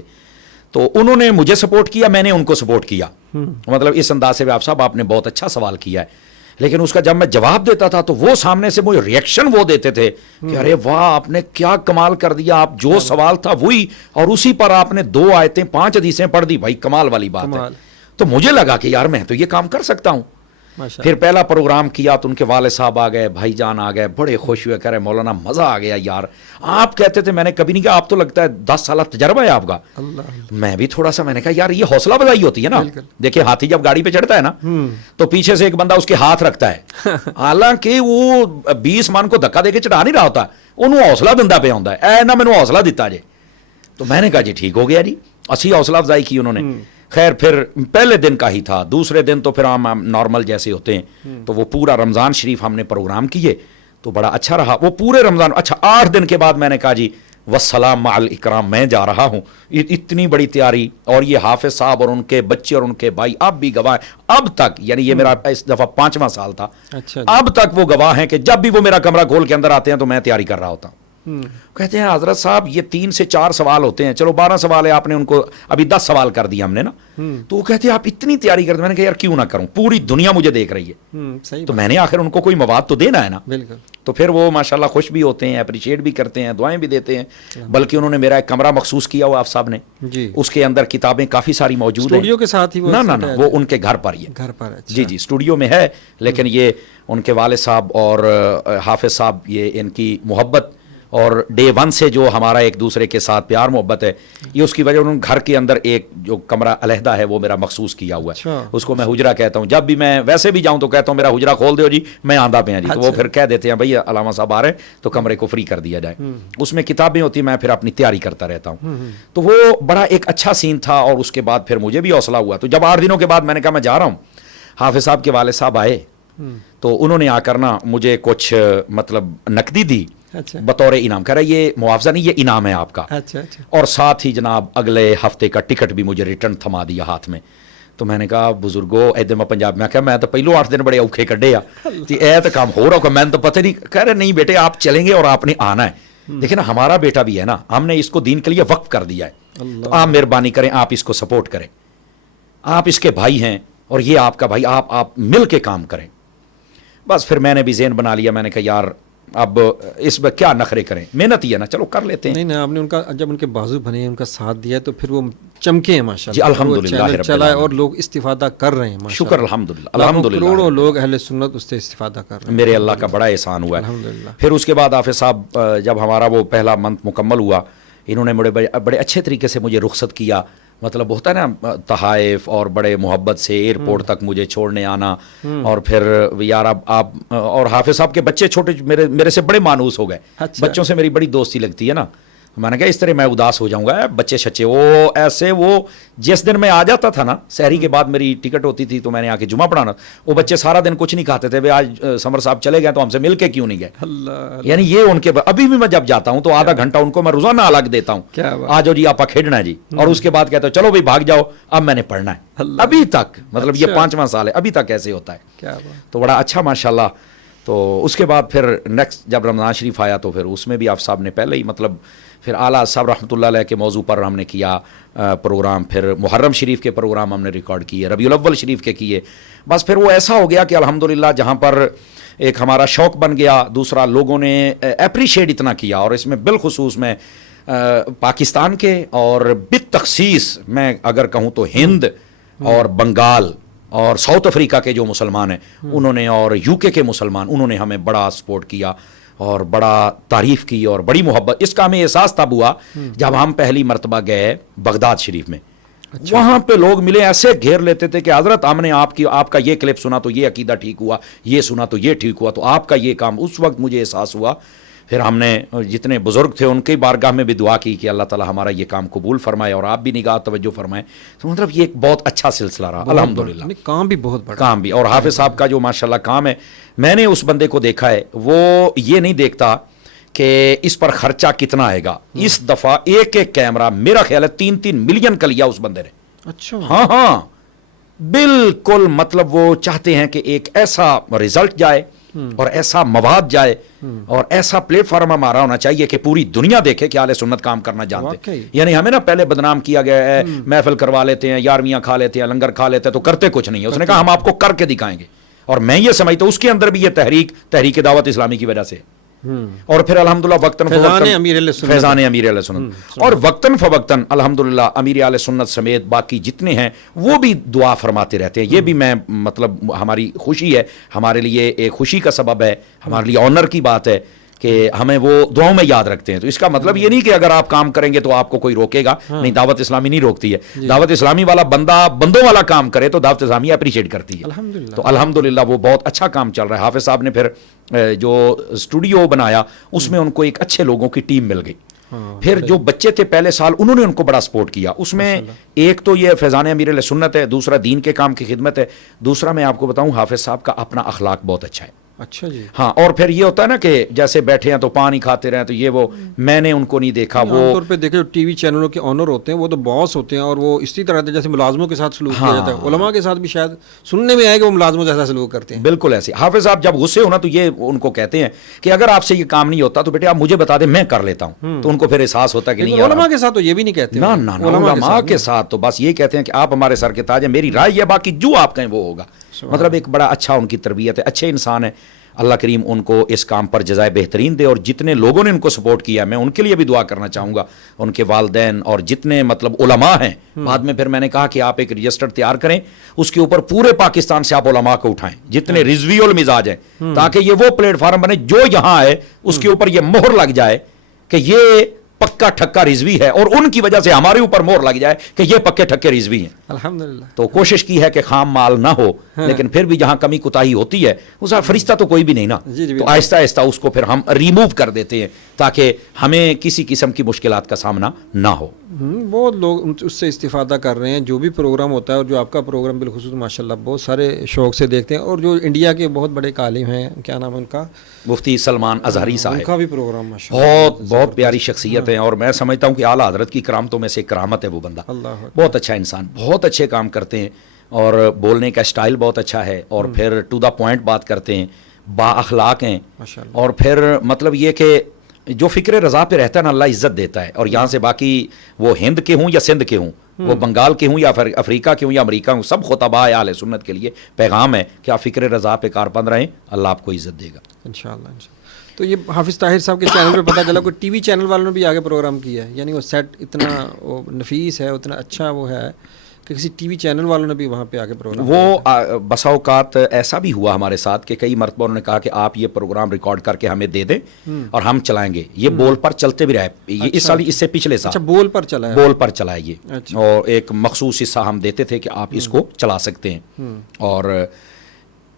تو انہوں نے مجھے سپورٹ کیا, میں نے ان کو سپورٹ کیا. مطلب اس انداز سے آپ صاحب آپ نے بہت اچھا سوال کیا ہے, لیکن اس کا جب میں جواب دیتا تھا تو وہ سامنے سے مجھے ریئیکشن وہ دیتے تھے کہ ارے واہ آپ نے کیا کمال کر دیا, آپ جو سوال تھا وہی, اور اسی پر آپ نے 2 آیتیں 5 حدیثیں پڑھ دی. بھائی کمال والی بات ہے. تو مجھے لگا کہ یار میں تو یہ کام کر سکتا ہوں. پھر پہلا پروگرام کیا تو ان کے والد صاحب آ گئے, بھائی جان آ گئے, بڑے خوش ہوئے, کہہ رہے مولانا مزہ آ گیا یار. آپ کہتے تھے, میں نے کبھی نہیں کہا آپ تو لگتا ہے 10 سالہ تجربہ ہے آپ کا. میں بھی تھوڑا سا, میں نے کہا یار یہ حوصلہ بزائی ہوتی ہے نا. دیکھیں ہاتھی جب گاڑی پہ چڑھتا ہے نا تو پیچھے سے ایک بندہ اس کے ہاتھ رکھتا ہے, حالانکہ وہ 20 من کو دھکا دے کے چڑھا نہیں رہا ہوتا, انہوں حوصلہ دندہ پہ ہوتا ہے, اے نہ مینوں حوصلہ دیتا جے. تو میں نے کہا جی ٹھیک ہو گیا جی, اچھی حوصلہ افزائی کی انہوں نے. خیر پھر پہلے دن کا ہی تھا, دوسرے دن تو پھر ہم نارمل جیسے ہوتے ہیں. تو وہ پورا رمضان شریف ہم نے پروگرام کیے تو بڑا اچھا رہا وہ پورے رمضان. اچھا 8 دن کے بعد میں نے کہا جی والسلام مع الاکرام, میں جا رہا ہوں. اتنی بڑی تیاری, اور یہ حافظ صاحب اور ان کے بچے اور ان کے بھائی اب بھی گواہ ہیں اب تک, یعنی یہ میرا اس دفعہ 5واں سال تھا, اب تک وہ گواہ ہیں کہ جب بھی وہ میرا کمرہ کھول کے اندر آتے ہیں تو میں تیاری کر رہا ہوتا ہوں. کہتے ہیں حضرت صاحب یہ 3 سے 4 سوال ہوتے ہیں, چلو 12 سوال ہے, آپ نے ان کو ابھی 10 سوال کر دیا ہم نے نا. تو وہ کہتے ہیں آپ اتنی تیاری کرتے. میں نے کہا یار کیوں نہ کروں, پوری دنیا مجھے دیکھ رہی ہے, تو میں نے آخر ان کو کوئی مواد تو دینا ہے نا. تو پھر وہ ماشاءاللہ خوش بھی ہوتے ہیں, اپریشیٹ بھی کرتے ہیں, دعائیں بھی دیتے ہیں. بلکہ انہوں نے میرا ایک کمرہ مخصوص کیا ہوا آپ صاحب نے, اس کے اندر کتابیں کافی ساری موجود ہیں. اسٹوڈیو کے ساتھ ہی وہ نہ وہ ان کے گھر پر ہی ہے. جی جی اسٹوڈیو میں ہے, لیکن یہ ان کے والد صاحب اور حافظ صاحب یہ ان کی محبت اور ڈے 1 سے جو ہمارا ایک دوسرے کے ساتھ پیار محبت ہے, یہ اس کی وجہ انہوں نے گھر کے اندر ایک جو کمرہ علیحدہ ہے وہ میرا مخصوص کیا ہوا ہے. اس کو میں حجرہ کہتا ہوں. جب بھی میں ویسے بھی جاؤں تو کہتا ہوں میرا حجرہ کھول دو جی, میں آندھا پہ ہیں جی. تو وہ پھر کہہ دیتے ہیں بھائی علامہ صاحب آ رہے ہیں تو کمرے کو فری کر دیا جائے. اس میں کتابیں ہوتی ہیں, میں پھر اپنی تیاری کرتا رہتا ہوں. تو وہ بڑا ایک اچھا سین تھا, اور اس کے بعد پھر مجھے بھی حوصلہ ہوا. تو جب 8 دنوں کے بعد میں نے کہا میں جا رہا ہوں, حافظ صاحب کے والد صاحب آئے تو انہوں نے آ کر نا مجھے کچھ مطلب نقدی دی اچھا بطور انعام. کہہ رہا ہے یہ معاوضہ نہیں، یہ انعام ہے آپ کا. اچھا اچھا اور ساتھ ہی جناب اگلے ہفتے کا ٹکٹ بھی مجھے ریٹرن تھما دیا ہاتھ میں. تو میں نے کہا بزرگو ادھر میں پنجاب میں کہا میں تو پہلو 8 دن بڑے اوکھے کڈے آ اے تو کام ہو رہا میں تو پتہ نہیں. کہہ رہے نہیں بیٹے آپ چلیں گے اور آپ نے آنا ہے. لیکن ہمارا بیٹا بھی ہے نا، ہم نے اس کو دین کے لیے وقف کر دیا ہے، تو آپ مہربانی کریں، آپ اس کو سپورٹ کریں، آپ اس کے بھائی ہیں اور یہ آپ کا بھائی، آپ مل کے کام کریں. بس پھر میں نے بھی ذہن بنا لیا، میں نے کہا یار اب اس میں کیا نخرے کریں، محنت ہی ہے نا، چلو کر لیتے ہیں. نہیں نہیں، آپ نے ان کا جب ان کے بازو بنے ان کا ساتھ دیا تو پھر وہ چمکے ہیں ماشاء جی اللہ. الحمدللہ رب چلا ہے العالمین. اور لوگ استفادہ کر رہے ہیں ماشاء شکر اللہ. الحمدللہ لاکھوں الحمدللہ. کروڑوں لوگ اہل سنت اس سے استفادہ کر رہے ہیں. میرے اللہ کا بڑا احسان ہوا ہے. الحمدللہ. پھر اس کے بعد حافظ صاحب جب ہمارا وہ پہلا منتھ مکمل ہوا، انہوں نے بڑے اچھے طریقے سے مجھے رخصت کیا. مطلب ہوتا ہے نا تحائف، اور بڑے محبت سے ایئرپورٹ تک مجھے چھوڑنے آنا. اور پھر یار اب آپ اور حافظ صاحب کے بچے چھوٹے میرے سے بڑے مانوس ہو گئے. بچوں سے میری بڑی دوستی لگتی ہے نا. میں نے کہا اس طرح میں اداس ہو جاؤں گا، بچے شچے وہ ایسے. وہ جس دن میں آ جاتا تھا نا، سحری کے بعد میری ٹکٹ ہوتی تھی تو میں نے آ کے جمعہ پڑھانا، وہ بچے سارا دن کچھ نہیں کھاتے تھے. آج سمر صاحب چلے گئے تو ہم سے مل کے کیوں نہیں گئے. اللہ یعنی یہ ان کے ابھی بھی میں جب جاتا ہوں تو آدھا گھنٹہ ان کو میں روزانہ الگ دیتا ہوں. آ جاؤ جی آپ کھیلنا ہے جی، اور اس کے بعد کہتے ہو چلو بھائی بھاگ جاؤ اب میں نے پڑھنا ہے. ابھی تک مطلب یہ 5واں سال ہے، ابھی تک ایسے ہوتا ہے. تو بڑا اچھا ماشاءاللہ. تو اس کے بعد پھر نیکسٹ جب رمضان شریف آیا تو پھر اس میں بھی آپ صاحب نے پہلے ہی مطلب پھر اعلیٰ صاحب رحمۃ اللہ علیہ کے موضوع پر ہم نے کیا پروگرام. پھر محرم شریف کے پروگرام ہم نے ریکارڈ کیے، ربیع الاول شریف کے کیے. بس پھر وہ ایسا ہو گیا کہ الحمدللہ جہاں پر ایک ہمارا شوق بن گیا، دوسرا لوگوں نے اپریشیٹ اتنا کیا. اور اس میں بالخصوص میں پاکستان کے اور بالتخصیص میں اگر کہوں تو ہند اور بنگال اور ساؤتھ افریقہ کے جو مسلمان ہیں انہوں نے، اور یو کے مسلمان، انہوں نے ہمیں بڑا سپورٹ کیا اور بڑا تعریف کی اور بڑی محبت. اس کا ہمیں احساس تب ہوا جب ہم پہلی مرتبہ گئے بغداد شریف میں. وہاں پہ لوگ ملے ایسے گھیر لیتے تھے کہ حضرت ہم نے آپ کا یہ کلپ سنا تو یہ عقیدہ ٹھیک ہوا، یہ سنا تو یہ ٹھیک ہوا، تو آپ کا یہ کام. اس وقت مجھے احساس ہوا. پھر ہم نے جتنے بزرگ تھے ان کی بارگاہ میں بھی دعا کی کہ اللہ تعالی ہمارا یہ کام قبول فرمائے اور آپ بھی نگاہ توجہ فرمائیں. تو مطلب یہ ایک بہت اچھا سلسلہ رہا الحمدللہ. کام بھی بہت بڑا کام بھی. اور حافظ صاحب کا جو ماشاءاللہ کام ہے، میں نے اس بندے کو دیکھا ہے، وہ یہ نہیں دیکھتا کہ اس پر خرچہ کتنا آئے گا. اس دفعہ ایک کیمرہ میرا خیال ہے 3 ملین کا لیا اس بندے نے. اچھا ہاں بالکل. مطلب وہ چاہتے ہیں کہ ایک ایسا رزلٹ جائے اور ایسا مواد جائے اور ایسا پلیٹ فارم ہمارا ہونا چاہیے کہ پوری دنیا دیکھے کہ اہل سنت کام کرنا جانتے ہیں. یعنی ہمیں نا پہلے بدنام کیا گیا ہے، محفل کروا لیتے ہیں، یارویاں کھا لیتے ہیں، لنگر کھا لیتے ہیں، تو کرتے کچھ نہیں ہے. اس نے کہا ہم آپ کو کر کے دکھائیں گے. اور میں یہ سمجھتا ہوں اس کے اندر بھی یہ تحریک دعوت اسلامی کی وجہ سے. اور پھر الحمدللہ وقتاً فیضان امیر علیہ سنت اور وقتاً فوقتاً الحمدللہ امیر علیہ سنت سمیت باقی جتنے ہیں وہ بھی دعا فرماتے رہتے ہیں. یہ بھی میں مطلب ہماری خوشی ہے، ہمارے لیے ایک خوشی کا سبب ہے، ہمارے لیے آنر کی بات ہے کہ ہمیں وہ دعاؤں میں یاد رکھتے ہیں. تو اس کا مطلب یہ نہیں کہ اگر آپ کام کریں گے تو آپ کو کوئی روکے گا. نہیں، دعوت اسلامی نہیں روکتی ہے. دعوت اسلامی والا بندوں والا کام کرے تو دعوت اسلامی اپریشیٹ کرتی ہے. تو الحمدللہ وہ بہت اچھا کام چل رہا ہے. حافظ صاحب نے پھر جو اسٹوڈیو بنایا اس میں ان کو ایک اچھے لوگوں کی ٹیم مل گئی. پھر جو بچے تھے پہلے سال انہوں نے ان کو بڑا سپورٹ کیا. اس میں ایک تو یہ فیضان امیر علیہ سنت ہے، دوسرا دین کے کام کی خدمت ہے، دوسرا میں آپ کو بتاؤں حافظ صاحب کا اپنا اخلاق بہت اچھا ہے. اچھا جی. ہاں. اور پھر یہ ہوتا ہے نا کہ جیسے بیٹھے ہیں تو پانی کھاتے رہیں، تو یہ وہ میں نے ان کو نہیں دیکھا. وہ عام طور پہ دیکھیں ٹی وی چینلوں کے آنر ہوتے ہیں وہ تو باس ہوتے ہیں اور وہ اسی طرح جیسے ملازموں کے ساتھ سلوک کیا جاتا ہے. علماء کے ساتھ بھی شاید سننے میں آئے کہ وہ ملازموں جیسا سلوک کرتے ہیں. بالکل ایسے. حافظ صاحب جب غصے ہونا تو یہ ان کو کہتے ہیں کہ اگر آپ سے یہ کام نہیں ہوتا تو بیٹے آپ مجھے بتا دیں، میں کر لیتا ہوں. تو ان کو پھر احساس ہوتا ہے کہ نہیں. علماء کے ساتھ تو یہ بھی نہیں کہتے. علماء کے ساتھ تو بس یہ کہتے ہیں کہ آپ ہمارے سر کے تاج ہیں، میری رائے ہے، باقی جو آپ کہیں وہ ہوگا. مطلب ایک بڑا اچھا ان کی تربیت ہے، اچھے انسان ہے. اللہ کریم ان کو اس کام پر جزائے بہترین دے. اور جتنے لوگوں نے ان کو سپورٹ کیا میں ان کے لیے بھی دعا کرنا چاہوں گا، ان کے والدین اور جتنے مطلب علماء ہیں. بعد میں پھر میں نے کہا کہ آپ ایک رجسٹر تیار کریں، اس کے اوپر پورے پاکستان سے آپ علماء کو اٹھائیں جتنے رضوی المزاج ہیں، تاکہ یہ وہ پلیٹ فارم بنے جو یہاں ہے اس کے اوپر یہ مہر لگ جائے کہ یہ پکا ٹھکا رضوی ہے اور ان کی وجہ سے ہمارے اوپر مور لگ جائے کہ یہ پکے ٹھکے رضوی ہیں. الحمدللہ. تو کوشش کی ہے کہ خام مال نہ ہو, لیکن پھر بھی جہاں کمی کوتاہی ہوتی ہے اس کا فرشتہ تو کوئی بھی نہیں نا, تو آہستہ آہستہ اس کو پھر ہم ریموو کر دیتے ہیں تاکہ ہمیں کسی قسم کی مشکلات کا سامنا نہ ہو. بہت لوگ اس سے استفادہ کر رہے ہیں, جو بھی پروگرام ہوتا ہے اور جو آپ کا پروگرام بالخصوص ماشاءاللہ بہت سارے شوق سے دیکھتے ہیں, اور جو انڈیا کے بہت بڑے عالم ہیں, کیا نام ہے ان کا, مفتی سلمان اظہری ان صاحب, کا بھی پروگرام ماشاءاللہ بہت پیاری شخصیت ہیں, اور میں سمجھتا ہوں کہ اعلیٰ حضرت کی کرامتوں میں سے کرامت ہے وہ بندہ. بہت اچھا انسان, بہت اچھے کام کرتے ہیں اور بولنے کا اسٹائل بہت اچھا ہے, اور پھر ٹو دا پوائنٹ بات کرتے ہیں, با اخلاق ہیں, اور پھر مطلب یہ کہ جو فکر رضا پہ رہتا ہے نا اللہ عزت دیتا ہے. اور یہاں سے باقی وہ ہند کے ہوں یا سندھ کے ہوں, وہ بنگال کے ہوں یا افریقہ کے ہوں یا امریکہ ہوں, سب خطباء اہل سنت کے لیے پیغام ہے کہ آپ فکر رضا پہ کاربند رہیں, اللہ آپ کو عزت دے گا انشاءاللہ. تو یہ حافظ طاہر صاحب کے چینل پہ پتہ چلا کوئی ٹی وی چینل والوں نے بھی آگے پروگرام کیا ہے, یعنی وہ سیٹ اتنا وہ نفیس ہے, اتنا اچھا وہ ہے کہ کسی ٹی وی چینل والوں نے بھی وہاں پہ آگے پروگرام وہ بسا اوقات ایسا بھی ہوا ہمارے ساتھ کہ کئی مرتبہ انہوں نے کہا کہ آپ یہ پروگرام ریکارڈ کر کے ہمیں دے دیں اور ہم چلائیں گے. یہ بول پر چلتے بھی رہے, یہ اس سال, اس سے پچھلے سال بول پر چلا ہے, بول پر چلا ہے یہ, اور ایک مخصوص حصہ ہم دیتے تھے کہ آپ اس کو چلا سکتے ہیں. اور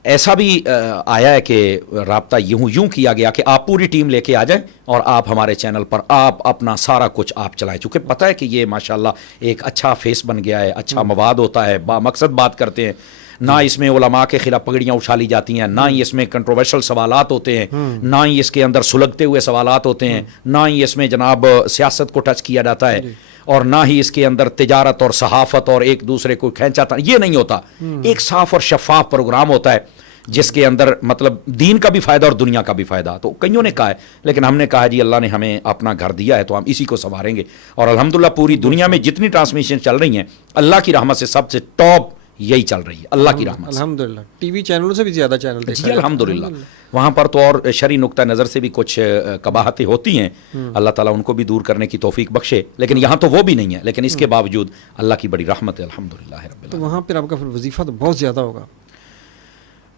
ایسا بھی آیا ہے کہ رابطہ یوں کیا گیا کہ آپ پوری ٹیم لے کے آ جائیں اور آپ ہمارے چینل پر آپ اپنا سارا کچھ آپ چلائیں, چونکہ پتہ ہے کہ یہ ماشاءاللہ ایک اچھا فیس بن گیا ہے, اچھا مواد ہوتا ہے, با مقصد بات کرتے ہیں, نہ اس میں علماء کے خلاف پگڑیاں اچھالی جاتی ہیں, نہ ہی اس میں کنٹروورشل سوالات ہوتے ہیں, نہ ہی اس کے اندر سلگتے ہوئے سوالات ہوتے ہیں, نہ ہی اس میں جناب سیاست کو ٹچ کیا جاتا ہے, اور نہ ہی اس کے اندر تجارت اور صحافت اور ایک دوسرے کو کھینچاتا, یہ نہیں ہوتا. ایک صاف اور شفاف پروگرام ہوتا ہے جس کے اندر مطلب دین کا بھی فائدہ اور دنیا کا بھی فائدہ. تو کئیوں نے کہا ہے, لیکن ہم نے کہا جی اللہ نے ہمیں اپنا گھر دیا ہے تو ہم اسی کو سنواریں گے. اور الحمدللہ پوری دنیا میں جتنی ٹرانسمیشن چل رہی ہیں اللہ کی رحمت سے سب سے ٹاپ یہی چل رہی ہے, اللہ کی رحمت سے. الحمدللہ ٹی وی چینلوں سے بھی زیادہ چینل دیکھا جی الحمدللہ. وہاں پر تو اور شرعی نقطہ نظر سے بھی کچھ قباحتیں ہوتی ہیں, اللہ تعالیٰ ان کو بھی دور کرنے کی توفیق بخشے, لیکن یہاں تو وہ بھی نہیں ہے, لیکن اس کے باوجود اللہ کی بڑی رحمت ہے الحمدللہ رب العالمین. تو وہاں پھر آپ کا وظیفہ تو بہت زیادہ ہوگا.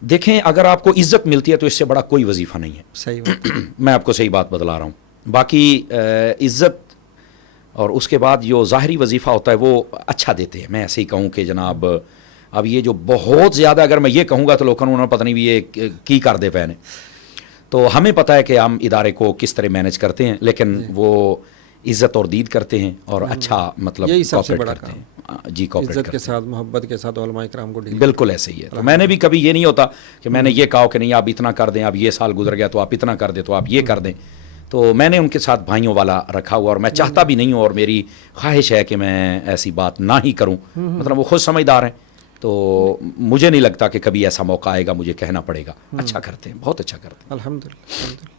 دیکھیں اگر آپ کو عزت ملتی ہے تو اس سے بڑا کوئی وظیفہ نہیں ہے. صحیح بات. میں آپ کو صحیح بات بتلا رہا ہوں. باقی عزت اور اس کے بعد جو ظاہری وظیفہ ہوتا ہے وہ اچھا دیتے ہیں. میں ایسے ہی کہوں کہ جناب اب یہ جو بہت زیادہ اگر میں یہ کہوں گا تو لوگوں نے پتہ نہیں بھی یہ کی کر دے پہنے, تو ہمیں پتہ ہے کہ ہم ادارے کو کس طرح مینج کرتے ہیں, لیکن وہ عزت اور دید کرتے ہیں اور اچھا مطلب کوآپریٹ کرتے ہیں. جی کوآپریٹ عزت کے ساتھ, محبت کے ساتھ علماء کرام کو ڈیل. بالکل ایسے ہی ہے. تو میں نے بھی کبھی یہ نہیں ہوتا کہ میں نے یہ کہا کہ نہیں آپ اتنا کر دیں, اب یہ سال گزر گیا تو آپ اتنا کر دیں, تو آپ یہ کر دیں. تو میں نے ان کے ساتھ بھائیوں والا رکھا ہوا, اور میں چاہتا بھی نہیں ہوں, اور میری خواہش ہے کہ میں ایسی بات نہ ہی کروں. مطلب وہ خود سمجھدار ہیں, تو مجھے نہیں لگتا کہ کبھی ایسا موقع آئے گا مجھے کہنا پڑے گا. اچھا کرتے ہیں, بہت اچھا کرتے ہیں الحمدللہ.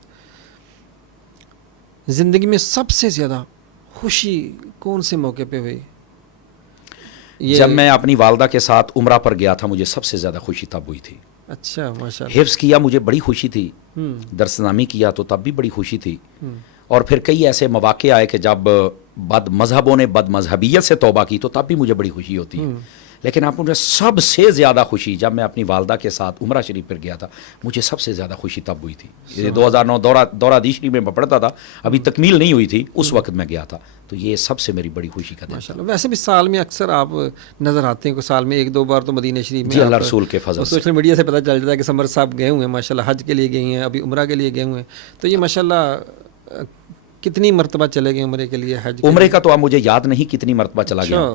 زندگی میں سب سے زیادہ خوشی کون سے موقع پہ ہوئی؟ جب میں اپنی والدہ کے ساتھ عمرہ پر گیا تھا مجھے سب سے زیادہ خوشی تب ہوئی تھی. اچھا ماشاءاللہ. حفظ کیا مجھے بڑی خوشی تھی, درس نامی کیا تو تب بھی بڑی خوشی تھی, اور پھر کئی ایسے مواقع آئے کہ جب بد مذہبوں نے بد مذہبیت سے توبہ کی تو تب بھی مجھے بڑی خوشی ہوتی ہے. لیکن آپ مجھے سب سے زیادہ خوشی جب میں اپنی والدہ کے ساتھ عمرہ شریف پر گیا تھا, مجھے سب سے زیادہ خوشی تب ہوئی تھی. یہ 2009 دورہ دی شریف میں پڑھتا تھا, ابھی تکمیل نہیں ہوئی تھی, اس وقت میں گیا تھا, تو یہ سب سے میری بڑی خوشی کا دن. ماشاءاللہ. ویسے بھی سال میں اکثر آپ نظر آتے ہیں کہ سال میں 1-2 بار تو مدینہ شریف میں. جی اللہ رسول کے فضل سے. سوشل میڈیا سے پتہ چل جاتا ہے کہ سمر صاحب گئے ہوئے ہیں ماشاءاللہ, حج کے لیے گئے ہیں, ابھی عمرہ کے لیے گئے ہوئے ہیں. تو یہ ماشاءاللہ کتنی مرتبہ چلے گئے عمرے کے لیے؟ حج عمرے کا تو اب مجھے یاد نہیں کتنی مرتبہ چلا گیا,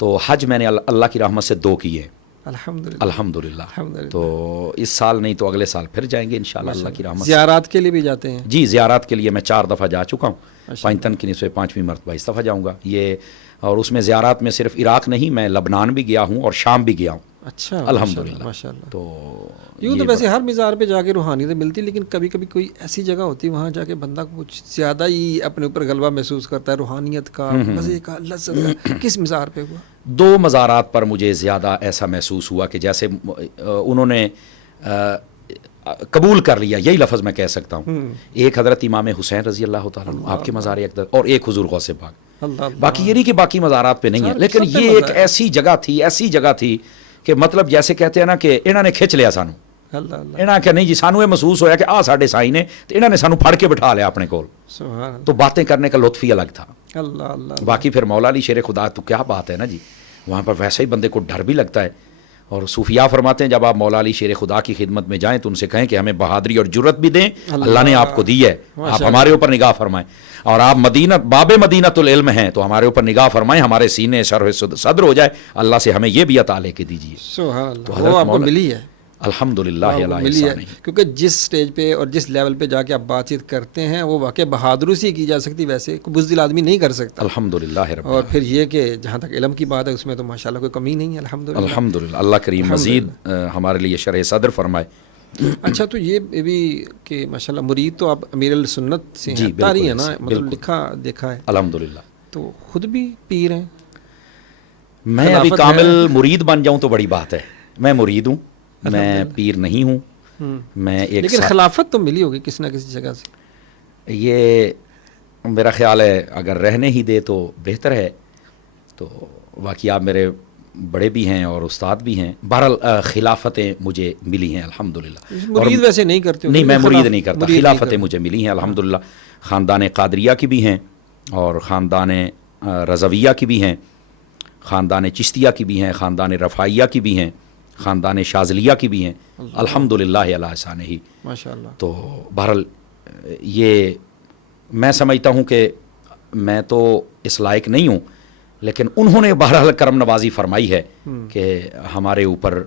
تو حج میں نے اللہ کی رحمت سے 2 کیے الحمدللہ. تو اس سال نہیں تو اگلے سال پھر جائیں گے انشاءاللہ اللہ کی رحمت سے. زیارات کے لیے بھی جاتے ہیں؟ جی زیارات کے لیے میں 4 دفعہ جا چکا ہوں, پائنتن کی نسبت 5ویں مرتبہ اس دفعہ جاؤں گا یہ. اور اس میں زیارات میں صرف عراق نہیں, میں لبنان بھی گیا ہوں اور شام بھی گیا ہوں. اچھا الحمدللہ ماشاءاللہ. تو یوں تو ویسے ہر مزار پہ جا کے روحانیت ملتی, لیکن کبھی کبھی کوئی ایسی جگہ ہوتی ہے وہاں جا کے بندہ کچھ زیادہ ہی اپنے اوپر غلبہ محسوس کرتا ہے روحانیت کا, مزے کا, لذت کا. کس مزار پہ ہوا؟ 2 مزارات پر مجھے زیادہ ایسا محسوس ہوا کہ جیسے انہوں نے قبول کر لیا, یہی لفظ میں کہہ سکتا ہوں. ایک حضرت امام حسین رضی اللہ تعالیٰ عنہ آپ کے مزار اقدس, اور ایک حضور غوث پاک. باقی یہ نہیں کہ باقی مزارات پہ نہیں ہے, لیکن یہ ایک ایسی جگہ تھی کہ مطلب جیسے کہتے ہیں نا کہ انہوں نے کھینچ لیا سانو. اللہ اللہ انہاں کہ نہیں جی سانو یہ محسوس ہویا کہ آ ساڈے سائی نے تو انہوں نے سانو پھڑ کے بٹھا لیا اپنے کول، سبحان اللہ تو باتیں کرنے کا لطف ہی الگ تھا۔ اللہ اللہ باقی پھر مولا علی شیر خدا تو کیا بات ہے نا جی، وہاں پر ویسے ہی بندے کو ڈر بھی لگتا ہے، اور صوفیاء فرماتے ہیں جب آپ مولا علی شیر خدا کی خدمت میں جائیں تو ان سے کہیں کہ ہمیں بہادری اور جرت بھی دیں، اللہ نے آپ کو دی ہے، آپ ہمارے اوپر نگاہ فرمائیں، اور آپ مدینہ باب مدینۃ العلم ہیں تو ہمارے اوپر نگاہ فرمائیں، ہمارے سینے شرح صدر ہو جائے، اللہ سے ہمیں یہ بھی عطا لے کے دیجیے۔ سبحان اللہ، حضرت وہ آپ کو مولا- ملی ہے، الحمدللہ وہ علی ملی ہے، احسانہ۔ کیونکہ جس سٹیج پہ اور جس لیول پہ جا کے آپ بات چیت کرتے ہیں وہ واقع بہادری سے کی جا سکتی، ویسے کوئی بزدل آدمی نہیں کر سکتا۔ الحمدللہ رب اور پھر یہ کہ جہاں تک علم کی بات ہے اس میں تو ماشاءاللہ کوئی کمی نہیں ہے، الحمدللہ۔ الحمدللہ، اللہ کریم مزید ہمارے لیے شرح صدر فرمائے۔ اچھا، تو یہ بھی کہ ماشاءاللہ مرید تو آپ امیر السنت سے جی، ہیں، بالکل تاری ہے نا، ایسے، مطلب بالکل۔ لکھا دیکھا ہے، الحمدللہ تو خود بھی پیر ہیں؟ میں ابھی خلافت کامل ہے۔ مرید بن جاؤں تو بڑی بات ہے، میں مرید ہوں، میں پیر نہیں ہوں، میں ایک لیکن خلافت تو ملی ہوگی کسی نہ کسی جگہ سے۔ یہ میرا خیال ہے اگر رہنے ہی دے تو بہتر ہے، تو باقی آپ میرے بڑے بھی ہیں اور استاد بھی ہیں، بہرحال خلافتیں مجھے ملی ہیں الحمدللہ۔ مرید ویسے نہیں کرتے ہو؟ نہیں، میں مرید نہیں کرتا، مرید خلافتیں کرتے۔ مجھے ملی ہیں الحمدللہ، خاندان قادریہ کی بھی ہیں اور خاندان رضویہ کی بھی ہیں، خاندان چشتیہ کی بھی ہیں، خاندان رفاعیہ کی بھی ہیں، خاندان شاذلیہ کی بھی ہیں، الحمدللہ علی احسانہ ہی۔ ماشاءاللہ۔ تو بہرحال یہ میں سمجھتا ہوں کہ میں تو اس لائق نہیں ہوں، لیکن انہوں نے بہرحال کرم نوازی فرمائی ہے کہ ہمارے اوپر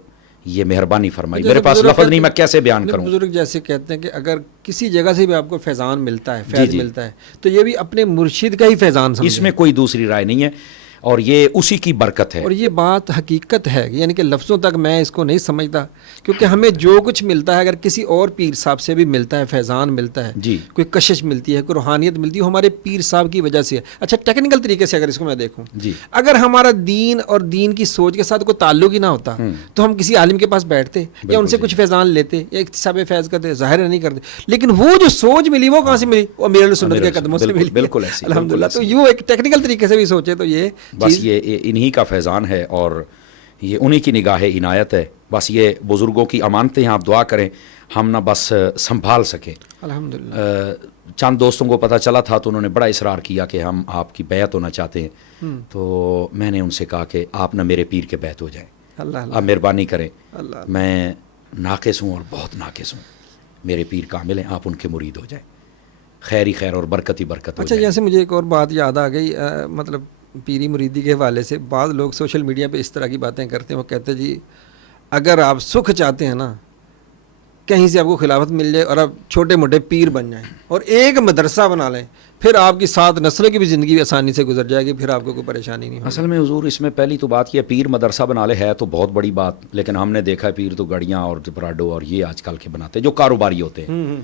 یہ مہربانی فرمائی، میرے پاس لفظ نہیں، میں کیسے بیان کروں۔ بزرگ جیسے کہتے ہیں کہ اگر کسی جگہ سے بھی آپ کو فیضان ملتا ہے، فیض ملتا ہے، تو یہ بھی اپنے مرشد کا ہی فیضان سمجھیں۔ اس میں کوئی دوسری رائے نہیں ہے، اور یہ اسی کی برکت ہے۔ اور یہ بات حقیقت ہے، یعنی کہ لفظوں تک میں اس کو نہیں سمجھتا، کیونکہ ہمیں جو کچھ ملتا ہے اگر کسی اور پیر صاحب سے بھی ملتا ہے، فیضان ملتا ہے، جی، کوئی کشش ملتی ہے، کوئی روحانیت ملتی ہے، ہمارے پیر صاحب کی وجہ سے ہے۔ اچھا، ٹیکنیکل طریقے سے اگر اس کو میں دیکھوں، جی، اگر ہمارا دین اور دین کی سوچ کے ساتھ کوئی تعلق ہی نہ ہوتا تو ہم کسی عالم کے پاس بیٹھتے یا ان سے کچھ فیضان لیتے یا اکتساب فیض کرتے، ظاہر نہیں کرتے، لیکن وہ جو سوچ ملی وہ کہاں سے ملی؟ وہ امیر السنت کے قدموں سے ملی، بالکل ایسی، الحمدللہ۔ تو یوں ایک ٹیکنیکل طریقے سے بھی سوچے تو یہ بس یہ انہی کا فیضان ہے اور یہ انہی کی نگاہ عنایت ہے، بس یہ بزرگوں کی امانتیں ہیں، آپ دعا کریں ہم نہ بس سنبھال سکیں۔ الحمدللہ۔ چند دوستوں کو پتہ چلا تھا تو انہوں نے بڑا اصرار کیا کہ ہم آپ کی بیعت ہونا چاہتے ہیں، تو میں نے ان سے کہا کہ آپ نہ میرے پیر کے بیعت ہو جائیں، اللہ آپ مہربانی کریں، اللہ۔ میں ناقص ہوں اور بہت ناقص ہوں، میرے پیر کامل ہیں، آپ ان کے مرید ہو جائیں، خیر ہی خیر اور برکت ہی برکت ہو اچھا، جائے۔ جیسے مجھے ایک اور بات یاد آ گئی، مطلب پیری مریدی کے حوالے سے بعض لوگ سوشل میڈیا پہ اس طرح کی باتیں کرتے ہیں، وہ کہتے ہیں جی اگر آپ سکھ چاہتے ہیں نا، کہیں سے آپ کو خلافت مل جائے اور آپ چھوٹے موٹے پیر بن جائیں اور ایک مدرسہ بنا لیں، پھر آپ کی 7 نسلوں کی بھی زندگی آسانی سے گزر جائے گی، پھر آپ کو کوئی پریشانی نہیں ہوگی۔ اصل میں حضور اس میں پہلی تو بات یہ پیر مدرسہ بنا لے ہے تو بہت بڑی بات، لیکن ہم نے دیکھا ہے پیر تو گڑیاں اور پراڈو اور یہ آج کل کے بناتے ہیں جو کاروباری ہوتے ہیں،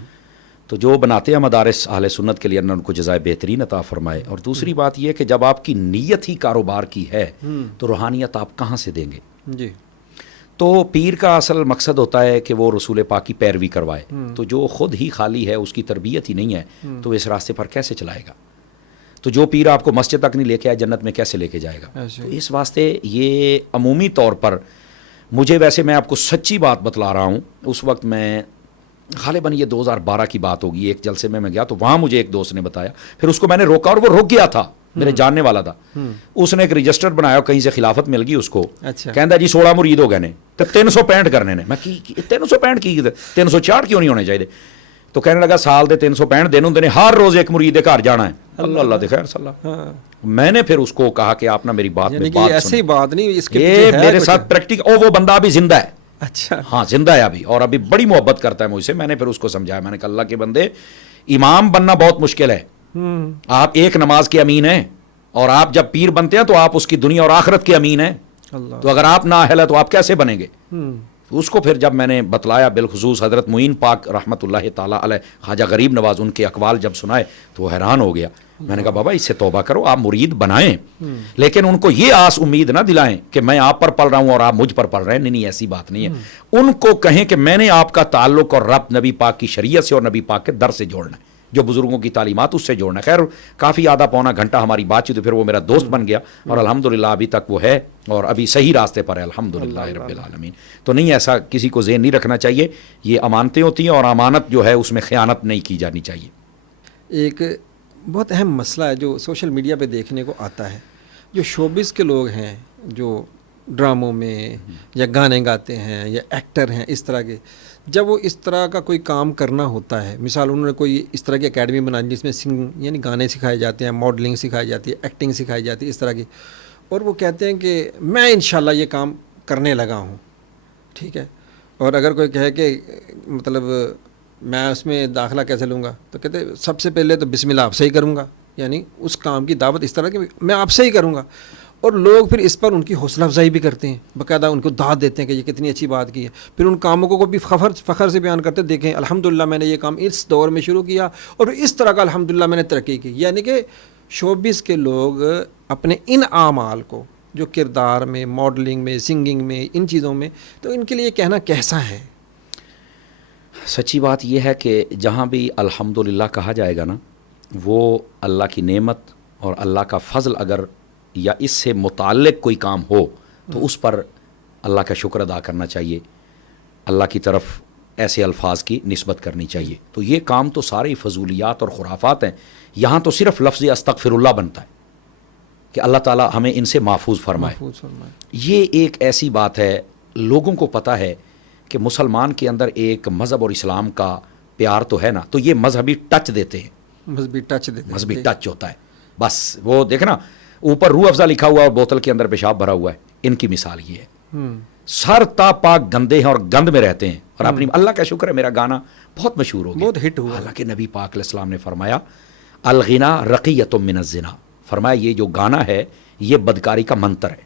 تو جو بناتے ہیں مدارس اہل سنت کے لیے اللہ ان کو جزائے بہترین عطا فرمائے۔ اور دوسری بات یہ کہ جب آپ کی نیت ہی کاروبار کی ہے تو روحانیت آپ کہاں سے دیں گے؟ جی، تو پیر کا اصل مقصد ہوتا ہے کہ وہ رسول پاک کی پیروی کروائے، تو جو خود ہی خالی ہے، اس کی تربیت ہی نہیں ہے، تو اس راستے پر کیسے چلائے گا؟ تو جو پیر آپ کو مسجد تک نہیں لے کے آئے، جنت میں کیسے لے کے جائے گا؟ تو اس واسطے یہ عمومی طور پر مجھے، ویسے میں آپ کو سچی بات بتلا رہا ہوں، اس وقت میں غالباً یہ 2012 کی بات ہوگی، ایک جلسے میں گیا تو وہاں مجھے ایک دوست نے بتایا، پھر اس کو میں نے روکا اور وہ رک گیا تھا، میرے جاننے والا تھا، اس نے ایک رجسٹر بنایا، کہیں سے خلافت مل گئی اس کو، اچھا، کہندا جی 16 مرید ہو گئے نے تو 365 کرنے نے، میں کی 365 کی 366 کیوں نہیں ہونے چاہیے؟ تو کہنے لگا سال دے 365 دن ہوندے نے، ہر روز ایک مرید دے گھر جانا ہے۔ اللہ اللہ دے خیر صلی اللہ۔ میں نے پھر اس کو کہا کہ آپ نا میری بات میں بات ایسی بات نہیں، اس کے یہ میرے ساتھ پریکٹیکل، وہ بندہ ابھی زندہ ہے، اچھا ہاں زندہ ہے ابھی، اور ابھی بڑی محبت کرتا ہے مجھ سے۔ میں نے پھر اس کو سمجھایا، میں نے کہا اللہ کے بندے، امام بننا بہت مشکل ہے، آپ ایک نماز کے امین ہیں، اور آپ جب پیر بنتے ہیں تو آپ اس کی دنیا اور آخرت کے امین ہیں، تو اگر آپ نااہل ہیں تو آپ کیسے بنیں گے؟ اس کو پھر جب میں نے بتلایا، بالخصوص حضرت معین پاک رحمۃ اللہ تعالیٰ علیہ، خواجہ غریب نواز، ان کے اقوال جب سنائے تو وہ حیران ہو گیا۔ میں نے کہا بابا اس سے توبہ کرو، آپ مرید بنائیں، لیکن ان کو یہ آس امید نہ دلائیں کہ میں آپ پر پڑھ رہا ہوں اور آپ مجھ پر پڑھ رہے ہیں، نہیں ایسی بات نہیں ہے۔ ان کو کہیں کہ میں نے آپ کا تعلق اور ربط نبی پاک کی شریعت سے اور نبی پاک کے در سے جوڑنا ہے، جو بزرگوں کی تعلیمات اس سے جوڑنا ہے. خیر کافی آدھا پونا گھنٹہ ہماری بات چیت، پھر وہ میرا دوست بن گیا اور الحمدللہ ابھی تک وہ ہے اور ابھی صحیح راستے پر ہے الحمدللہ رب العالمین. تو نہیں، ایسا کسی کو ذہن نہیں رکھنا چاہیے، یہ امانتیں ہوتی ہیں اور امانت جو ہے اس میں خیانت نہیں کی جانی چاہیے. ایک بہت اہم مسئلہ ہے جو سوشل میڈیا پہ دیکھنے کو آتا ہے، جو شوبز کے لوگ ہیں، جو ڈراموں میں یا گانے گاتے ہیں یا ایکٹر ہیں اس طرح کے، جب وہ اس طرح کا کوئی کام کرنا ہوتا ہے، مثال انہوں نے کوئی اس طرح کی اکیڈمی بنانی جس میں سنگ یعنی گانے سکھائے جاتے ہیں، ماڈلنگ سکھائی جاتی ہے، ایکٹنگ سکھائی جاتی ہے اس طرح کی، اور وہ کہتے ہیں کہ میں انشاءاللہ یہ کام کرنے لگا ہوں، ٹھیک ہے، اور اگر کوئی کہے کہ مطلب میں اس میں داخلہ کیسے لوں گا، تو کہتے ہیں سب سے پہلے تو بسم اللہ آپ سے ہی کروں گا، یعنی اس کام کی دعوت اس طرح کہ میں آپ سے ہی کروں گا. اور لوگ پھر اس پر ان کی حوصلہ افزائی بھی کرتے ہیں، باقاعدہ ان کو داد دیتے ہیں کہ یہ کتنی اچھی بات کی ہے، پھر ان کاموں کو بھی فخر سے بیان کرتے، دیکھیں الحمدللہ میں نے یہ کام اس دور میں شروع کیا اور اس طرح کا الحمدللہ میں نے ترقی کی. یعنی کہ شوبز کے لوگ اپنے ان اعمال کو جو کردار میں، ماڈلنگ میں، سنگنگ میں، ان چیزوں میں، تو ان کے لیے کہنا کیسا ہے؟ سچی بات یہ ہے کہ جہاں بھی الحمدللہ کہا جائے گا نا، وہ اللہ کی نعمت اور اللہ کا فضل اگر یا اس سے متعلق کوئی کام ہو تو اس پر اللہ کا شکر ادا کرنا چاہیے، اللہ کی طرف ایسے الفاظ کی نسبت کرنی چاہیے. تو یہ کام تو سارے فضولیات اور خرافات ہیں. یہاں تو صرف لفظ استغفر اللہ بنتا ہے کہ اللہ تعالیٰ ہمیں ان سے محفوظ فرمائے. یہ ایک ایسی بات ہے، لوگوں کو پتہ ہے کہ مسلمان کے اندر ایک مذہب اور اسلام کا پیار تو ہے نا، تو یہ مذہبی ٹچ دیتے ہیں، مذہبی ٹچ ہوتا ہے. بس وہ دیکھنا اوپر روح افزا لکھا ہوا اور بوتل کے اندر پیشاب بھرا ہوا ہے. ان کی مثال یہ ہے، سر تا پاک گندے ہیں اور گند میں رہتے ہیں، اور اپنی اللہ کا شکر ہے میرا گانا بہت مشہور ہو گیا، بہت ہٹ ہوا. حالانکہ نبی پاک علیہ السلام نے فرمایا الغنا رقیۃ من الزنا، فرمایا یہ جو گانا ہے یہ بدکاری کا منتر ہے.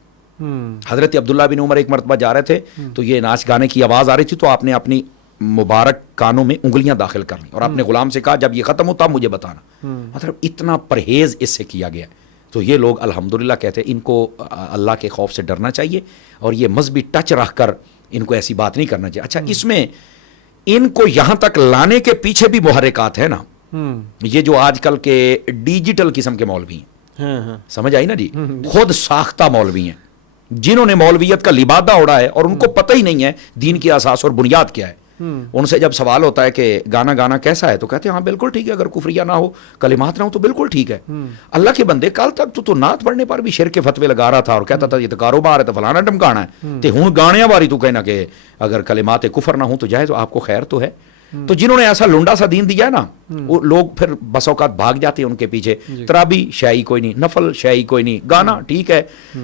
حضرت عبداللہ بن عمر ایک مرتبہ جا رہے تھے تو یہ ناچ گانے کی آواز آ رہی تھی، تو آپ نے اپنی مبارک کانوں میں انگلیاں داخل کر لیں اور اپنے غلام سے کہا جب یہ ختم ہوتا مجھے بتانا. مطلب اتنا پرہیز اس سے کیا گیا. تو یہ لوگ الحمدللہ کہتے ہیں ان کو اللہ کے خوف سے ڈرنا چاہیے اور یہ مذہبی ٹچ رکھ کر ان کو ایسی بات نہیں کرنا چاہیے. اچھا، اس میں ان کو یہاں تک لانے کے پیچھے بھی محرکات ہیں نا، یہ جو آج کل کے ڈیجیٹل قسم کے مولوی ہیں، سمجھ آئی نا جی، خود ساختہ مولوی ہیں جنہوں نے مولویت کا لبادہ اڑا ہے اور ان کو پتہ ہی نہیں ہے دین کی اساس اور بنیاد کیا ہے. ان سے جب سوال ہوتا ہے کہ گانا کیسا ہے تو کہتے ہیں ہاں بالکل ٹھیک ہے، اگر کفریہ نہ ہو، کلمات نہ ہو تو بالکل ٹھیک ہے. اللہ کے بندے کل تک تو نعت پڑھنے پر بھی شرک کے فتوے لگا رہا تھا اور کہتا تھا یہ تو کاروبار ہے، تو فلانا ڈمکانا ہے، تے ہوں گانے باری تو کہنا کہ اگر کلمات کفر نہ ہوں تو جائے، تو آپ کو خیر تو ہے. تو جنہوں نے ایسا لنڈا سا دین دیا ہے نا، وہ لوگ پھر بس اوقات بھاگ جاتے ہیں ان کے پیچھے. ترابی شاعی کوئی نہیں، نفل شاعی کوئی نہیں، گانا ٹھیک ہے،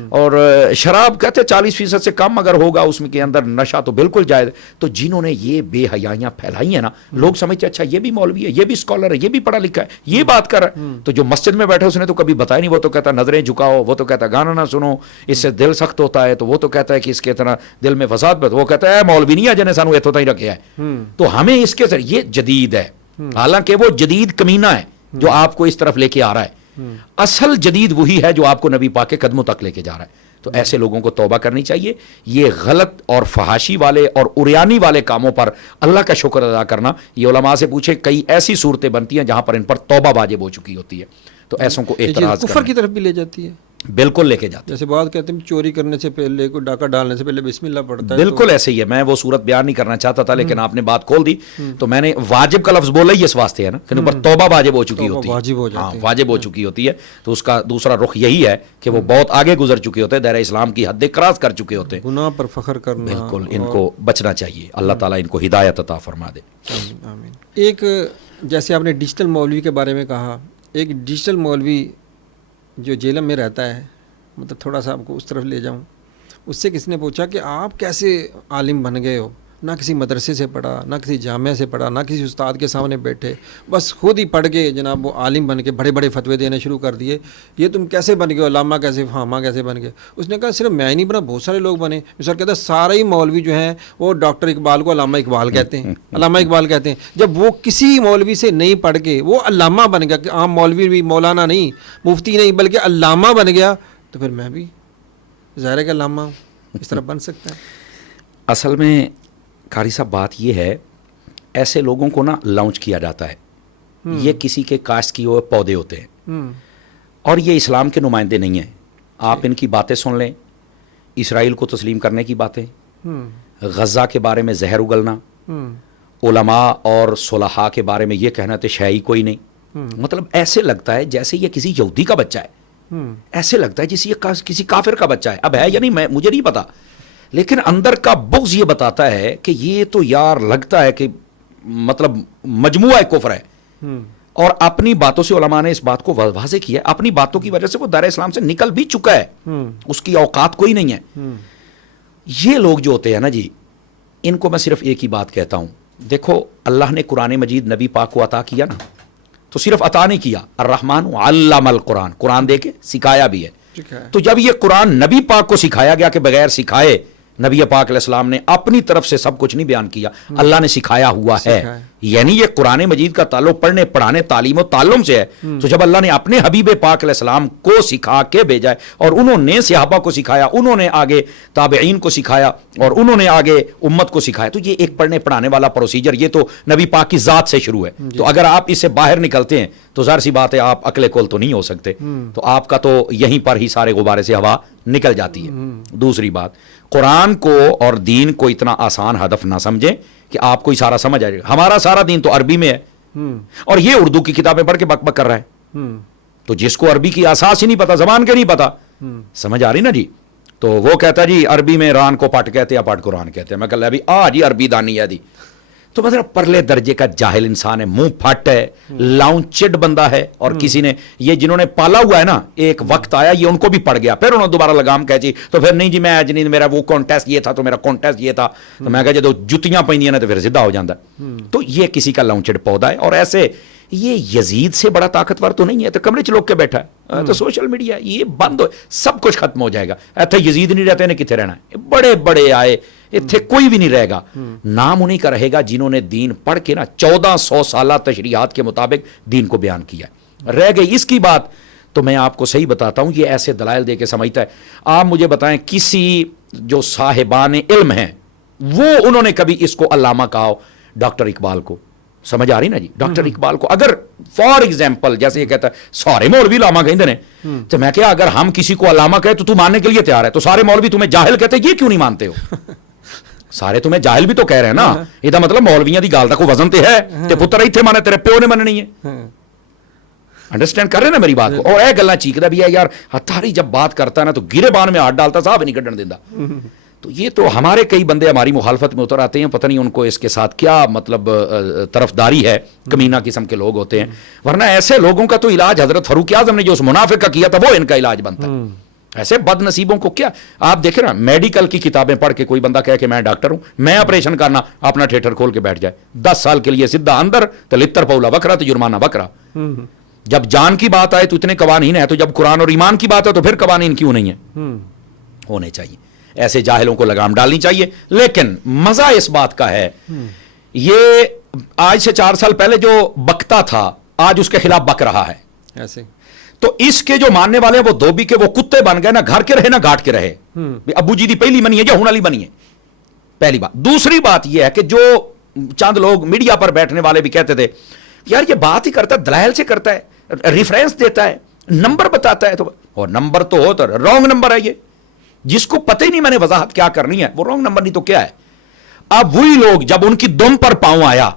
اور شراب کہتے 40% سے کم اگر ہوگا اس میں کے اندر نشہ تو بالکل جائز. تو جنہوں نے یہ بے حیائیاں پھیلائی ہیں نا، لوگ سمجھتے اچھا یہ بھی مولوی ہے، یہ بھی اسکالر ہے، یہ بھی پڑھا لکھا ہے، یہ بات کر رہا ہے. تو جو مسجد میں بیٹھے اس نے تو کبھی بتایا نہیں، وہ تو کہتا نظریں جھکاؤ، وہ تو کہتا گانا نہ سنو، اس سے دل سخت ہوتا ہے، تو وہ تو کہتا ہے کہ اس کے طرح دل میں فساد پہ، وہ کہتا ہے مولوی نہیں ہے جنہیں سانو ایتھوں تھی رکھا ہے. تو ہمیں اس کے ذریعے یہ جدید ہے، حالانکہ وہ جدید کمینہ ہے جو آپ کو اس طرف لے کے آ رہا ہے. اصل جدید وہی ہے جو آپ کو نبی پاک کے قدموں تک لے کے جا رہا ہے. تو ایسے لوگوں کو توبہ کرنی چاہیے. یہ غلط اور فحاشی والے اور عریانی والے کاموں پر اللہ کا شکر ادا کرنا، یہ علماء سے پوچھے، کئی ایسی صورتیں بنتی ہیں جہاں پر ان پر توبہ واجب ہو چکی ہوتی ہے. تو ایسوں کو اعتراض کفر کی طرف بھی لے جاتی ہے، بالکل لے کے جاتے ہیں. جیسے بات کہتے ہیں چوری کرنے سے پہلے، کوئی ڈاکہ ڈالنے سے پہلے بسم اللہ پڑھتا ہے. بالکل ایسے ہی ہے. میں وہ صورت بیان نہیں کرنا چاہتا تھا لیکن آپ نے بات کھول دی، تو میں نے واجب کا لفظ بولا ہی اس واسطے ہے نا کہ اوپر توبہ واجب ہو چکی ہوتی ہے. ہاں واجب ہو چکی ہوتی ہے. تو اس کا دوسرا رخ یہی ہے کہ وہ بہت آگے گزر چکے ہوتے ہیں، دائرہ اسلام کی حد کراس کر چکے ہوتے ہیں. گناہ پر فخر کرنا، بالکل ان کو بچنا چاہیے. اللہ تعالیٰ ان کو ہدایت عطا فرما دے. آمین. ایک جیسے آپ نے ڈیجیٹل مولوی کے بارے میں کہا، ایک ڈیجیٹل مولوی جو جیلم میں رہتا ہے، مطلب تھوڑا سا آپ کو اس طرف لے جاؤں، اس سے کسی نے پوچھا کہ آپ کیسے عالم بن گئے ہو؟ نہ کسی مدرسے سے پڑھا، نہ کسی جامعہ سے پڑھا، نہ کسی استاد کے سامنے بیٹھے، بس خود ہی پڑھ کے جناب وہ عالم بن کے بڑے بڑے فتوے دینے شروع کر دیے. یہ تم کیسے بن گئے؟ علامہ کیسے، فہامہ کیسے بن گئے؟ اس نے کہا صرف میں ہی نہیں بنا، بہت سارے لوگ بنے. سر کہتا ہے سارے ہی مولوی جو ہیں وہ ڈاکٹر اقبال کو علامہ اقبال کہتے ہیں، علامہ اقبال کہتے ہیں. جب وہ کسی مولوی سے نہیں پڑھ کے وہ علامہ بن گیا، کہ عام مولوی بھی مولانا نہیں، مفتی نہیں، بلکہ علامہ بن گیا، تو پھر میں بھی ظاہر ہے کہ علامہ ہوں، اس طرح بن سکتا ہے. اصل میں قاری صاحب بات یہ ہے، ایسے لوگوں کو نا لانچ کیا جاتا ہے یہ کسی کے کاشت کیے ہوئے پودے ہوتے ہیں اور یہ اسلام کے نمائندے نہیں ہیں. آپ ان کی باتیں سن لیں, اسرائیل کو تسلیم کرنے کی باتیں, غزہ کے بارے میں زہر اگلنا, علماء اور صلحاء کے بارے میں یہ کہنا تھے شے ہی کوئی نہیں. مطلب ایسے لگتا ہے جیسے یہ کسی یہودی کا بچہ ہے, ایسے لگتا ہے جیسے یہ کسی کافر کا بچہ ہے. اب ہے یا نہیں مجھے نہیں پتا, لیکن اندر کا بغض یہ بتاتا ہے کہ یہ تو یار لگتا ہے کہ مطلب مجموعہ کفر ہے. اور اپنی باتوں سے علماء نے اس بات کو واضح کیا ہے, اپنی باتوں کی وجہ سے وہ دار اسلام سے نکل بھی چکا ہے, اس کی اوقات کوئی نہیں ہے. یہ لوگ جو ہوتے ہیں نا جی, ان کو میں صرف ایک ہی بات کہتا ہوں, دیکھو اللہ نے قرآن مجید نبی پاک کو عطا کیا نا, تو صرف عطا نہیں کیا, الرحمن علم القرآن, قرآن دے کے سکھایا بھی ہے. تو جب یہ قرآن نبی پاک کو سکھایا گیا کہ بغیر سکھائے نبی پاک علیہ السلام نے اپنی طرف سے سب کچھ نہیں بیان کیا, اللہ نے سکھایا ہوا ہے. یعنی یہ قرآن مجید کا تعلق پڑھنے پڑھانے تعلیم و تعلم سے ہے. تو جب اللہ نے اپنے حبیب پاک علیہ السلام کو سکھا کے بھیجا ہے اور انہوں نے صحابہ کو سکھایا, انہوں نے آگے تابعین کو سکھایا اور انہوں نے آگے امت کو سکھایا, تو یہ ایک پڑھنے پڑھانے والا پروسیجر یہ تو نبی پاک کی ذات سے شروع ہے. تو اگر آپ اس سے باہر نکلتے ہیں تو ظاہر سی بات ہے آپ عقل کل تو نہیں ہو سکتے, تو آپ کا تو یہیں پر ہی سارے غبارے سے ہوا نکل جاتی ہے. دوسری بات, قرآن کو اور دین کو اتنا آسان ہدف نہ سمجھیں کہ آپ کو ہی سارا سمجھ آئے گا. ہمارا سارا دین تو عربی میں ہے اور یہ اردو کی کتابیں پڑھ کے بک بک کر رہا ہے. تو جس کو عربی کی اساس ہی نہیں پتا, زبان کے نہیں پتا, سمجھ آ رہی نا جی, تو وہ کہتا ہے جی عربی میں ران کو پٹ کہتے ہیں, پٹ قرآن کہتے ہیں. میں کہہ ابھی جی عربی دانی ہے جی, تو مطلب پرلے درجے کا جاہل انسان ہے, منہ پھٹ ہے, لاؤنچڈ بندہ ہے. اور کسی نے یہ جنہوں نے پالا ہوا ہے نا, ایک وقت آیا یہ ان کو بھی پڑ گیا, پھر انہوں نے دوبارہ لگام کہہ جی, تو پھر نہیں جی میں آج نہیں, میرا وہ کانٹیسٹ یہ تھا تو میرا کانٹیسٹ یہ تھا, تو میں کہا جب جتیاں پہنی نا تو پھر سیدھا ہو جاتا ہے. تو یہ کسی کا لاؤنچڈ پودا ہے. اور ایسے یہ یزید سے بڑا طاقتور تو نہیں ہے, تو کمرے چلوک کے بیٹھا ہے, تو سوشل میڈیا یہ بند ہو, سب کچھ ختم ہو جائے گا. ایتھے یزید نہیں رہتے, انہیں کتنے رہنا ہے, بڑے بڑے آئے اتنے کوئی بھی نہیں رہے گا. نام انہیں کا رہے گا جنہوں نے دین پڑھ کے نا 1400 سالہ تشریحات کے مطابق دین کو بیان کیا ہے. رہ گئی اس کی بات, تو میں آپ کو صحیح بتاتا ہوں, یہ ایسے دلائل دے کے سمجھتا ہے. آپ مجھے بتائیں کسی جو صاحبان علم ہیں وہ انہوں نے کبھی اس کو علامہ کہا ہو؟ ڈاکٹر اقبال کو, سمجھ آ رہی نا جی, ڈاکٹر اقبال کو اگر فار ایگزامپل جیسے یہ کہتا ہے سارے مولوی علامہ کہتے ہیں, تو میں کہا اگر ہم کسی کو علامہ کہے تو ماننے کے لیے تیار ہے, تو سارے مولوی تمہیں جاہل کہتے ہیں, یہ کیوں نہیں مانتے ہو؟ سارے تمہیں جاہل بھی تو کہہ رہے ہیں نا, یہ مطلب مولویاں دی گال دا کوئی وزن تے ہے, تے پتر ایتھے مانے تیرے پیو نے مننی ہے. انڈرسٹینڈ کر رہے نا میری بات کو؟ اور اے گلاں چیکدا بھی ہے یار, ہتھاری جب بات کرتا ہے نا تو گرے بان میں ہاتھ ڈالتا, صاحب نہیں کڈن دیندا. تو یہ تو ہمارے کئی بندے ہماری مخالفت میں اتر آتے ہیں, پتہ نہیں ان کو اس کے ساتھ کیا مطلب طرفداری ہے, کمینہ قسم کے لوگ ہوتے ہیں. ورنہ ایسے لوگوں کا تو علاج حضرت فاروق اعظم نے جو اس منافق کا کیا تھا وہ ان کا علاج بنتا ہے. ایسے بد نصیبوں کو کیا آپ دیکھیں نا, میڈیکل کی کتابیں پڑھ کے کوئی بندہ کہے کہ میں ڈاکٹر ہوں, میں آپریشن کرنا, اپنا تھیٹر کھول کے بیٹھ جائے 10 سال کے لیے سیدھا اندر, تو لتر پولا وکرا تو جرمانہ وکرا. جب جان کی بات آئے تو اتنے قوانین ہیں, تو جب قرآن اور ایمان کی بات ہے تو پھر قوانین کیوں نہیں ہیں؟ ہونے چاہیے. ایسے جاہلوں کو لگام ڈالنی چاہیے. لیکن مزہ اس بات کا ہے, یہ آج سے 4 سال پہلے جو بکتا تھا آج اس کے خلاف بک رہا ہے ایسے. تو اس کے جو ماننے والے ہیں وہ دھوبی کے وہ کتے بن گئے, نہ گھر کے رہے نہ گھاٹ کے رہے. ابو جی دی پہلی منی ہے یا ہون والی بنی ہے, پہلی بات. دوسری بات یہ ہے کہ جو چند لوگ میڈیا پر بیٹھنے والے بھی کہتے تھے یار یہ بات ہی کرتا ہے, دلائل سے کرتا ہے, ریفرنس دیتا ہے, نمبر بتاتا ہے, تو اور نمبر تو ہو تو رانگ نمبر ہے, یہ جس کو پتہ ہی نہیں میں نے وضاحت کیا کرنی ہے وہ رانگ نمبر نہیں تو کیا ہے. اب وہی لوگ جب ان کی دم پر پاؤں آیا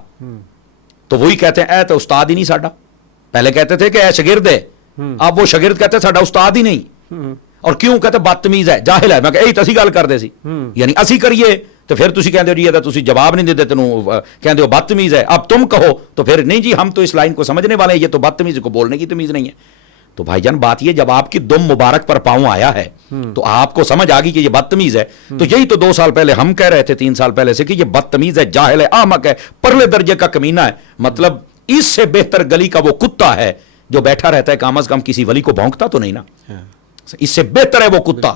تو وہی کہتے ہیں اے تو استاد ہی نہیں ساڈا. پہلے کہتے تھے کہ اے شاگرد ہے, اب وہ شاگرد کہتے ہیں ساڈا استاد ہی نہیں. اور کیوں کہتے بدتمیز ہے, جاہل ہے. میں کہ اسی گل کرتے سی, یعنی اسی کریے تو پھر تسی کہندے ہو جی یہ تسی جواب نہیں دیتے, تینوں کہندے ہو بدتمیز ہے. اب تم کہو تو پھر نہیں جی ہم تو اس لائن کو سمجھنے والے ہیں, یہ تو بدتمیز کو بولنے کی تمیز نہیں ہے. تو بھائی جان بات یہ جب آپ کی دم مبارک پر پاؤں آیا ہے تو آپ کو سمجھ آ گئی کہ یہ بدتمیز ہے. تو یہی تو 2 سال پہلے ہم کہہ رہے تھے, 3 سال پہلے سے, کہ یہ بدتمیز ہے, جاہل ہے, احمق ہے, پرلے درجے کا کمینہ ہے. مطلب اس سے بہتر گلی کا وہ کتا ہے جو بیٹھا رہتا ہے, کم از کم کسی ولی کو بھونکتا تو نہیں نا. اس سے بہتر ہے وہ کتا,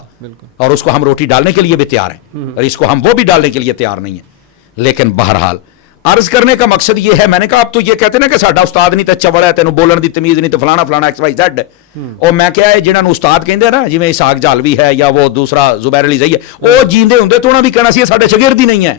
اور اس کو ہم روٹی ڈالنے کے لیے بھی تیار ہیں, اور اس کو ہم وہ بھی ڈالنے کے لیے تیار نہیں ہیں. لیکن بہرحال عرض کرنے کا مقصد یہ ہے, میں نے کہا اب تو یہ کہتے ہیں نا کہ ساڈا استاد نہیں تے چوڑا ہے, تینوں بولن دی تمیز نہیں, تو فلانا فلانا ایکس وائی زیڈ. اور میں کیا ہے جنہاں نوں استاد کہندے نا, جویں اسحاق جالوی ہے یا وہ دوسرا زبیر علی زئی ہے, وہ جیندے ہوندے تو انہاں بھی کہنا سی ساڈے شاگرد ہی نہیں ہے.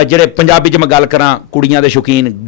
ਜਿਹੜੇ ਪੰਜਾਬੀ 'ਚ ਮੈਂ ਗੱਲ ਕਰਾਂ, ਕੁੜੀਆਂ ਦੇ ਸ਼ੌਕੀਨ,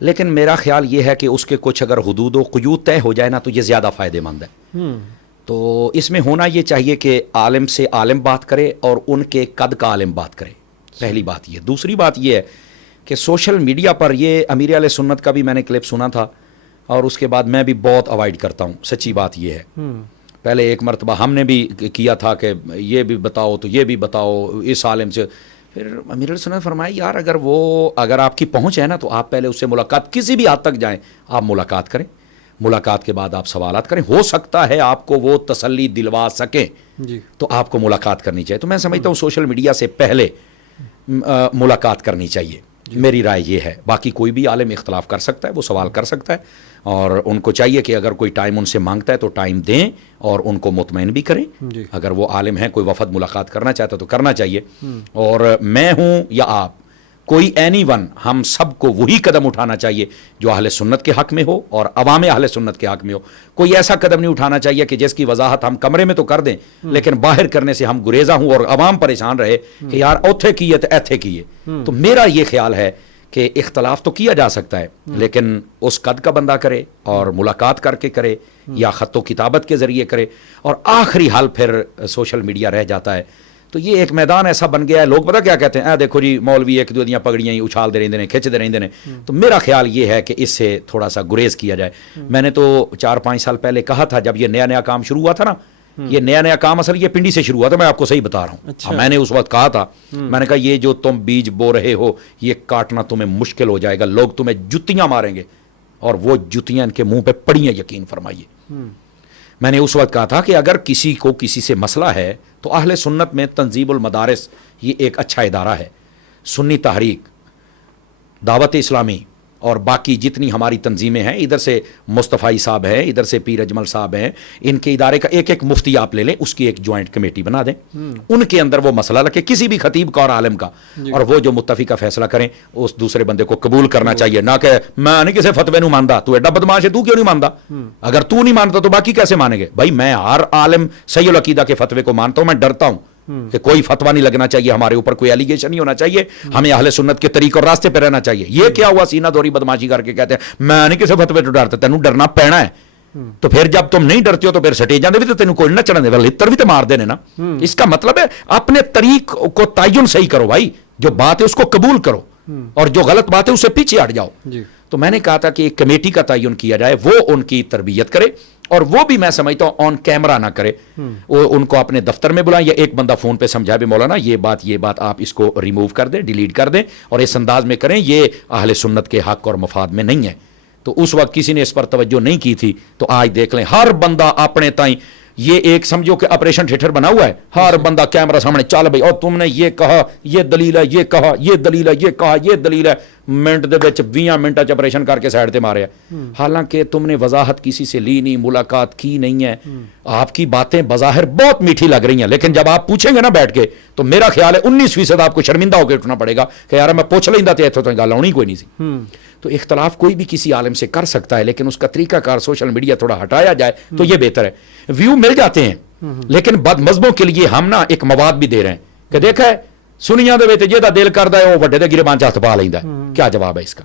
لیکن میرا خیال یہ ہے کہ اس کے کچھ اگر حدود و قیود طے ہو جائے نا تو یہ زیادہ فائدہ مند ہے. تو اس میں ہونا یہ چاہیے کہ عالم سے عالم بات کرے اور ان کے قد کا عالم بات کرے. پہلی بات یہ. دوسری بات یہ ہے کہ سوشل میڈیا پر یہ امیر اہل سنت کا بھی میں نے کلپ سنا تھا اور اس کے بعد میں بھی بہت اوائڈ کرتا ہوں. سچی بات یہ ہے. پہلے ایک مرتبہ ہم نے بھی کیا تھا کہ یہ بھی بتاؤ تو یہ بھی بتاؤ اس عالم سے. پھر امیر اہل سنت فرمایا یار اگر آپ کی پہنچ ہے نا تو آپ پہلے اس سے ملاقات کسی بھی حد تک جائیں, آپ ملاقات کریں. ملاقات کے بعد آپ سوالات کریں. ہو سکتا ہے آپ کو وہ تسلی دلوا سکیں جی. تو آپ کو ملاقات کرنی چاہیے. تو میں سمجھتا ہوں سوشل میڈیا سے پہلے ملاقات کرنی چاہیے. میری رائے یہ ہے. باقی کوئی بھی عالم اختلاف کر سکتا ہے, وہ سوال کر سکتا ہے اور ان کو چاہیے کہ اگر کوئی ٹائم ان سے مانگتا ہے تو ٹائم دیں اور ان کو مطمئن بھی کریں. اگر وہ عالم ہیں, کوئی وفد ملاقات کرنا چاہتا ہے تو کرنا چاہیے. اور میں ہوں یا آپ, کوئی اینی ون, ہم سب کو وہی قدم اٹھانا چاہیے جو اہل سنت کے حق میں ہو اور عوام اہل سنت کے حق میں ہو. کوئی ایسا قدم نہیں اٹھانا چاہیے کہ جس کی وضاحت ہم کمرے میں تو کر دیں لیکن باہر کرنے سے ہم گریزاں ہوں اور عوام پریشان رہے کہ یار اوتھے کیے تو ایتھے کیے. تو میرا یہ خیال ہے کہ اختلاف تو کیا جا سکتا ہے لیکن اس قد کا بندہ کرے اور ملاقات کر کے کرے یا خط و کتابت کے ذریعے کرے. اور آخری حال پھر سوشل میڈیا رہ جاتا ہے. تو یہ ایک میدان ایسا بن گیا ہے, لوگ پتہ کیا کہتے ہیں, دیکھو جی مولوی ایک دو دیاں پگڑیاں ہی اچھال دے رہے ہیں, کھچ دے رہے ہیں. تو میرا خیال یہ ہے کہ اس سے تھوڑا سا گریز کیا جائے. میں نے تو 4-5 سال پہلے کہا تھا جب یہ نیا کام شروع ہوا تھا نا, یہ نیا کام اصل یہ پنڈی سے شروع ہوا تھا. میں آپ کو صحیح بتا رہا ہوں. اچھا. میں نے اس وقت کہا تھا, میں نے کہا یہ جو تم بیج بو رہے ہو یہ کاٹنا تمہیں مشکل ہو جائے گا, لوگ تمہیں جتیاں ماریں گے. اور وہ جتیاں ان کے منہ پہ پڑی ہیں, یقین فرمائیے. میں نے اس وقت کہا تھا کہ اگر کسی کو کسی سے مسئلہ ہے تو اہل سنت میں تنظیم المدارس یہ ایک اچھا ادارہ ہے. سنی تحریک, دعوت اسلامی اور باقی جتنی ہماری تنظیمیں ہیں, ادھر سے مصطفی صاحب ہیں, ادھر سے پیر اجمل صاحب ہیں, ان کے ادارے کا ایک مفتی آپ لے لیں, اس کی ایک جوائنٹ کمیٹی بنا دیں. ان کے اندر وہ مسئلہ رکھے کسی بھی خطیب کا اور عالم کا, اور وہ جو متفقہ فیصلہ کریں اس دوسرے بندے کو قبول کرنا چاہیے. نہ کہ میں نہیں کسی فتوے نہیں مانتا, تو ایڈا بدماش ہے, تو کیوں نہیں مانتا؟ اگر تو نہیں مانتا تو باقی کیسے مانیں گے؟ بھائی میں ہر عالم صحیح العقیدہ کے فتوے کو مانتا ہوں. میں ڈرتا ہوں کہ کوئی فتویٰ نہیں لگنا چاہیے ہمارے اوپر, کوئی ایلیگیشن نہیں ہونا چاہیے. ہمیں اہل سنت کے طریق اور راستے پہ رہنا چاہیے. یہ کیا ہوا سینہ دوری بدماشی کر کے کہتے ہیں میں نہیں کسی فتوے تو ڈرتا, تینوں ڈرنا پینا ہے. تو پھر جب تم نہیں ڈرتے ہو تو پھر سٹیجاں دے بھی تو تینوں کوئی نہ چڑھنے دے, لتر بھی تو مار دینے نا. اس کا مطلب ہے اپنے طریق کو تعین صحیح کرو بھائی, جو بات ہے اس کو قبول کرو اور جو غلط بات ہے اس سے پیچھے ہٹ جاؤ. تو میں نے کہا تھا کہ ایک کمیٹی کا تعین کیا جائے, وہ ان کی تربیت کرے اور وہ بھی میں سمجھتا ہوں آن کیمرہ نہ کرے. وہ ان کو اپنے دفتر میں بلائیں یا ایک بندہ فون پہ سمجھا بھی مولانا یہ بات آپ اس کو ریموو کر دیں, ڈیلیٹ کر دیں اور اس انداز میں کریں, یہ اہل سنت کے حق اور مفاد میں نہیں ہے. تو اس وقت کسی نے اس پر توجہ نہیں کی تھی, تو آج دیکھ لیں ہر بندہ اپنے تائیں یہ ایک سمجھو کہ آپریشن تھیٹر بنا ہوا ہے. ہر بندہ کیمرہ سامنے, چل بھائی اور تم نے یہ کہا, یہ دلیل ہے, یہ کہا, یہ دلیل ہے, یہ کہا, یہ دلیل ہے. منٹ دے وچ 20 منٹ آپریشن کر کے سائڈ تے مارے. حالانکہ تم نے وضاحت کسی سے لی نہیں, ملاقات کی نہیں ہے. آپ کی باتیں بظاہر بہت میٹھی لگ رہی ہیں لیکن جب آپ پوچھیں گے نا بیٹھ کے تو میرا خیال ہے 19% آپ کو شرمندہ ہو کے اٹھنا پڑے گا کہ یار میں پوچھ لینا تو اتوں تو گل آنی کوئی نہیں سی. تو اختلاف کوئی بھی کسی عالم سے کر سکتا ہے لیکن اس کا طریقہ کار سوشل میڈیا تھوڑا ہٹایا جائے تو یہ بہتر ہے. ویو مل جاتے ہیں لیکن بد مذہبوں کے لیے ہم نا ایک مواد بھی دے رہے ہیں کہ دیکھا ہے سنیاں دے وچ جہدا دل کردا ہے وہ وڈے دے گریبان چ ہتھ پا لیندا ہے. کیا جواب ہے اس کا؟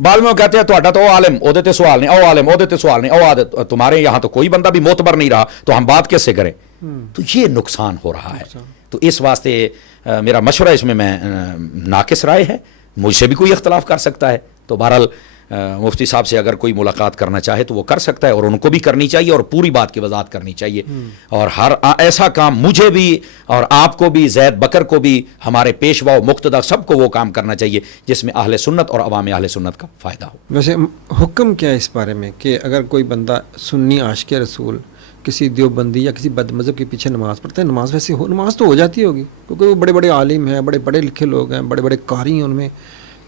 بعد میں وہ کہتے ہیں تہاڈا تو عالم اودے تے سوال نہیں, او عالم اودے تے سوال نہیں, او تمہارے یہاں تو کوئی بندہ بھی معتبر نہیں رہا تو ہم بات کیسے کریں؟ تو یہ نقصان ہو رہا ہے. تو اس واسطے میرا مشورہ اس میں ناقص رائے ہے, مجھ سے بھی کوئی اختلاف کر سکتا ہے. تو بہرحال مفتی صاحب سے اگر کوئی ملاقات کرنا چاہے تو وہ کر سکتا ہے اور ان کو بھی کرنی چاہیے اور پوری بات کی وضاحت کرنی چاہیے. اور ہر ایسا کام مجھے بھی اور آپ کو بھی, زید بکر کو بھی, ہمارے پیشوا و مقتدا سب کو وہ کام کرنا چاہیے جس میں اہل سنت اور عوام اہل سنت کا فائدہ ہو. ویسے حکم کیا ہے اس بارے میں کہ اگر کوئی بندہ سنی عاشق رسول کسی دیوبندی یا کسی بد مذہب کے پیچھے نماز پڑھتا ہے, نماز ویسے نماز تو ہو جاتی ہوگی کیونکہ وہ بڑے بڑے عالم ہیں, بڑے پڑھے لکھے لوگ ہیں, بڑے بڑے قاری ہیں ان میں,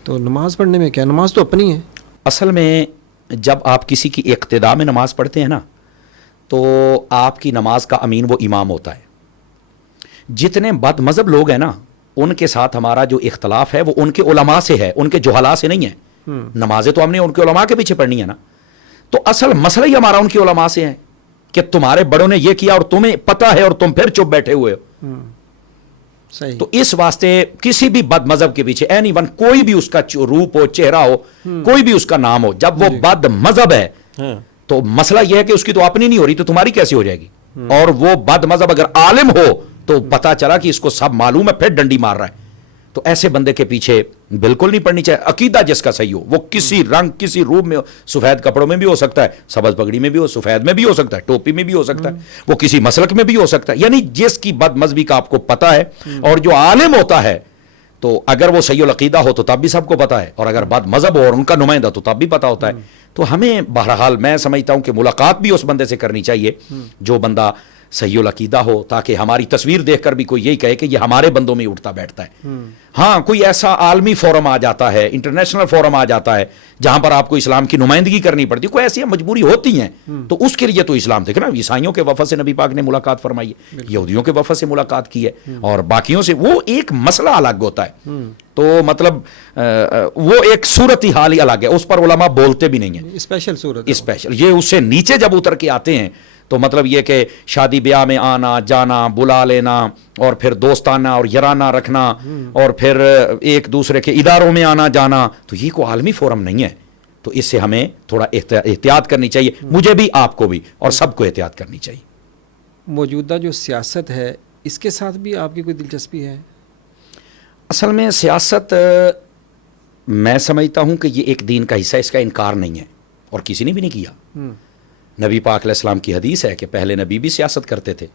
تو نماز پڑھنے میں کیا, نماز تو اپنی ہے. اصل میں جب آپ کسی کی اقتداء میں نماز پڑھتے ہیں نا تو آپ کی نماز کا امین وہ امام ہوتا ہے. جتنے بد مذہب لوگ ہیں نا ان کے ساتھ ہمارا جو اختلاف ہے وہ ان کے علماء سے ہے, ان کے جہلاء سے نہیں ہے. نمازیں تو ہم نے ان کے علماء کے پیچھے پڑھنی ہے نا. تو اصل مسئلہ ہی ہمارا ان کے علماء سے ہے کہ تمہارے بڑوں نے یہ کیا اور تمہیں پتہ ہے اور تم پھر چپ بیٹھے ہوئے ہو. صحیح. تو اس واسطے کسی بھی بد مذہب کے پیچھے اینی ون کوئی بھی اس کا روپ ہو, چہرہ ہو, کوئی بھی اس کا نام ہو, جب وہ بد مذہب ہے تو مسئلہ یہ ہے کہ اس کی تو اپنی نہیں ہو رہی تو تمہاری کیسی ہو جائے گی. اور وہ بد مذہب اگر عالم ہو تو پتا چلا کہ اس کو سب معلوم ہے, پھر ڈنڈی مار رہا ہے. تو ایسے بندے کے پیچھے بالکل نہیں پڑنی چاہیے. عقیدہ جس کا صحیح ہو, وہ کسی رنگ کسی روپ میں ہو, سفید کپڑوں میں بھی ہو سکتا ہے, سبز پگڑی میں بھی ہو, سفید میں بھی ہو سکتا ہے, ٹوپی میں بھی ہو سکتا ہے, وہ کسی مسلک میں بھی ہو سکتا ہے. یعنی جس کی بد مذہبی کا آپ کو پتا ہے, اور جو عالم ہوتا ہے تو اگر وہ صحیح العقیدہ ہو تو تب بھی سب کو پتا ہے, اور اگر بد مذہب ہو اور ان کا نمائندہ تو تب بھی پتا ہوتا ہے. تو ہمیں بہرحال میں سمجھتا ہوں کہ ملاقات بھی اس بندے سے کرنی چاہیے جو بندہ صحیح العقیدہ ہو, تاکہ ہماری تصویر دیکھ کر بھی کوئی یہی کہے کہ یہ ہمارے بندوں میں اٹھتا بیٹھتا ہے. ہاں کوئی ایسا عالمی فورم آ جاتا ہے, انٹرنیشنل فورم آ جاتا ہے جہاں پر آپ کو اسلام کی نمائندگی کرنی پڑتی ہے, کوئی ایسی مجبوری ہوتی ہیں, تو اس کے لیے تو اسلام دیکھنا. عیسائیوں کے وفد سے نبی پاک نے ملاقات فرمائی ہے, یہودیوں کے وفد سے ملاقات کی ہے, اور باقیوں سے وہ ایک مسئلہ الگ ہوتا ہے. تو مطلب وہ ایک صورت حال ہی الگ ہے, اس پر علماء بولتے بھی نہیں ہیں. اسپیشل صورت, اسپیشل یہ اس سے نیچے جب اتر کے آتے ہیں تو مطلب یہ کہ شادی بیاہ میں آنا جانا, بلا لینا, اور پھر دوستانہ اور یارانہ رکھنا, اور پھر ایک دوسرے کے اداروں میں آنا جانا, تو یہ کوئی عالمی فورم نہیں ہے. تو اس سے ہمیں تھوڑا احتیاط کرنی چاہیے, مجھے بھی, آپ کو بھی, اور سب کو احتیاط کرنی چاہیے. موجودہ جو سیاست ہے اس کے ساتھ بھی آپ کی کوئی دلچسپی ہے؟ اصل میں سیاست میں سمجھتا ہوں کہ یہ ایک دین کا حصہ ہے, اس کا انکار نہیں ہے, اور کسی نے بھی نہیں کیا. نبی پاک علیہ السلام کی حدیث ہے کہ پہلے نبی بھی سیاست کرتے تھے,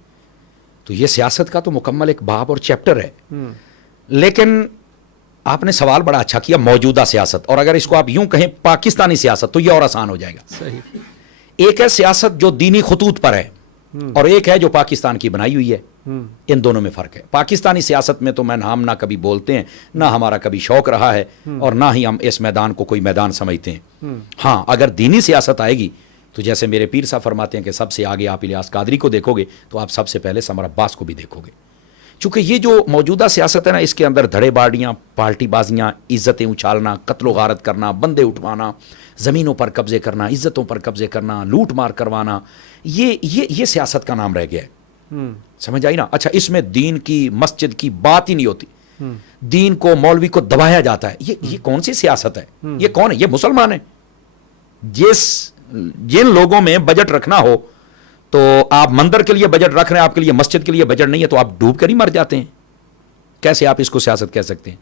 تو یہ سیاست کا تو مکمل ایک باب اور چیپٹر ہے. لیکن آپ نے سوال بڑا اچھا کیا, موجودہ سیاست, اور اگر اس کو آپ یوں کہیں پاکستانی سیاست تو یہ اور آسان ہو جائے گا. صحیح. ایک ہے سیاست جو دینی خطوط پر ہے, اور ایک ہے جو پاکستان کی بنائی ہوئی ہے. ان دونوں میں فرق ہے. پاکستانی سیاست میں تو ہم نہ کبھی بولتے ہیں, نہ ہمارا کبھی شوق رہا ہے, اور نہ ہی ہم اس میدان کو کوئی میدان سمجھتے ہیں. ہاں اگر دینی سیاست آئے گی تو جیسے میرے پیر صاحب فرماتے ہیں کہ سب سے آگے آپ الیاس قادری کو دیکھو گے تو آپ سب سے پہلے سمر عباس کو بھی دیکھو گے. چونکہ یہ جو موجودہ سیاست ہے نا, اس کے اندر دھڑے باڑیاں, پارٹی بازیاں, عزتیں اچھالنا, قتل و غارت کرنا, بندے اٹھوانا, زمینوں پر قبضے کرنا, عزتوں پر قبضے کرنا, لوٹ مار کروانا, یہ سیاست کا نام رہ گیا ہے. سمجھ آئی نا؟ اچھا, اس میں دین کی, مسجد کی بات ہی نہیں ہوتی. دین کو, مولوی کو دبایا جاتا ہے. یہ کون سی سیاست ہے؟ یہ کون ہے؟ یہ مسلمان ہے. جن لوگوں میں بجٹ رکھنا ہو تو آپ مندر کے لیے بجٹ رکھ رہے ہیں, آپ کے لیے مسجد کے لیے بجٹ نہیں ہے, تو آپ ڈوب کر ہی مر جاتے ہیں. کیسے آپ اس کو سیاست کہہ سکتے ہیں؟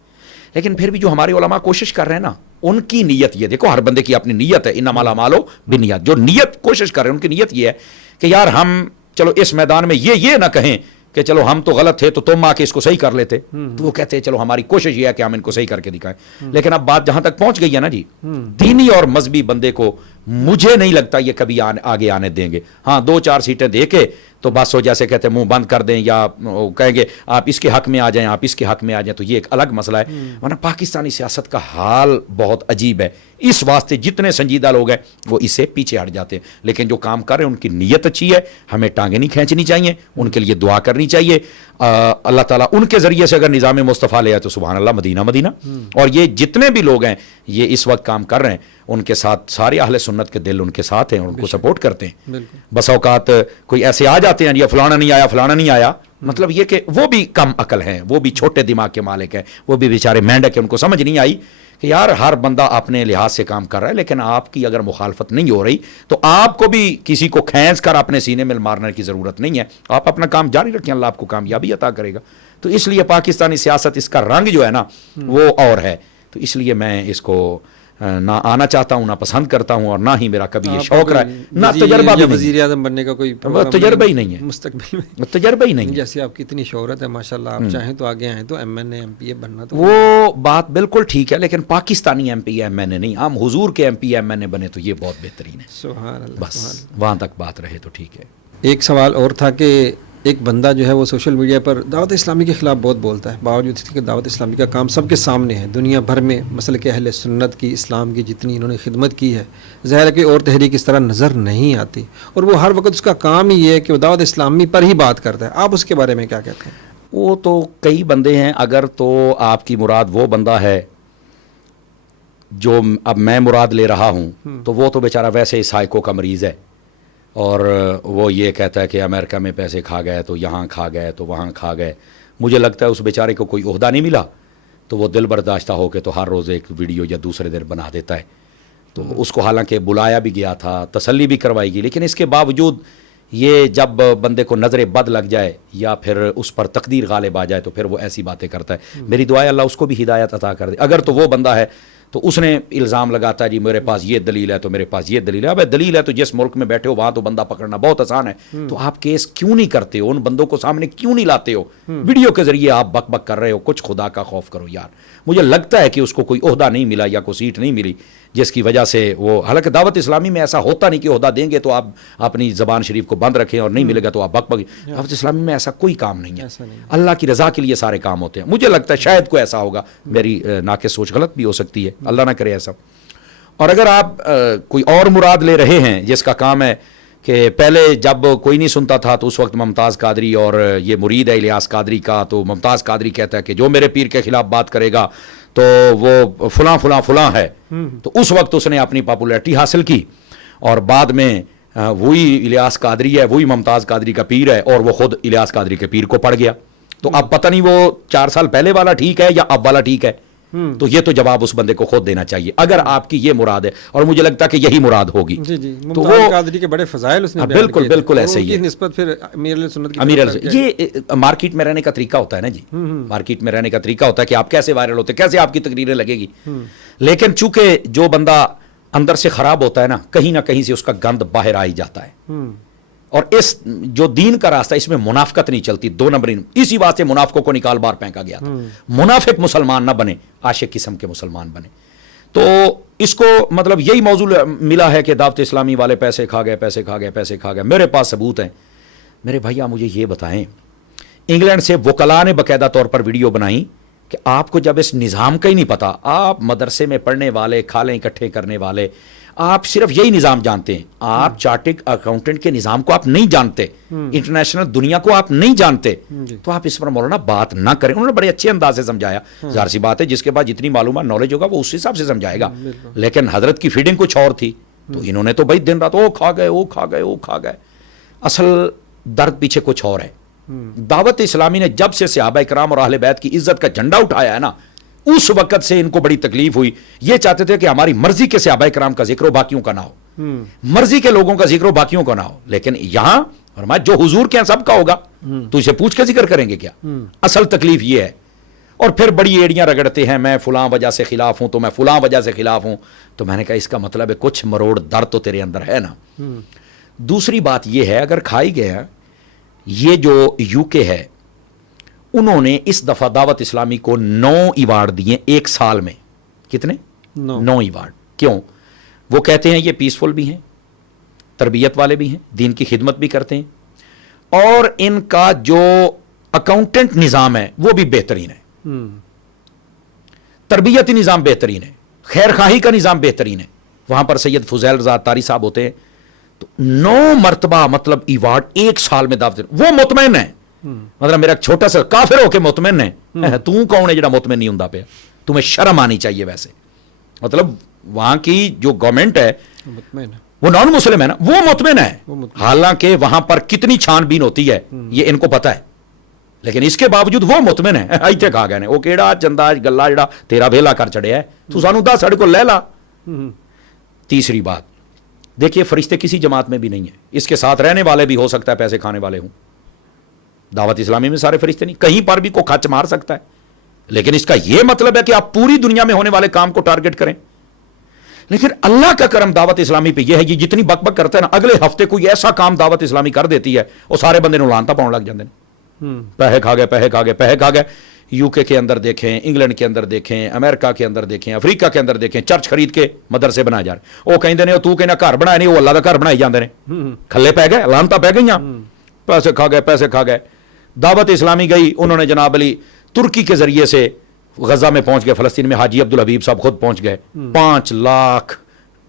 لیکن پھر بھی جو ہمارے علماء کوشش کر رہے ہیں نا, ان کی نیت یہ دیکھو, ہر بندے کی اپنی نیت ہے, انما الاعمال بالنیات. جو نیت کوشش کر رہے ہیں ان کی نیت یہ ہے کہ یار ہم چلو اس میدان میں یہ نہ کہیں کہ چلو ہم تو غلط تھے تو تم آ کے اس کو صحیح کر لیتے. تو وہ کہتے ہیں چلو ہماری کوشش یہ ہے کہ ہم ان کو صحیح کر کے دکھائیں. لیکن اب بات جہاں تک پہنچ گئی ہے نا جی, دینی اور مذہبی بندے کو مجھے نہیں لگتا یہ کبھی آگے آنے دیں گے. ہاں 2-4 سیٹیں دے کے تو بس وہ جیسے کہتے ہیں منہ بند کر دیں, یا کہیں گے آپ اس کے حق میں آ جائیں, آپ اس کے حق میں آ جائیں, تو یہ ایک الگ مسئلہ ہے. ورنہ پاکستانی سیاست کا حال بہت عجیب ہے. اس واسطے جتنے سنجیدہ لوگ ہیں وہ اس سے پیچھے ہٹ جاتے ہیں. لیکن جو کام کر رہے ہیں ان کی نیت اچھی ہے, ہمیں ٹانگیں نہیں کھینچنی چاہیے, ان کے لیے دعا کرنی چاہیے. اللہ تعالیٰ ان کے ذریعے سے اگر نظام مصطفیٰ لے آئے تو سبحان اللہ, مدینہ مدینہ. اور یہ جتنے بھی لوگ ہیں یہ اس وقت کام کر رہے ہیں, ان کے ساتھ سارے اہل سنت کے دل ان کے ساتھ ہیں, اور ان کو سپورٹ کرتے ہیں. بس اوقات کوئی ایسے آ جاتے ہیں, یا فلانا نہیں آیا, مطلب یہ کہ وہ بھی کم عقل ہیں, وہ بھی چھوٹے دماغ کے مالک ہیں, وہ بھی بیچارے مینڈک ہیں, ان کو سمجھ نہیں آئی کہ یار ہر بندہ اپنے لحاظ سے کام کر رہا ہے, لیکن آپ کی اگر مخالفت نہیں ہو رہی تو آپ کو بھی کسی کو کھینچ کر اپنے سینے میں مارنے کی ضرورت نہیں ہے. آپ اپنا کام جاری رکھیں, اللہ آپ کو کامیابی عطا کرے گا. تو اس لیے پاکستانی سیاست, اس کا رنگ جو ہے نا وہ اور ہے. تو اس لیے میں اس کو نہ آنا چاہتا ہوں, نہ پسند کرتا ہوں, اور نہ ہی میرا کبھی یہ شوق رہا ہے, نہ تجربہ بھی. وزیر اعظم بننے کا کوئی تجربہ ہی نہیں ہے مستقبل میں, تجربہ ہی نہیں ہے. جیسے آپ کی اتنی شہرت ہے ماشاءاللہ, آپ چاہیں تو آگے آئیں تو MNA MPA بننا, تو وہ بات بالکل ٹھیک ہے, لیکن پاکستانی MP MNA نہیں, ہم حضور کے MP MNA بنے تو یہ بہت بہترین ہے. سبحان اللہ. بس وہاں تک بات رہے تو ٹھیک ہے. ایک سوال اور تھا کہ ایک بندہ جو ہے وہ سوشل میڈیا پر دعوت اسلامی کے خلاف بہت بولتا ہے, باوجود اس کے دعوت اسلامی کا کام سب کے سامنے ہے, دنیا بھر میں مسلک اہل سنت کی, اسلام کی جتنی انہوں نے خدمت کی ہے, ظاہر ہے کہ اور تحریک اس طرح نظر نہیں آتی, اور وہ ہر وقت اس کا کام ہی ہے کہ وہ دعوت اسلامی پر ہی بات کرتا ہے. آپ اس کے بارے میں کیا کہتے ہیں؟ وہ تو کئی بندے ہیں, اگر تو آپ کی مراد وہ بندہ ہے جو اب میں مراد لے رہا ہوں, تو وہ تو بیچارہ ویسے ہی سائیکو کا مریض ہے, اور وہ یہ کہتا ہے کہ امریکہ میں پیسے کھا گئے تو یہاں کھا گئے تو وہاں کھا گئے. مجھے لگتا ہے اس بیچارے کو کوئی عہدہ نہیں ملا تو وہ دل برداشتہ ہو کے تو ہر روز ایک ویڈیو یا دوسرے دن بنا دیتا ہے. تو اس کو حالانکہ بلایا بھی گیا تھا, تسلی بھی کروائی گئی, لیکن اس کے باوجود یہ جب بندے کو نظر بد لگ جائے یا پھر اس پر تقدیر غالب آ جائے تو پھر وہ ایسی باتیں کرتا ہے. میری دعا ہے اللہ اس کو بھی ہدایت عطا کر دے. اگر تو وہ بندہ ہے تو اس نے الزام لگاتا ہے جی میرے پاس یہ دلیل ہے تو میرے پاس یہ دلیل ہے. اب دلیل ہے تو جس ملک میں بیٹھے ہو وہاں تو بندہ پکڑنا بہت آسان ہے, تو آپ کیس کیوں نہیں کرتے ہو, ان بندوں کو سامنے کیوں نہیں لاتے ہو, ویڈیو کے ذریعے آپ بک بک کر رہے ہو. کچھ خدا کا خوف کرو یار. مجھے لگتا ہے کہ اس کو کوئی عہدہ نہیں ملا یا کوئی سیٹ نہیں ملی جس کی وجہ سے وہ, حالانکہ دعوت اسلامی میں ایسا ہوتا نہیں کہ عہدہ دیں گے تو آپ اپنی زبان شریف کو بند رکھیں اور نہیں ملے گا تو آپ بک بک. دعوت اسلامی میں ایسا کوئی کام نہیں ہے, اللہ کی رضا کے لیے سارے کام ہوتے ہیں. مجھے لگتا ہے شاید کوئی ایسا ہوگا, میری ناقص سوچ غلط بھی ہو سکتی ہے, اللہ نہ کرے ایسا. اور اگر آپ کوئی اور مراد لے رہے ہیں جس کا کام ہے کہ پہلے جب کوئی نہیں سنتا تھا تو اس وقت ممتاز قادری اور یہ مرید ہے الیاس قادری کا, تو ممتاز قادری کہتا ہے کہ جو میرے پیر کے خلاف بات کرے گا تو وہ فلاں فلاں فلاں ہے, تو اس وقت اس نے اپنی پاپولیرٹی حاصل کی اور بعد میں وہی الیاس قادری ہے, وہی ممتاز قادری کا پیر ہے اور وہ خود الیاس قادری کے پیر کو پڑ گیا. تو اب پتہ نہیں وہ 4 سال پہلے والا ٹھیک ہے یا اب والا ٹھیک ہے. تو یہ تو جواب اس بندے کو خود دینا چاہیے اگر آپ کی یہ مراد ہے, اور مجھے لگتا ہے کہ یہی مراد ہوگی. تو وہ قادری کے بڑے فضائل اس نے بالکل بالکل ایسے ہی ہے. نسبت پھر امیر علیہ سنت کی یہ مارکیٹ میں رہنے کا طریقہ ہوتا ہے نا جی, مارکیٹ میں رہنے کا طریقہ ہوتا ہے کہ آپ کیسے وائرل ہوتے, کیسے آپ کی تقریریں لگے گی. لیکن چونکہ جو بندہ اندر سے خراب ہوتا ہے نا, کہیں نہ کہیں سے اس کا گند باہر آ ہی جاتا ہے. اور اس جو دین کا راستہ اس میں منافقت نہیں چلتی, 2 نمبری. اسی واسطے منافقوں کو نکال بار پھینکا گیا تھا. منافق مسلمان نہ بنے, عاشق قسم کے مسلمان بنے. تو اس کو مطلب یہی موضوع ملا ہے کہ دعوت اسلامی والے پیسے کھا گئے, پیسے کھا گئے, پیسے کھا گئے. میرے پاس ثبوت ہیں. میرے بھائیا مجھے یہ بتائیں, انگلینڈ سے وکلاء نے باقاعدہ طور پر ویڈیو بنائی کہ آپ کو جب اس نظام کا ہی نہیں پتا, آپ مدرسے میں پڑھنے والے, کھالیں اکٹھے کرنے والے, آپ صرف یہی نظام جانتے ہیں, آپ چارٹرڈ اکاؤنٹنٹ کے نظام کو آپ نہیں جانتے, انٹرنیشنل دنیا کو آپ نہیں جانتے, تو آپ اس پر مولانا بات نہ کریں. انہوں نے بڑے اچھے انداز سے سمجھایا. ظاہر سی بات ہے جس کے بعد جتنی معلومات نالج ہوگا وہ اس حساب سے سمجھائے گا. لیکن حضرت کی فیڈنگ کچھ اور تھی, تو انہوں نے تو بھائی دن رات وہ کھا گئے, وہ کھا گئے, وہ کھا گئے. اصل درد پیچھے کچھ اور ہے. دعوت اسلامی نے جب سے صحابہ کرام اور اہل بیت کی عزت کا جھنڈا اٹھایا ہے نا, اس وقت سے ان کو بڑی تکلیف ہوئی. یہ چاہتے تھے کہ ہماری مرضی کے صحابہ کرام کا ذکر ہو, باقیوں کا نہ ہو, مرضی کے لوگوں کا ذکر ہو, باقیوں کا نہ ہو. لیکن یہاں فرمایا جو حضور کے ہیں سب کا ہوگا, تو اسے پوچھ کے ذکر کریں گے کیا. اصل تکلیف یہ ہے. اور پھر بڑی ایڑیاں رگڑتے ہیں, میں فلاں وجہ سے خلاف ہوں, تو میں فلاں وجہ سے خلاف ہوں. تو میں نے کہا اس کا مطلب ہے کچھ مروڑ درد تو تیرے اندر ہے نا. دوسری بات یہ ہے, اگر کھائی گیا یہ جو یو کے ہے, انہوں نے اس دفعہ دعوت اسلامی کو 9 ایوارڈ دیے 1 سال میں. کتنے؟ 9 ایوارڈ. کیوں؟ وہ کہتے ہیں یہ پیسفل بھی ہیں, تربیت والے بھی ہیں, دین کی خدمت بھی کرتے ہیں, اور ان کا جو اکاؤنٹنٹ نظام ہے وہ بھی بہترین ہے, تربیتی نظام بہترین ہے, خیر خواہی کا نظام بہترین ہے. وہاں پر سید فضیل رضا تاری صاحب ہوتے ہیں. تو 9 مرتبہ مطلب ایوارڈ 1 سال میں دعوت, وہ مطمئن ہے. مطلب میرا چھوٹا سا کافر ہو کے مطمئن ہے, تو کون ہے جڑا مطمئن نہیں ہوندا پیا. تمہیں شرم آنی چاہیے. ویسے مطلب وہاں کی جو گورنمنٹ ہے وہ نان مسلم ہے نا, وہ مطمئن ہے. حالانکہ وہاں پر کتنی چھان بین ہوتی ہے یہ ان کو پتا ہے, لیکن اس کے باوجود وہ مطمئن ہے. ایتھے کھا گئے نے, وہ کیڑا چندا گلا جڑا تیرا ویلا کر چڑیا ہے, تو سانو 10 ساڈے کو لے لا. تیسری بات دیکھیے, فرشتے کسی جماعت میں بھی نہیں ہیں. اس کے ساتھ رہنے والے بھی ہو سکتا ہے پیسے کھانے والے ہوں. دعوت اسلامی میں سارے فرشتے نہیں, کہیں پر بھی کو کھچ مار سکتا ہے. لیکن اس کا یہ مطلب ہے کہ آپ پوری دنیا میں ہونے والے کام کو ٹارگٹ کریں. لیکن اللہ کا کرم دعوت اسلامی پہ یہ ہے, یہ جتنی بک بک کرتا ہے نا, اگلے ہفتے کوئی ایسا کام دعوت اسلامی کر دیتی ہے وہ سارے بندے نو لانتا پاؤں لگ جاندے ہیں. پیسے کھا گئے, پیسے کھا گئے, پیسے کھا گئے. یو کے اندر دیکھیں, انگلینڈ کے اندر دیکھیں, امریکہ کے اندر دیکھیں, افریقہ کے اندر دیکھیں, چرچ خرید کے مدرسے بنا جا رہے. وہ کہندے نے تو کہنا گھر بنایا نہیں, وہ اللہ کا گھر بنائی جاندے نے. کھلے پہ گئے, لانتا پہ گئیاں, پیسے کھا گئے, پیسے کھا گئے. دعوت اسلامی گئی, انہوں نے جناب علی ترکی کے ذریعے سے غزہ میں پہنچ گئے, فلسطین میں حاجی عبدالحبیب صاحب خود پہنچ گئے. 5 لاکھ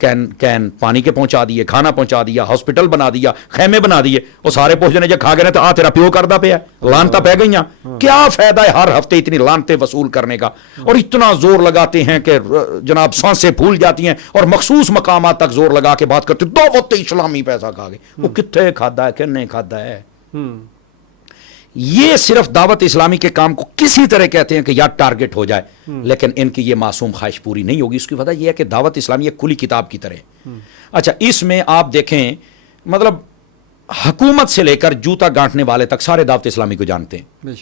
کین پانی کے پہنچا دیے, کھانا پہنچا دیا, ہاسپٹل بنا دیا, خیمے بنا دیے. وہ سارے پہنچ جانے جب کھا گئے تو آ تیرا پیو کردہ پہ ہے, لانتا پہ گئیاں. کیا فائدہ ہے ہر ہفتے اتنی لانتے وصول کرنے کا, اور اتنا زور لگاتے ہیں کہ جناب سانسیں پھول جاتی ہیں, اور مخصوص مقامات تک زور لگا کے بات کرتے دعوت اسلامی پیسہ کھا گئے. وہ کتنے کھادا ہے, کنے کھادا ہے. یہ صرف دعوت اسلامی کے کام کو کسی طرح کہتے ہیں کہ یا ٹارگٹ ہو جائے, لیکن ان کی یہ معصوم خواہش پوری نہیں ہوگی. اس کی وجہ یہ ہے کہ دعوت اسلامی ایک کھلی کتاب کی طرح ہے. اچھا, اس میں آپ دیکھیں مطلب حکومت سے لے کر جوتا گانٹنے والے تک سارے دعوت اسلامی کو جانتے ہیں,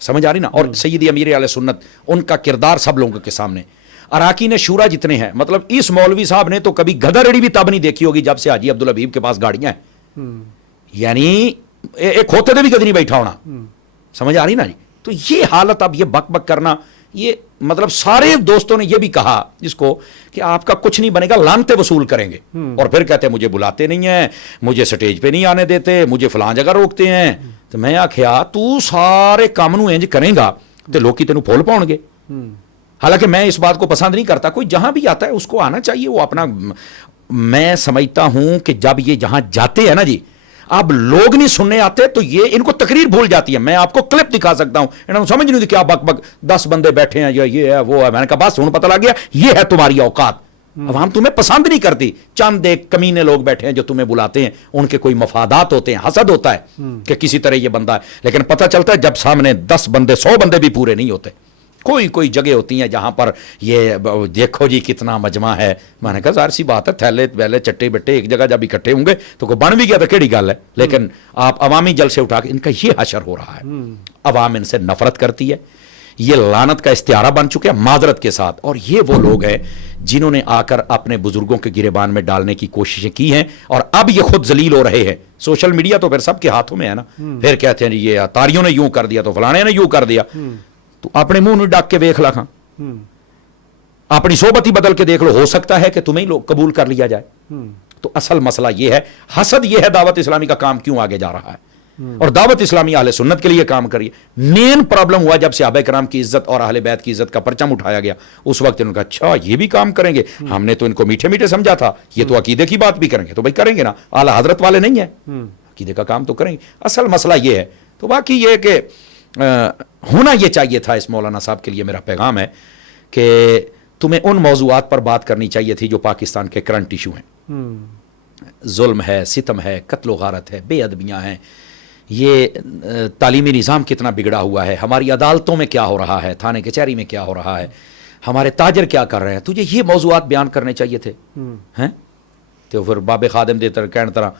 سمجھ آ رہی نا. اور سیدی امیر اہل سنت, ان کا کردار سب لوگوں کے سامنے. اراکین شورا جتنے ہیں, مطلب اس مولوی صاحب نے تو کبھی گدھا ریڑھی بھی تب نہیں دیکھی ہوگی جب سے حاجی عبدالحبیب کے پاس گاڑیاں ہیں. یعنی ایک ہوتے تھے بھی کدی نہیں بیٹھا ہونا, سمجھ آ رہی نا جی. تو یہ حالت, اب یہ بک بک کرنا, یہ مطلب سارے دوستوں نے یہ بھی کہا جس کو کہ آپ کا کچھ نہیں بنے گا, لانتے وصول کریں گے. اور پھر کہتے ہیں مجھے بلاتے نہیں ہیں, مجھے سٹیج پہ نہیں آنے دیتے, مجھے فلاں جگہ روکتے ہیں. تو میں آخیا تو سارے کام نو انج کریں گا تو لوگ تینوں پھول پاؤ گے. حالانکہ میں اس بات کو پسند نہیں کرتا, کوئی جہاں بھی آتا ہے اس کو آنا چاہیے, وہ اپنا. میں سمجھتا ہوں کہ جب یہ جہاں جاتے ہیں نا جی, اب لوگ نہیں سننے آتے تو یہ ان کو تقریر بھول جاتی ہے. میں آپ کو کلپ دکھا سکتا ہوں, انہوں نے سمجھ نہیں کیا بک بک 10 بندے بیٹھے ہیں, یہ ہے وہ ہے. میں نے کہا بس ہوں پتہ لگ گیا, یہ ہے تمہاری اوقات. عوام تمہیں پسند نہیں کرتی, چند ایک کمینے لوگ بیٹھے ہیں جو تمہیں بلاتے ہیں, ان کے کوئی مفادات ہوتے ہیں, حسد ہوتا ہے کہ کسی طرح یہ بندہ ہے. لیکن پتہ چلتا ہے جب سامنے 10 بندے 100 بندے بھی پورے نہیں ہوتے. کوئی جگہ ہوتی ہیں جہاں پر یہ دیکھو جی کتنا مجمع ہے. میں نے کہا ظاہر سی بات ہے, تھیلے ویلے چٹے بٹے ایک جگہ جب اکٹھے ہوں گے تو کوئی بن بھی گیا تو کیڑی گل ہے. لیکن آپ عوامی جلسے اٹھا کے, ان کا یہ حشر ہو رہا ہے. عوام ان سے نفرت کرتی ہے, یہ لعنت کا استعارہ بن چکے ہیں معذرت کے ساتھ. اور یہ وہ لوگ ہیں جنہوں نے آ کر اپنے بزرگوں کے گریبان میں ڈالنے کی کوششیں کی ہیں, اور اب یہ خود ذلیل ہو رہے ہیں. سوشل میڈیا تو پھر سب کے ہاتھوں میں ہے نا. پھر کہتے ہیں یہ تاریوں نے یوں کر دیا تو فلانے نے یوں کر دیا. تو اپنے منہ ڈاک کے دیکھ لکھاں, اپنی صحبت ہی بدل کے دیکھ لو, ہو سکتا ہے کہ تمہیں لوگ قبول کر لیا جائے. تو اصل مسئلہ یہ ہے, حسد یہ ہے دعوت اسلامی کا کام کیوں آگے جا رہا ہے. اور دعوت اسلامی اہل سنت کے لیے کام کریے. مین پرابلم ہوا جب صحابہ کرام کی عزت اور اہل بیت کی عزت کا پرچم اٹھایا گیا, اس وقت انہوں نے کہا اچھا یہ بھی کام کریں گے, ہم نے تو ان کو میٹھے میٹھے سمجھا تھا, یہ تو عقیدے کی بات بھی کریں گے. تو بھائی کریں گے نا, اعلی حضرت والے نہیں ہیں, عقیدے کا کام تو کریں گے. اصل مسئلہ یہ ہے. تو باقی یہ کہ ہونا یہ چاہیے تھا. اس مولانا صاحب کے لیے میرا پیغام ہے کہ تمہیں ان موضوعات پر بات کرنی چاہیے تھی جو پاکستان کے کرنٹ ایشو ہیں. ظلم ہے, ستم ہے, قتل و غارت ہے, بے ادبیاں ہیں, یہ تعلیمی نظام کتنا بگڑا ہوا ہے, ہماری عدالتوں میں کیا ہو رہا ہے, تھانے کچہری میں کیا ہو رہا ہے, ہمارے تاجر کیا کر رہے ہیں. تجھے یہ موضوعات بیان کرنے چاہیے تھے. ہیں تو پھر باب خادم دے کہنے طرح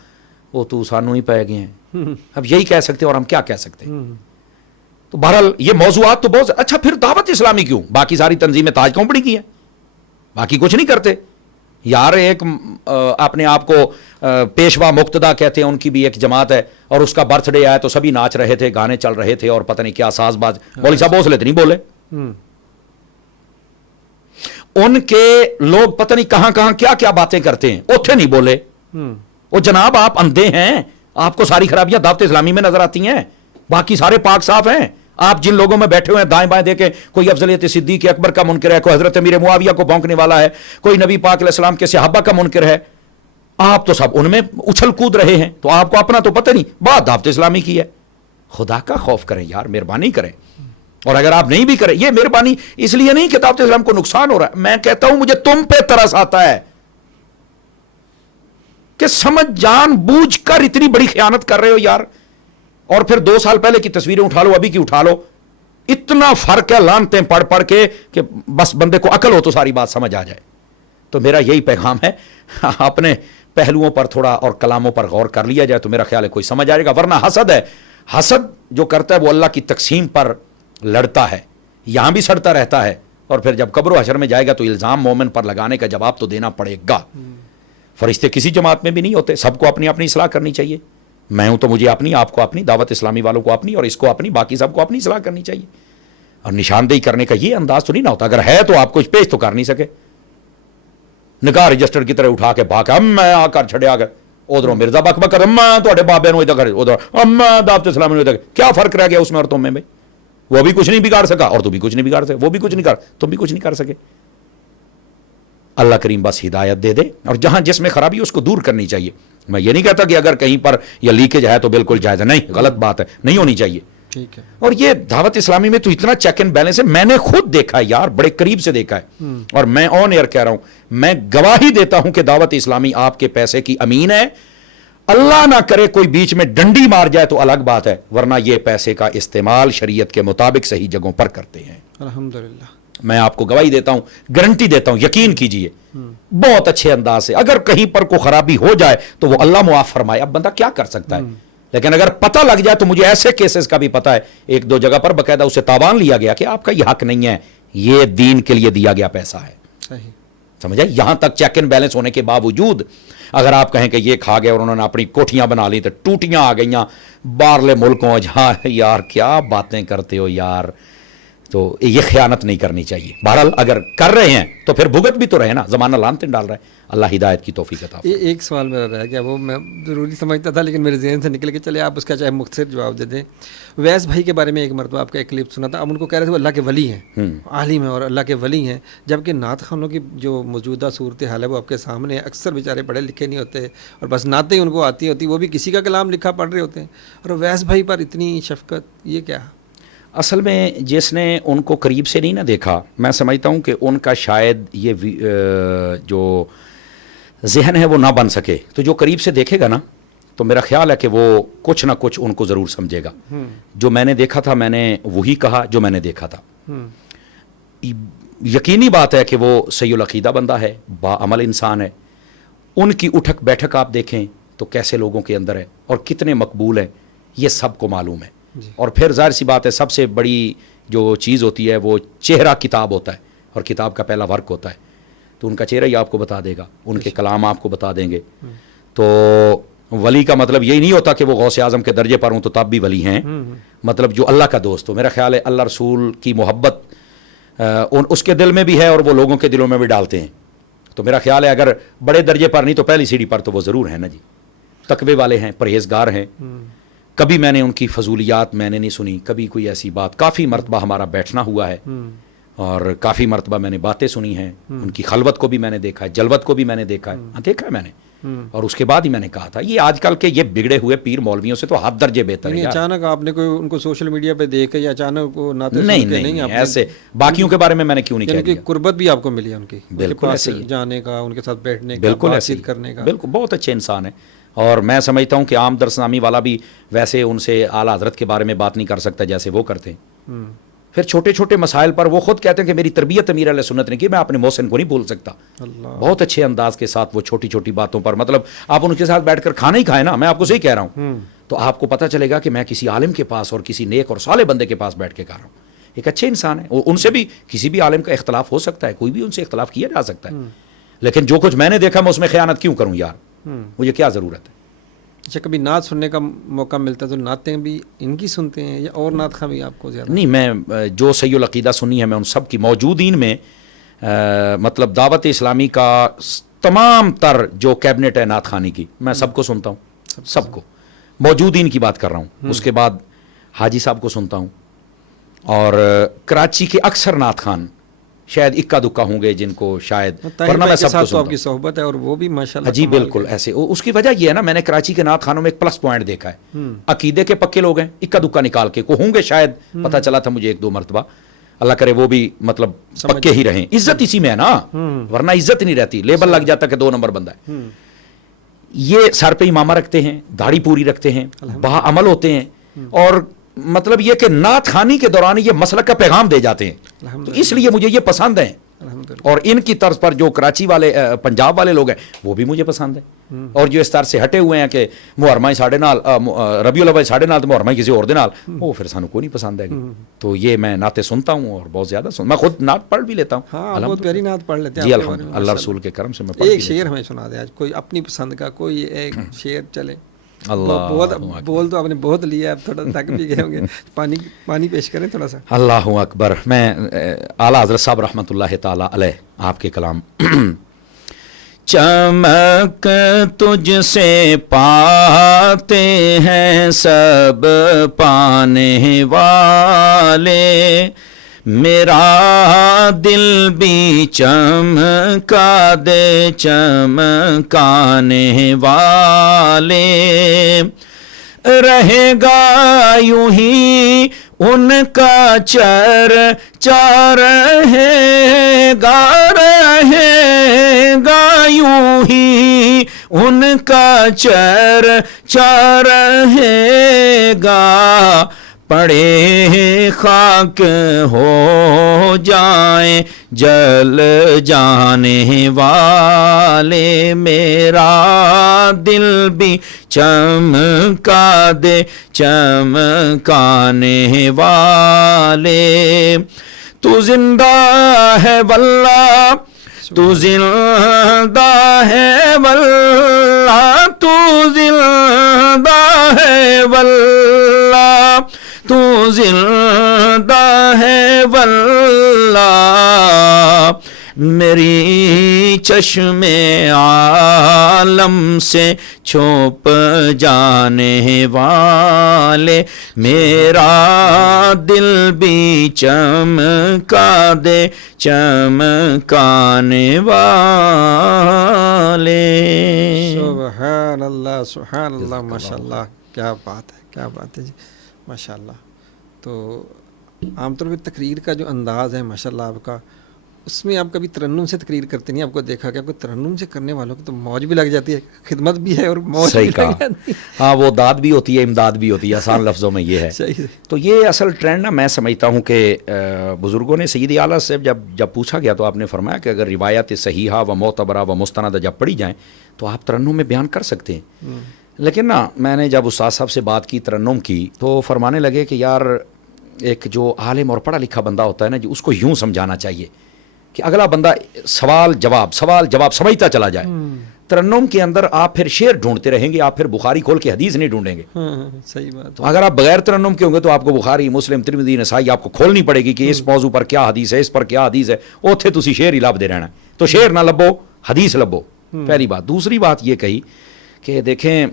وہ تو سانو ہی پہ گئے ہیں, اب یہی کہہ سکتے اور ہم کیا کہہ سکتے. تو بہرحال یہ موضوعات تو بہت. اچھا پھر دعوت اسلامی کیوں؟ باقی ساری تنظیمیں تاج کمپنی کی ہیں, باقی کچھ نہیں کرتے یار. ایک اپنے آپ کو پیشوا مقتدا کہتے ہیں, ان کی بھی ایک جماعت ہے, اور اس کا برتھ ڈے آیا تو سبھی ناچ رہے تھے, گانے چل رہے تھے, اور پتہ نہیں کیا ساز باز. مولوی صاحب حوصلے نہیں بولے. ان کے لوگ پتہ نہیں کہاں کہاں کیا کیا باتیں کرتے ہیں, اوتھے نہیں بولے. وہ جناب آپ اندھے ہیں, آپ کو ساری خرابیاں دعوت اسلامی میں نظر آتی ہیں, باقی سارے پاک صاف ہیں. آپ جن لوگوں میں بیٹھے ہوئے ہیں دائیں بائیں دیکھیں, کوئی افضلیت صدیق اکبر کا منکر ہے, کوئی حضرت امیر معاویہ کو بھونکنے والا ہے, کوئی نبی پاک علیہ السلام کے صحابہ کا منکر ہے. آپ تو سب ان میں اچھل کود رہے ہیں, تو آپ کو اپنا تو پتہ نہیں. بات دعوت اسلامی کی ہے. خدا کا خوف کریں یار, مہربانی کریں. اور اگر آپ نہیں بھی کریں, یہ مہربانی اس لیے نہیں کہ دعوت اسلام کو نقصان ہو رہا ہے. میں کہتا ہوں مجھے تم پہ ترس آتا ہے کہ سمجھ جان بوجھ کر اتنی بڑی خیانت کر رہے ہو یار. اور پھر 2 سال پہلے کی تصویریں اٹھا لو, ابھی کی اٹھا لو, اتنا فرق ہے لانتے پڑھ پڑھ کے کہ بس بندے کو عقل ہو تو ساری بات سمجھ آ جائے. تو میرا یہی پیغام ہے, اپنے پہلوؤں پر تھوڑا اور کلاموں پر غور کر لیا جائے تو میرا خیال ہے کوئی سمجھ آئے گا. ورنہ حسد ہے, حسد جو کرتا ہے وہ اللہ کی تقسیم پر لڑتا ہے, یہاں بھی سڑتا رہتا ہے, اور پھر جب قبر و حشر میں جائے گا تو الزام مومن پر لگانے کا جواب تو دینا پڑے گا. فرشتے کسی جماعت میں بھی نہیں ہوتے, سب کو اپنی اپنی اصلاح کرنی چاہیے. میں ہوں تو مجھے اپنی, آپ کو اپنی, دعوت اسلامی والوں کو اپنی, اور اس کو اپنی, باقی سب کو اپنی اصلاح کرنی چاہیے. اور نشاندہی کرنے کا یہ انداز تو نہیں نہ ہوتا, اگر ہے تو آپ کچھ پیش تو کر نہیں سکے. نکاح رجسٹر کی طرح اٹھا کے بھاگ, میں آ کر چھڑے آ کر ادھروں مرزا بک بک کر, تھوڑے بابے نو ادھر ادھر دعوت اسلامی نو ادھر. کیا فرق رہ گیا اس میں اور تم میں بھائی؟ وہ بھی کچھ نہیں بگاڑ سکا اور تو بھی کچھ نہیں بگاڑ سکے, وہ بھی کچھ نہیں کر, تم بھی کچھ نہیں کر سکے. اللہ کریم بس ہدایت دے دے, اور جہاں جس میں خرابی اس کو دور کرنی چاہیے. میں یہ نہیں کہتا کہ اگر کہیں پر یہ لیکیج ہے تو بالکل جائز ہے, نہیں, غلط بات ہے, نہیں ہونی چاہیے. ٹھیک ہے. اور یہ دعوت اسلامی میں تو اتنا چیک اینڈ بیلنس ہے, میں نے خود دیکھا ہے یار, بڑے قریب سے دیکھا ہے, اور میں آن ایئر کہہ رہا ہوں, میں گواہی دیتا ہوں کہ دعوت اسلامی آپ کے پیسے کی امین ہے. اللہ نہ کرے کوئی بیچ میں ڈنڈی مار جائے تو الگ بات ہے، ورنہ یہ پیسے کا استعمال شریعت کے مطابق صحیح جگہوں پر کرتے ہیں۔ الحمدللہ۔ میں آپ کو گواہی دیتا ہوں، گارنٹی دیتا ہوں، یقین کیجئے بہت اچھے انداز سے۔ اگر کہیں پر کوئی خرابی ہو جائے تو وہ اللہ معاف فرمائے، اب بندہ کیا کر سکتا ہے، لیکن اگر پتہ لگ جائے تو مجھے ایسے کیسز کا بھی پتہ ہے، ایک دو جگہ پر باقاعدہ اسے تاوان لیا گیا کہ آپ کا یہ حق نہیں ہے، یہ دین کے لیے دیا گیا پیسہ ہے، صحیح، سمجھا؟ یہاں تک چیک اینڈ بیلنس ہونے کے باوجود اگر آپ کہیں کہ یہ کھا گئے اور انہوں نے اپنی کوٹھیاں بنا لی تو ٹوٹیاں آ گئیں باہرلے ملکوں، جہاں یار کیا باتیں کرتے ہو یار، تو یہ خیانت نہیں کرنی چاہیے۔ بہرحال اگر کر رہے ہیں تو پھر بھگت بھی تو رہے نا، زمانہ لانتے ڈال رہا ہے، اللہ ہدایت کی توفیق عطا فرمائے۔ ایک سوال میرا رہ گیا، وہ میں ضروری سمجھتا تھا لیکن میرے ذہن سے نکل کے چلے، آپ اس کا چاہے مختصر جواب دے دیں۔ ویس بھائی کے بارے میں ایک مرتبہ آپ کا ایک کلپ سنا تھا، اب ان کو کہہ رہے تھے وہ اللہ کے ولی ہیں، عالم ہیں اور اللہ کے ولی ہیں، جبکہ نعت خوانوں کی جو موجودہ صورتحال ہے وہ آپ کے سامنے ہے، اکثر بیچارے پڑھے لکھے نہیں ہوتے اور بس نعتیں ہی ان کو آتی ہوتی، وہ بھی کسی کا کلام لکھا پڑھ رہے ہوتے ہیں، اور ویس بھائی پر اتنی شفقت، یہ کیا؟ اصل میں جس نے ان کو قریب سے نہیں نہ دیکھا، میں سمجھتا ہوں کہ ان کا شاید یہ جو ذہن ہے وہ نہ بن سکے، تو جو قریب سے دیکھے گا نا تو میرا خیال ہے کہ وہ کچھ نہ کچھ ان کو ضرور سمجھے گا۔ جو میں نے دیکھا تھا میں نے وہی کہا جو میں نے دیکھا تھا۔ یقینی بات ہے کہ وہ صحیح العقیدہ بندہ ہے، باعمل انسان ہے، ان کی اٹھک بیٹھک آپ دیکھیں تو کیسے لوگوں کے اندر ہے اور کتنے مقبول ہیں، یہ سب کو معلوم ہے۔ اور پھر ظاہر سی بات ہے، سب سے بڑی جو چیز ہوتی ہے وہ چہرہ کتاب ہوتا ہے، اور کتاب کا پہلا ورک ہوتا ہے، تو ان کا چہرہ ہی آپ کو بتا دے گا، ان کے کلام آپ کو بتا دیں گے۔ تو ولی کا مطلب یہی نہیں ہوتا کہ وہ غوث اعظم کے درجے پر ہوں تو تب بھی ولی ہیں، مطلب جو اللہ کا دوست ہو۔ میرا خیال ہے اللہ رسول کی محبت اس کے دل میں بھی ہے اور وہ لوگوں کے دلوں میں بھی ڈالتے ہیں، تو میرا خیال ہے اگر بڑے درجے پر نہیں تو پہلی سیڑھی پر تو وہ ضرور ہیں نا جی، تقوی والے ہیں، پرہیزگار ہیں۔ کبھی میں نے ان کی فضولیات میں نے نہیں سنی، کبھی کوئی ایسی بات، کافی مرتبہ ہمارا بیٹھنا ہوا ہے اور کافی مرتبہ میں نے باتیں سنی ہیں، ان کی خلوت کو بھی میں نے دیکھا ہے، جلوت کو بھی میں نے دیکھا ہے، دیکھا ہے میں نے، اور اس کے بعد ہی میں نے کہا تھا یہ آج کل کے یہ بگڑے ہوئے پیر مولویوں سے تو ہاتھ درجے بہتر ہے۔ اچانک آپ نے کوئی ان کو سوشل میڈیا پہ دیکھ یا اچانک کو نعتیں نہیں نہیں ایسے باقیوں کے بارے میں نے کیوں نہیں کہہ دیا، قربت بھی آپ کو ملی ہے ان کی، بالکل ایسے ہی جانے کا، ان کے ساتھ بیٹھنے کا، بالکل بات ایسے چیت کرنے کا، بالکل بہت اچھے انسان ہیں۔ اور میں سمجھتا ہوں کہ عام درس نامی والا بھی ویسے ان سے اعلیٰ حضرت کے بارے میں بات نہیں کر سکتا جیسے وہ کرتے ہیں۔ پھر چھوٹے چھوٹے مسائل پر وہ خود کہتے ہیں کہ میری تربیت امیر علیہ سنت نے کی، میں اپنے محسن کو نہیں بھول سکتا۔ بہت اچھے انداز کے ساتھ وہ چھوٹی چھوٹی باتوں پر، مطلب آپ ان کے ساتھ بیٹھ کر کھانا ہی کھائے نا، میں آپ کو صحیح کہہ رہا ہوں، تو آپ کو پتہ چلے گا کہ میں کسی عالم کے پاس اور کسی نیک اور صالح بندے کے پاس بیٹھ کے کھا رہا ہوں۔ ایک اچھے انسان ہے، ان سے بھی کسی بھی عالم کا اختلاف ہو سکتا ہے، کوئی بھی ان سے اختلاف کیا جا سکتا ہے، لیکن جو کچھ میں نے دیکھا میں اس میں خیانت کیوں کروں یار، مجھے کیا ضرورت ہے۔ اچھا، کبھی نعت سننے کا موقع ملتا ہے تو نعتیں بھی ان کی سنتے ہیں یا اور نعت خواں بھی آپ کو زیادہ؟ نہیں، میں جو صحیح العقیدہ سنی ہے میں ان سب کی موجودین میں مطلب دعوت اسلامی کا تمام تر جو کیبنٹ ہے نعت خوانی کی میں سب کو سنتا ہوں، سب کو، موجودین کی بات کر رہا ہوں، اس کے بعد حاجی صاحب کو سنتا ہوں، اور کراچی کے اکثر نعت خوان شاید اکا دکا ہوں گے جن کو شاید، ورنہ میں سب کو سنتا ہوں۔ آپ کی صحبت ہے اور وہ بھی ماشاءاللہ جی بالکل ایسے، اس کی وجہ یہ ہے نا، میں نے کراچی کے نعت خانوں میں ایک پلس پوائنٹ دیکھا ہے، عقیدے کے پکے لوگ ہیں، اکا دکا نکال کے کو ہوں گے شاید، پتہ چلا تھا مجھے ایک دو مرتبہ، اللہ کرے وہ بھی مطلب پکے ہی رہیں، عزت اسی میں ہے نا، ورنہ عزت نہیں رہتی، لیبل لگ جاتا کہ 2 نمبر بندہ ہے۔ یہ سر پہ امامہ رکھتے ہیں، داڑھی پوری رکھتے ہیں، باعمل ہوتے ہیں، اور مطلب یہ کہ نعت خوانی کے دوران یہ مسلک کا پیغام دے جاتے ہیں، تو اس لیے مجھے یہ پسند ہیں، اور ان کی طرز پر جو کراچی والے پنجاب والے لوگ ہیں وہ بھی مجھے پسند ہیں، اور جو اس طرح سے ہٹے ہوئے ہیں کہ محرمہ ساڑھے نال ربیع الاول ساڑھے نال تو محرمہ کسی اور دے نال، وہ پھر سانو کو نہیں پسند ہے، تو یہ میں نعتیں سنتا ہوں اور بہت زیادہ میں خود نعت پڑھ بھی لیتا ہوں۔ ہاں، بہت پیاری نعت پڑھ لیتے ہیں جی الحمدللہ، اللہ رسول کے کرم سے میں ایک شعر ہمیں سنا دیں آج، کوئی اپنی پسند کا کوئی ایک شعر چلے۔ بہت بول تو آپ نے بہت لیا، اب تھوڑا تھک بھی گئے ہوں گے، پانی پیش کریں تھوڑا سا۔ اللہ اکبر۔ میں اعلیٰ حضرت صاحب رحمۃ اللہ تعالی علیہ آپ کے کلام، چمک تجھ سے پاتے ہیں سب پانے والے، میرا دل بھی چمکا دے چمکانے والے، رہے گا یوں ہی ان کا چرچا، رہے گا یوں ہی ان کا چرچا رہے گا، پڑے خاک ہو جائیں جل جانے والے، میرا دل بھی چمکا دے چمکانے والے، تو زندہ ہے واللہ، تو زندہ ہے واللہ، تو زندہ ہے واللہ، تو زندہ ہے واللہ، میری چشم عالم سے چھپ جانے والے، میرا دل بھی چمکا دے چمکانے والے۔ سبحان اللہ ماشاء اللہ، کیا بات ہے، کیا بات ہے جی، ماشاء اللہ۔ تو عام طور پہ تقریر کا جو انداز ہے ماشاء اللہ آپ کا، اس میں آپ کبھی ترنم سے تقریر کرتے نہیں، آپ کو دیکھا کہ آپ کو ترنم سے کرنے والوں کو تو موج بھی لگ جاتی ہے، خدمت بھی ہے اور موج بھی لگ جاتی ہے۔ ہاں، وہ داد بھی ہوتی ہے، امداد بھی ہوتی ہے، آسان لفظوں میں یہ ہے۔ تو یہ اصل ٹرینڈ نا، میں سمجھتا ہوں کہ بزرگوں نے، سید اعلیٰ سے جب پوچھا گیا تو آپ نے فرمایا کہ اگر روایت صحیحہ و معتبرہ و مستندہ جب پڑھی جائیں تو آپ ترنم میں بیان کر سکتے ہیں۔ لیکن نا، میں نے جب استاد صاحب سے بات کی ترنم کی تو فرمانے لگے کہ یار، ایک جو عالم اور پڑھا لکھا بندہ ہوتا ہے نا جی، اس کو یوں سمجھانا چاہیے کہ اگلا بندہ سوال جواب سمجھتا چلا جائے۔ ترنم کے اندر آپ پھر شعر ڈھونڈتے رہیں گے، آپ پھر بخاری کھول کے حدیث نہیں ڈھونڈیں گے۔ صحیح بات۔ تو اگر آپ بغیر ترنم کے ہوں گے تو آپ کو بخاری، مسلم، ترمذی، نسائی آپ کو کھولنی پڑے گی کہ اس موضوع پر کیا حدیث ہے، اس پر کیا حدیث ہے، اوتھے تسی شعر ہی لبدے رہنا ہے۔ تو شعر نہ لبو، حدیث لبو، پہلی بات۔ دوسری بات یہ کہی کہ دیکھیں،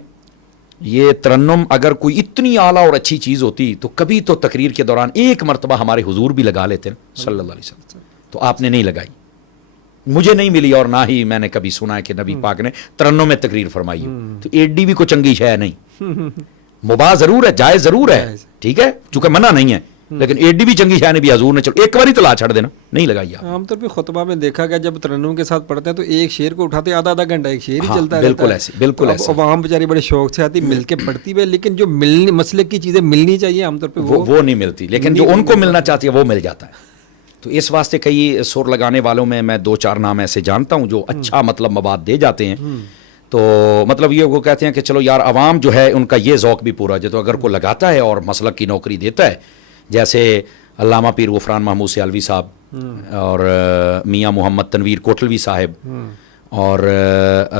یہ ترنم اگر کوئی اتنی اعلیٰ اور اچھی چیز ہوتی تو کبھی تو تقریر کے دوران ایک مرتبہ ہمارے حضور بھی لگا لیتے ہیں صلی اللہ علیہ وسلم، تو آپ نے نہیں لگائی، مجھے نہیں ملی، اور نہ ہی میں نے کبھی سنا ہے کہ نبی پاک نے ترنم میں تقریر فرمائی ہو۔ تو ایڈی بھی کوئی چنگی شے نہیں، مباح ضرور ہے، جائز ضرور ہے، ٹھیک ہے، چونکہ منع نہیں ہے، لیکن ایڈی بھی چنگی شے نہیں بھی حضور نے چلو ایک بار ہی تلا چھڑ دینا، نہیں لگائی۔ عام طور پہ خطبہ میں دیکھا گیا جب ترنم کے ساتھ پڑھتے ہیں تو ایک شعر کو اٹھاتے آدھا گھنٹہ ایک شعر ہی چلتا ہے، بالکل ایسے، بالکل ایسے۔ عوام بیچاری بڑے شوق سے آتی، مل کے پڑھتی بھی، لیکن جو مسلک کی چیزیں ملنی چاہیے عام طور پہ وہ نہیں ملتی، لیکن جو ان کو ملنا چاہتی ہے وہ مل جاتا ہے۔ تو اس واسطے کئی سر لگانے والوں میں دو چار نام ایسے جانتا ہوں جو اچھا مطلب مواد دے جاتے ہیں۔ تو مطلب یہ وہ کہتے ہیں کہ چلو یار، عوام جو ہے ان کا یہ ذوق بھی پورا ہے، تو اگر کوئی لگاتا ہے اور مسلک کی نوکری دیتا ہے، جیسے علامہ پیر غفران محمود سیالوی صاحب اور میاں محمد تنویر کوٹلوی صاحب اور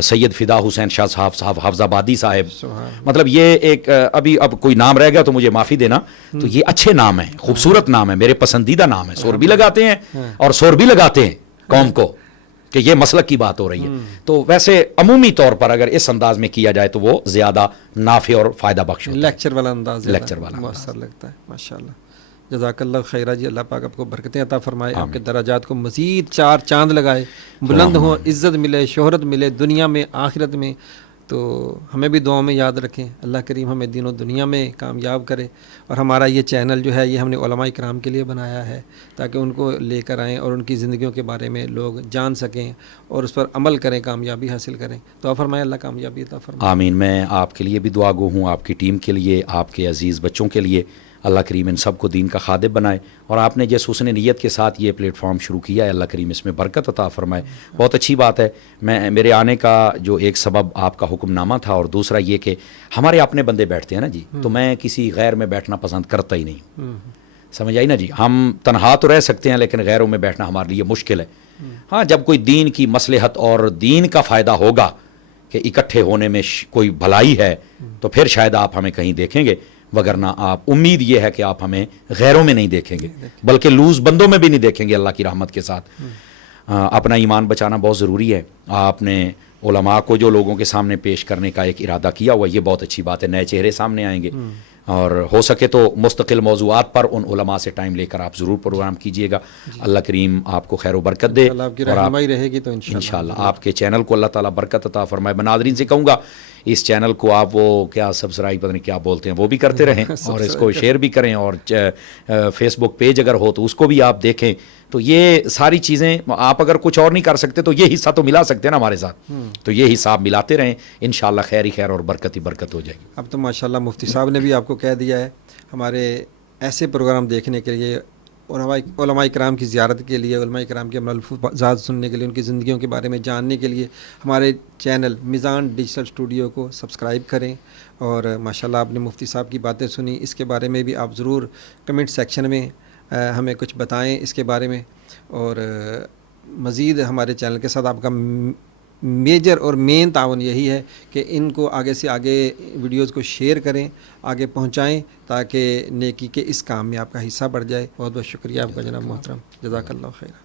سید فدا حسین شاہ صاحب حافظ آبادی صاحب، مطلب یہ ایک اب کوئی نام رہ گیا تو مجھے معافی دینا، تو یہ اچھے نام ہیں، خوبصورت نام ہیں، میرے پسندیدہ نام ہیں، سور بھی لگاتے ہیں اور سور بھی لگاتے ہیں قوم کو کہ یہ مسلک کی بات ہو رہی ہے۔ تو ویسے عمومی طور پر اگر اس انداز میں کیا جائے تو وہ زیادہ نافع اور فائدہ بخش ہوتا ہے، لیکچر والا انداز، لیکچر والا مؤثر لگتا ہے۔ ماشاءاللہ، جزاک اللہ خیرہ جی، اللہ پاک آپ کو برکتیں عطا فرمائے، آپ کے درجات کو مزید چار چاند لگائے، بلند ہوں، عزت ملے، شہرت ملے دنیا میں آخرت میں۔ تو ہمیں بھی دعاؤں میں یاد رکھیں، اللہ کریم ہمیں دین و دنیا میں کامیاب کرے۔ اور ہمارا یہ چینل جو ہے یہ ہم نے علماء کرام کے لیے بنایا ہے تاکہ ان کو لے کر آئیں اور ان کی زندگیوں کے بارے میں لوگ جان سکیں اور اس پر عمل کریں، کامیابی حاصل کریں۔ دعا فرمائے اللہ کامیابی عطا فرمائے۔ آمین۔ میں آپ کے لیے بھی دعا گو ہوں، آپ کی ٹیم کے لیے، آپ کے عزیز بچوں کے لیے، اللہ کریم ان سب کو دین کا خادم بنائے، اور آپ نے جس حسن نیت کے ساتھ یہ پلیٹ فارم شروع کیا ہے، اللہ کریم اس میں برکت عطا فرمائے۔ بہت اچھی بات ہے۔ میرے آنے کا جو ایک سبب آپ کا حکم نامہ تھا، اور دوسرا یہ کہ ہمارے اپنے بندے بیٹھتے ہیں نا جی، تو میں کسی غیر میں بیٹھنا پسند کرتا ہی نہیں، سمجھ آئی نا جی۔ ہم تنہا تو رہ سکتے ہیں لیکن غیروں میں بیٹھنا ہمارے لیے مشکل ہے۔ ہاں، جب کوئی دین کی مصلحت اور دین کا فائدہ ہوگا کہ اکٹھے ہونے میں کوئی بھلائی ہے تو پھر شاید آپ ہمیں کہیں دیکھیں گے، وگرنہ آپ امید یہ ہے کہ آپ ہمیں غیروں میں نہیں دیکھیں گے، بلکہ لوز بندوں میں بھی نہیں دیکھیں گے۔ اللہ کی رحمت کے ساتھ اپنا ایمان بچانا بہت ضروری ہے۔ آپ نے علماء کو جو لوگوں کے سامنے پیش کرنے کا ایک ارادہ کیا ہوا، یہ بہت اچھی بات ہے، نئے چہرے سامنے آئیں گے، اور ہو سکے تو مستقل موضوعات پر ان علماء سے ٹائم لے کر آپ ضرور پروگرام کیجئے گا۔ اللہ کریم آپ کو خیر و برکت دے، آپ کی رہنمائی رہے گی تو انشاءاللہ آپ کے چینل کو اللہ تعالیٰ برکت عطا فرمائے۔ میں ناظرین سے کہوں گا اس چینل کو آپ وہ کیا سبسکرائب پتہ نہیں کیا بولتے ہیں وہ بھی کرتے رہیں اور اس کو شیئر بھی کریں, اور فیس بک پیج اگر ہو تو اس کو بھی آپ دیکھیں. تو یہ ساری چیزیں آپ اگر کچھ اور نہیں کر سکتے تو یہ حصہ تو ملا سکتے ہیں نا ہمارے ساتھ, تو یہ حصہ آپ ملاتے رہیں, انشاءاللہ خیر ہی خیر اور برکت ہی برکت ہو جائے گی. اب تو ماشاءاللہ مفتی صاحب نے بھی آپ کو کہہ دیا ہے, ہمارے ایسے پروگرام دیکھنے کے لیے, علماء کرام کی زیارت کے لیے, علماء کرام کے ملفوظات سننے کے لیے, ان کی زندگیوں کے بارے میں جاننے کے لیے ہمارے چینل میزان ڈیجیٹل اسٹوڈیو کو سبسکرائب کریں. اور ماشاءاللہ آپ نے مفتی صاحب کی باتیں سنی, اس کے بارے میں بھی آپ ضرور کمنٹ سیکشن میں ہمیں کچھ بتائیں اس کے بارے میں. اور مزید ہمارے چینل کے ساتھ آپ کا میجر اور مین تعاون یہی ہے کہ ان کو آگے سے آگے ویڈیوز کو شیئر کریں, آگے پہنچائیں, تاکہ نیکی کے اس کام میں آپ کا حصہ بڑھ جائے. بہت بہت شکریہ آپ کا جناب محترم, جزاک اللہ خیر.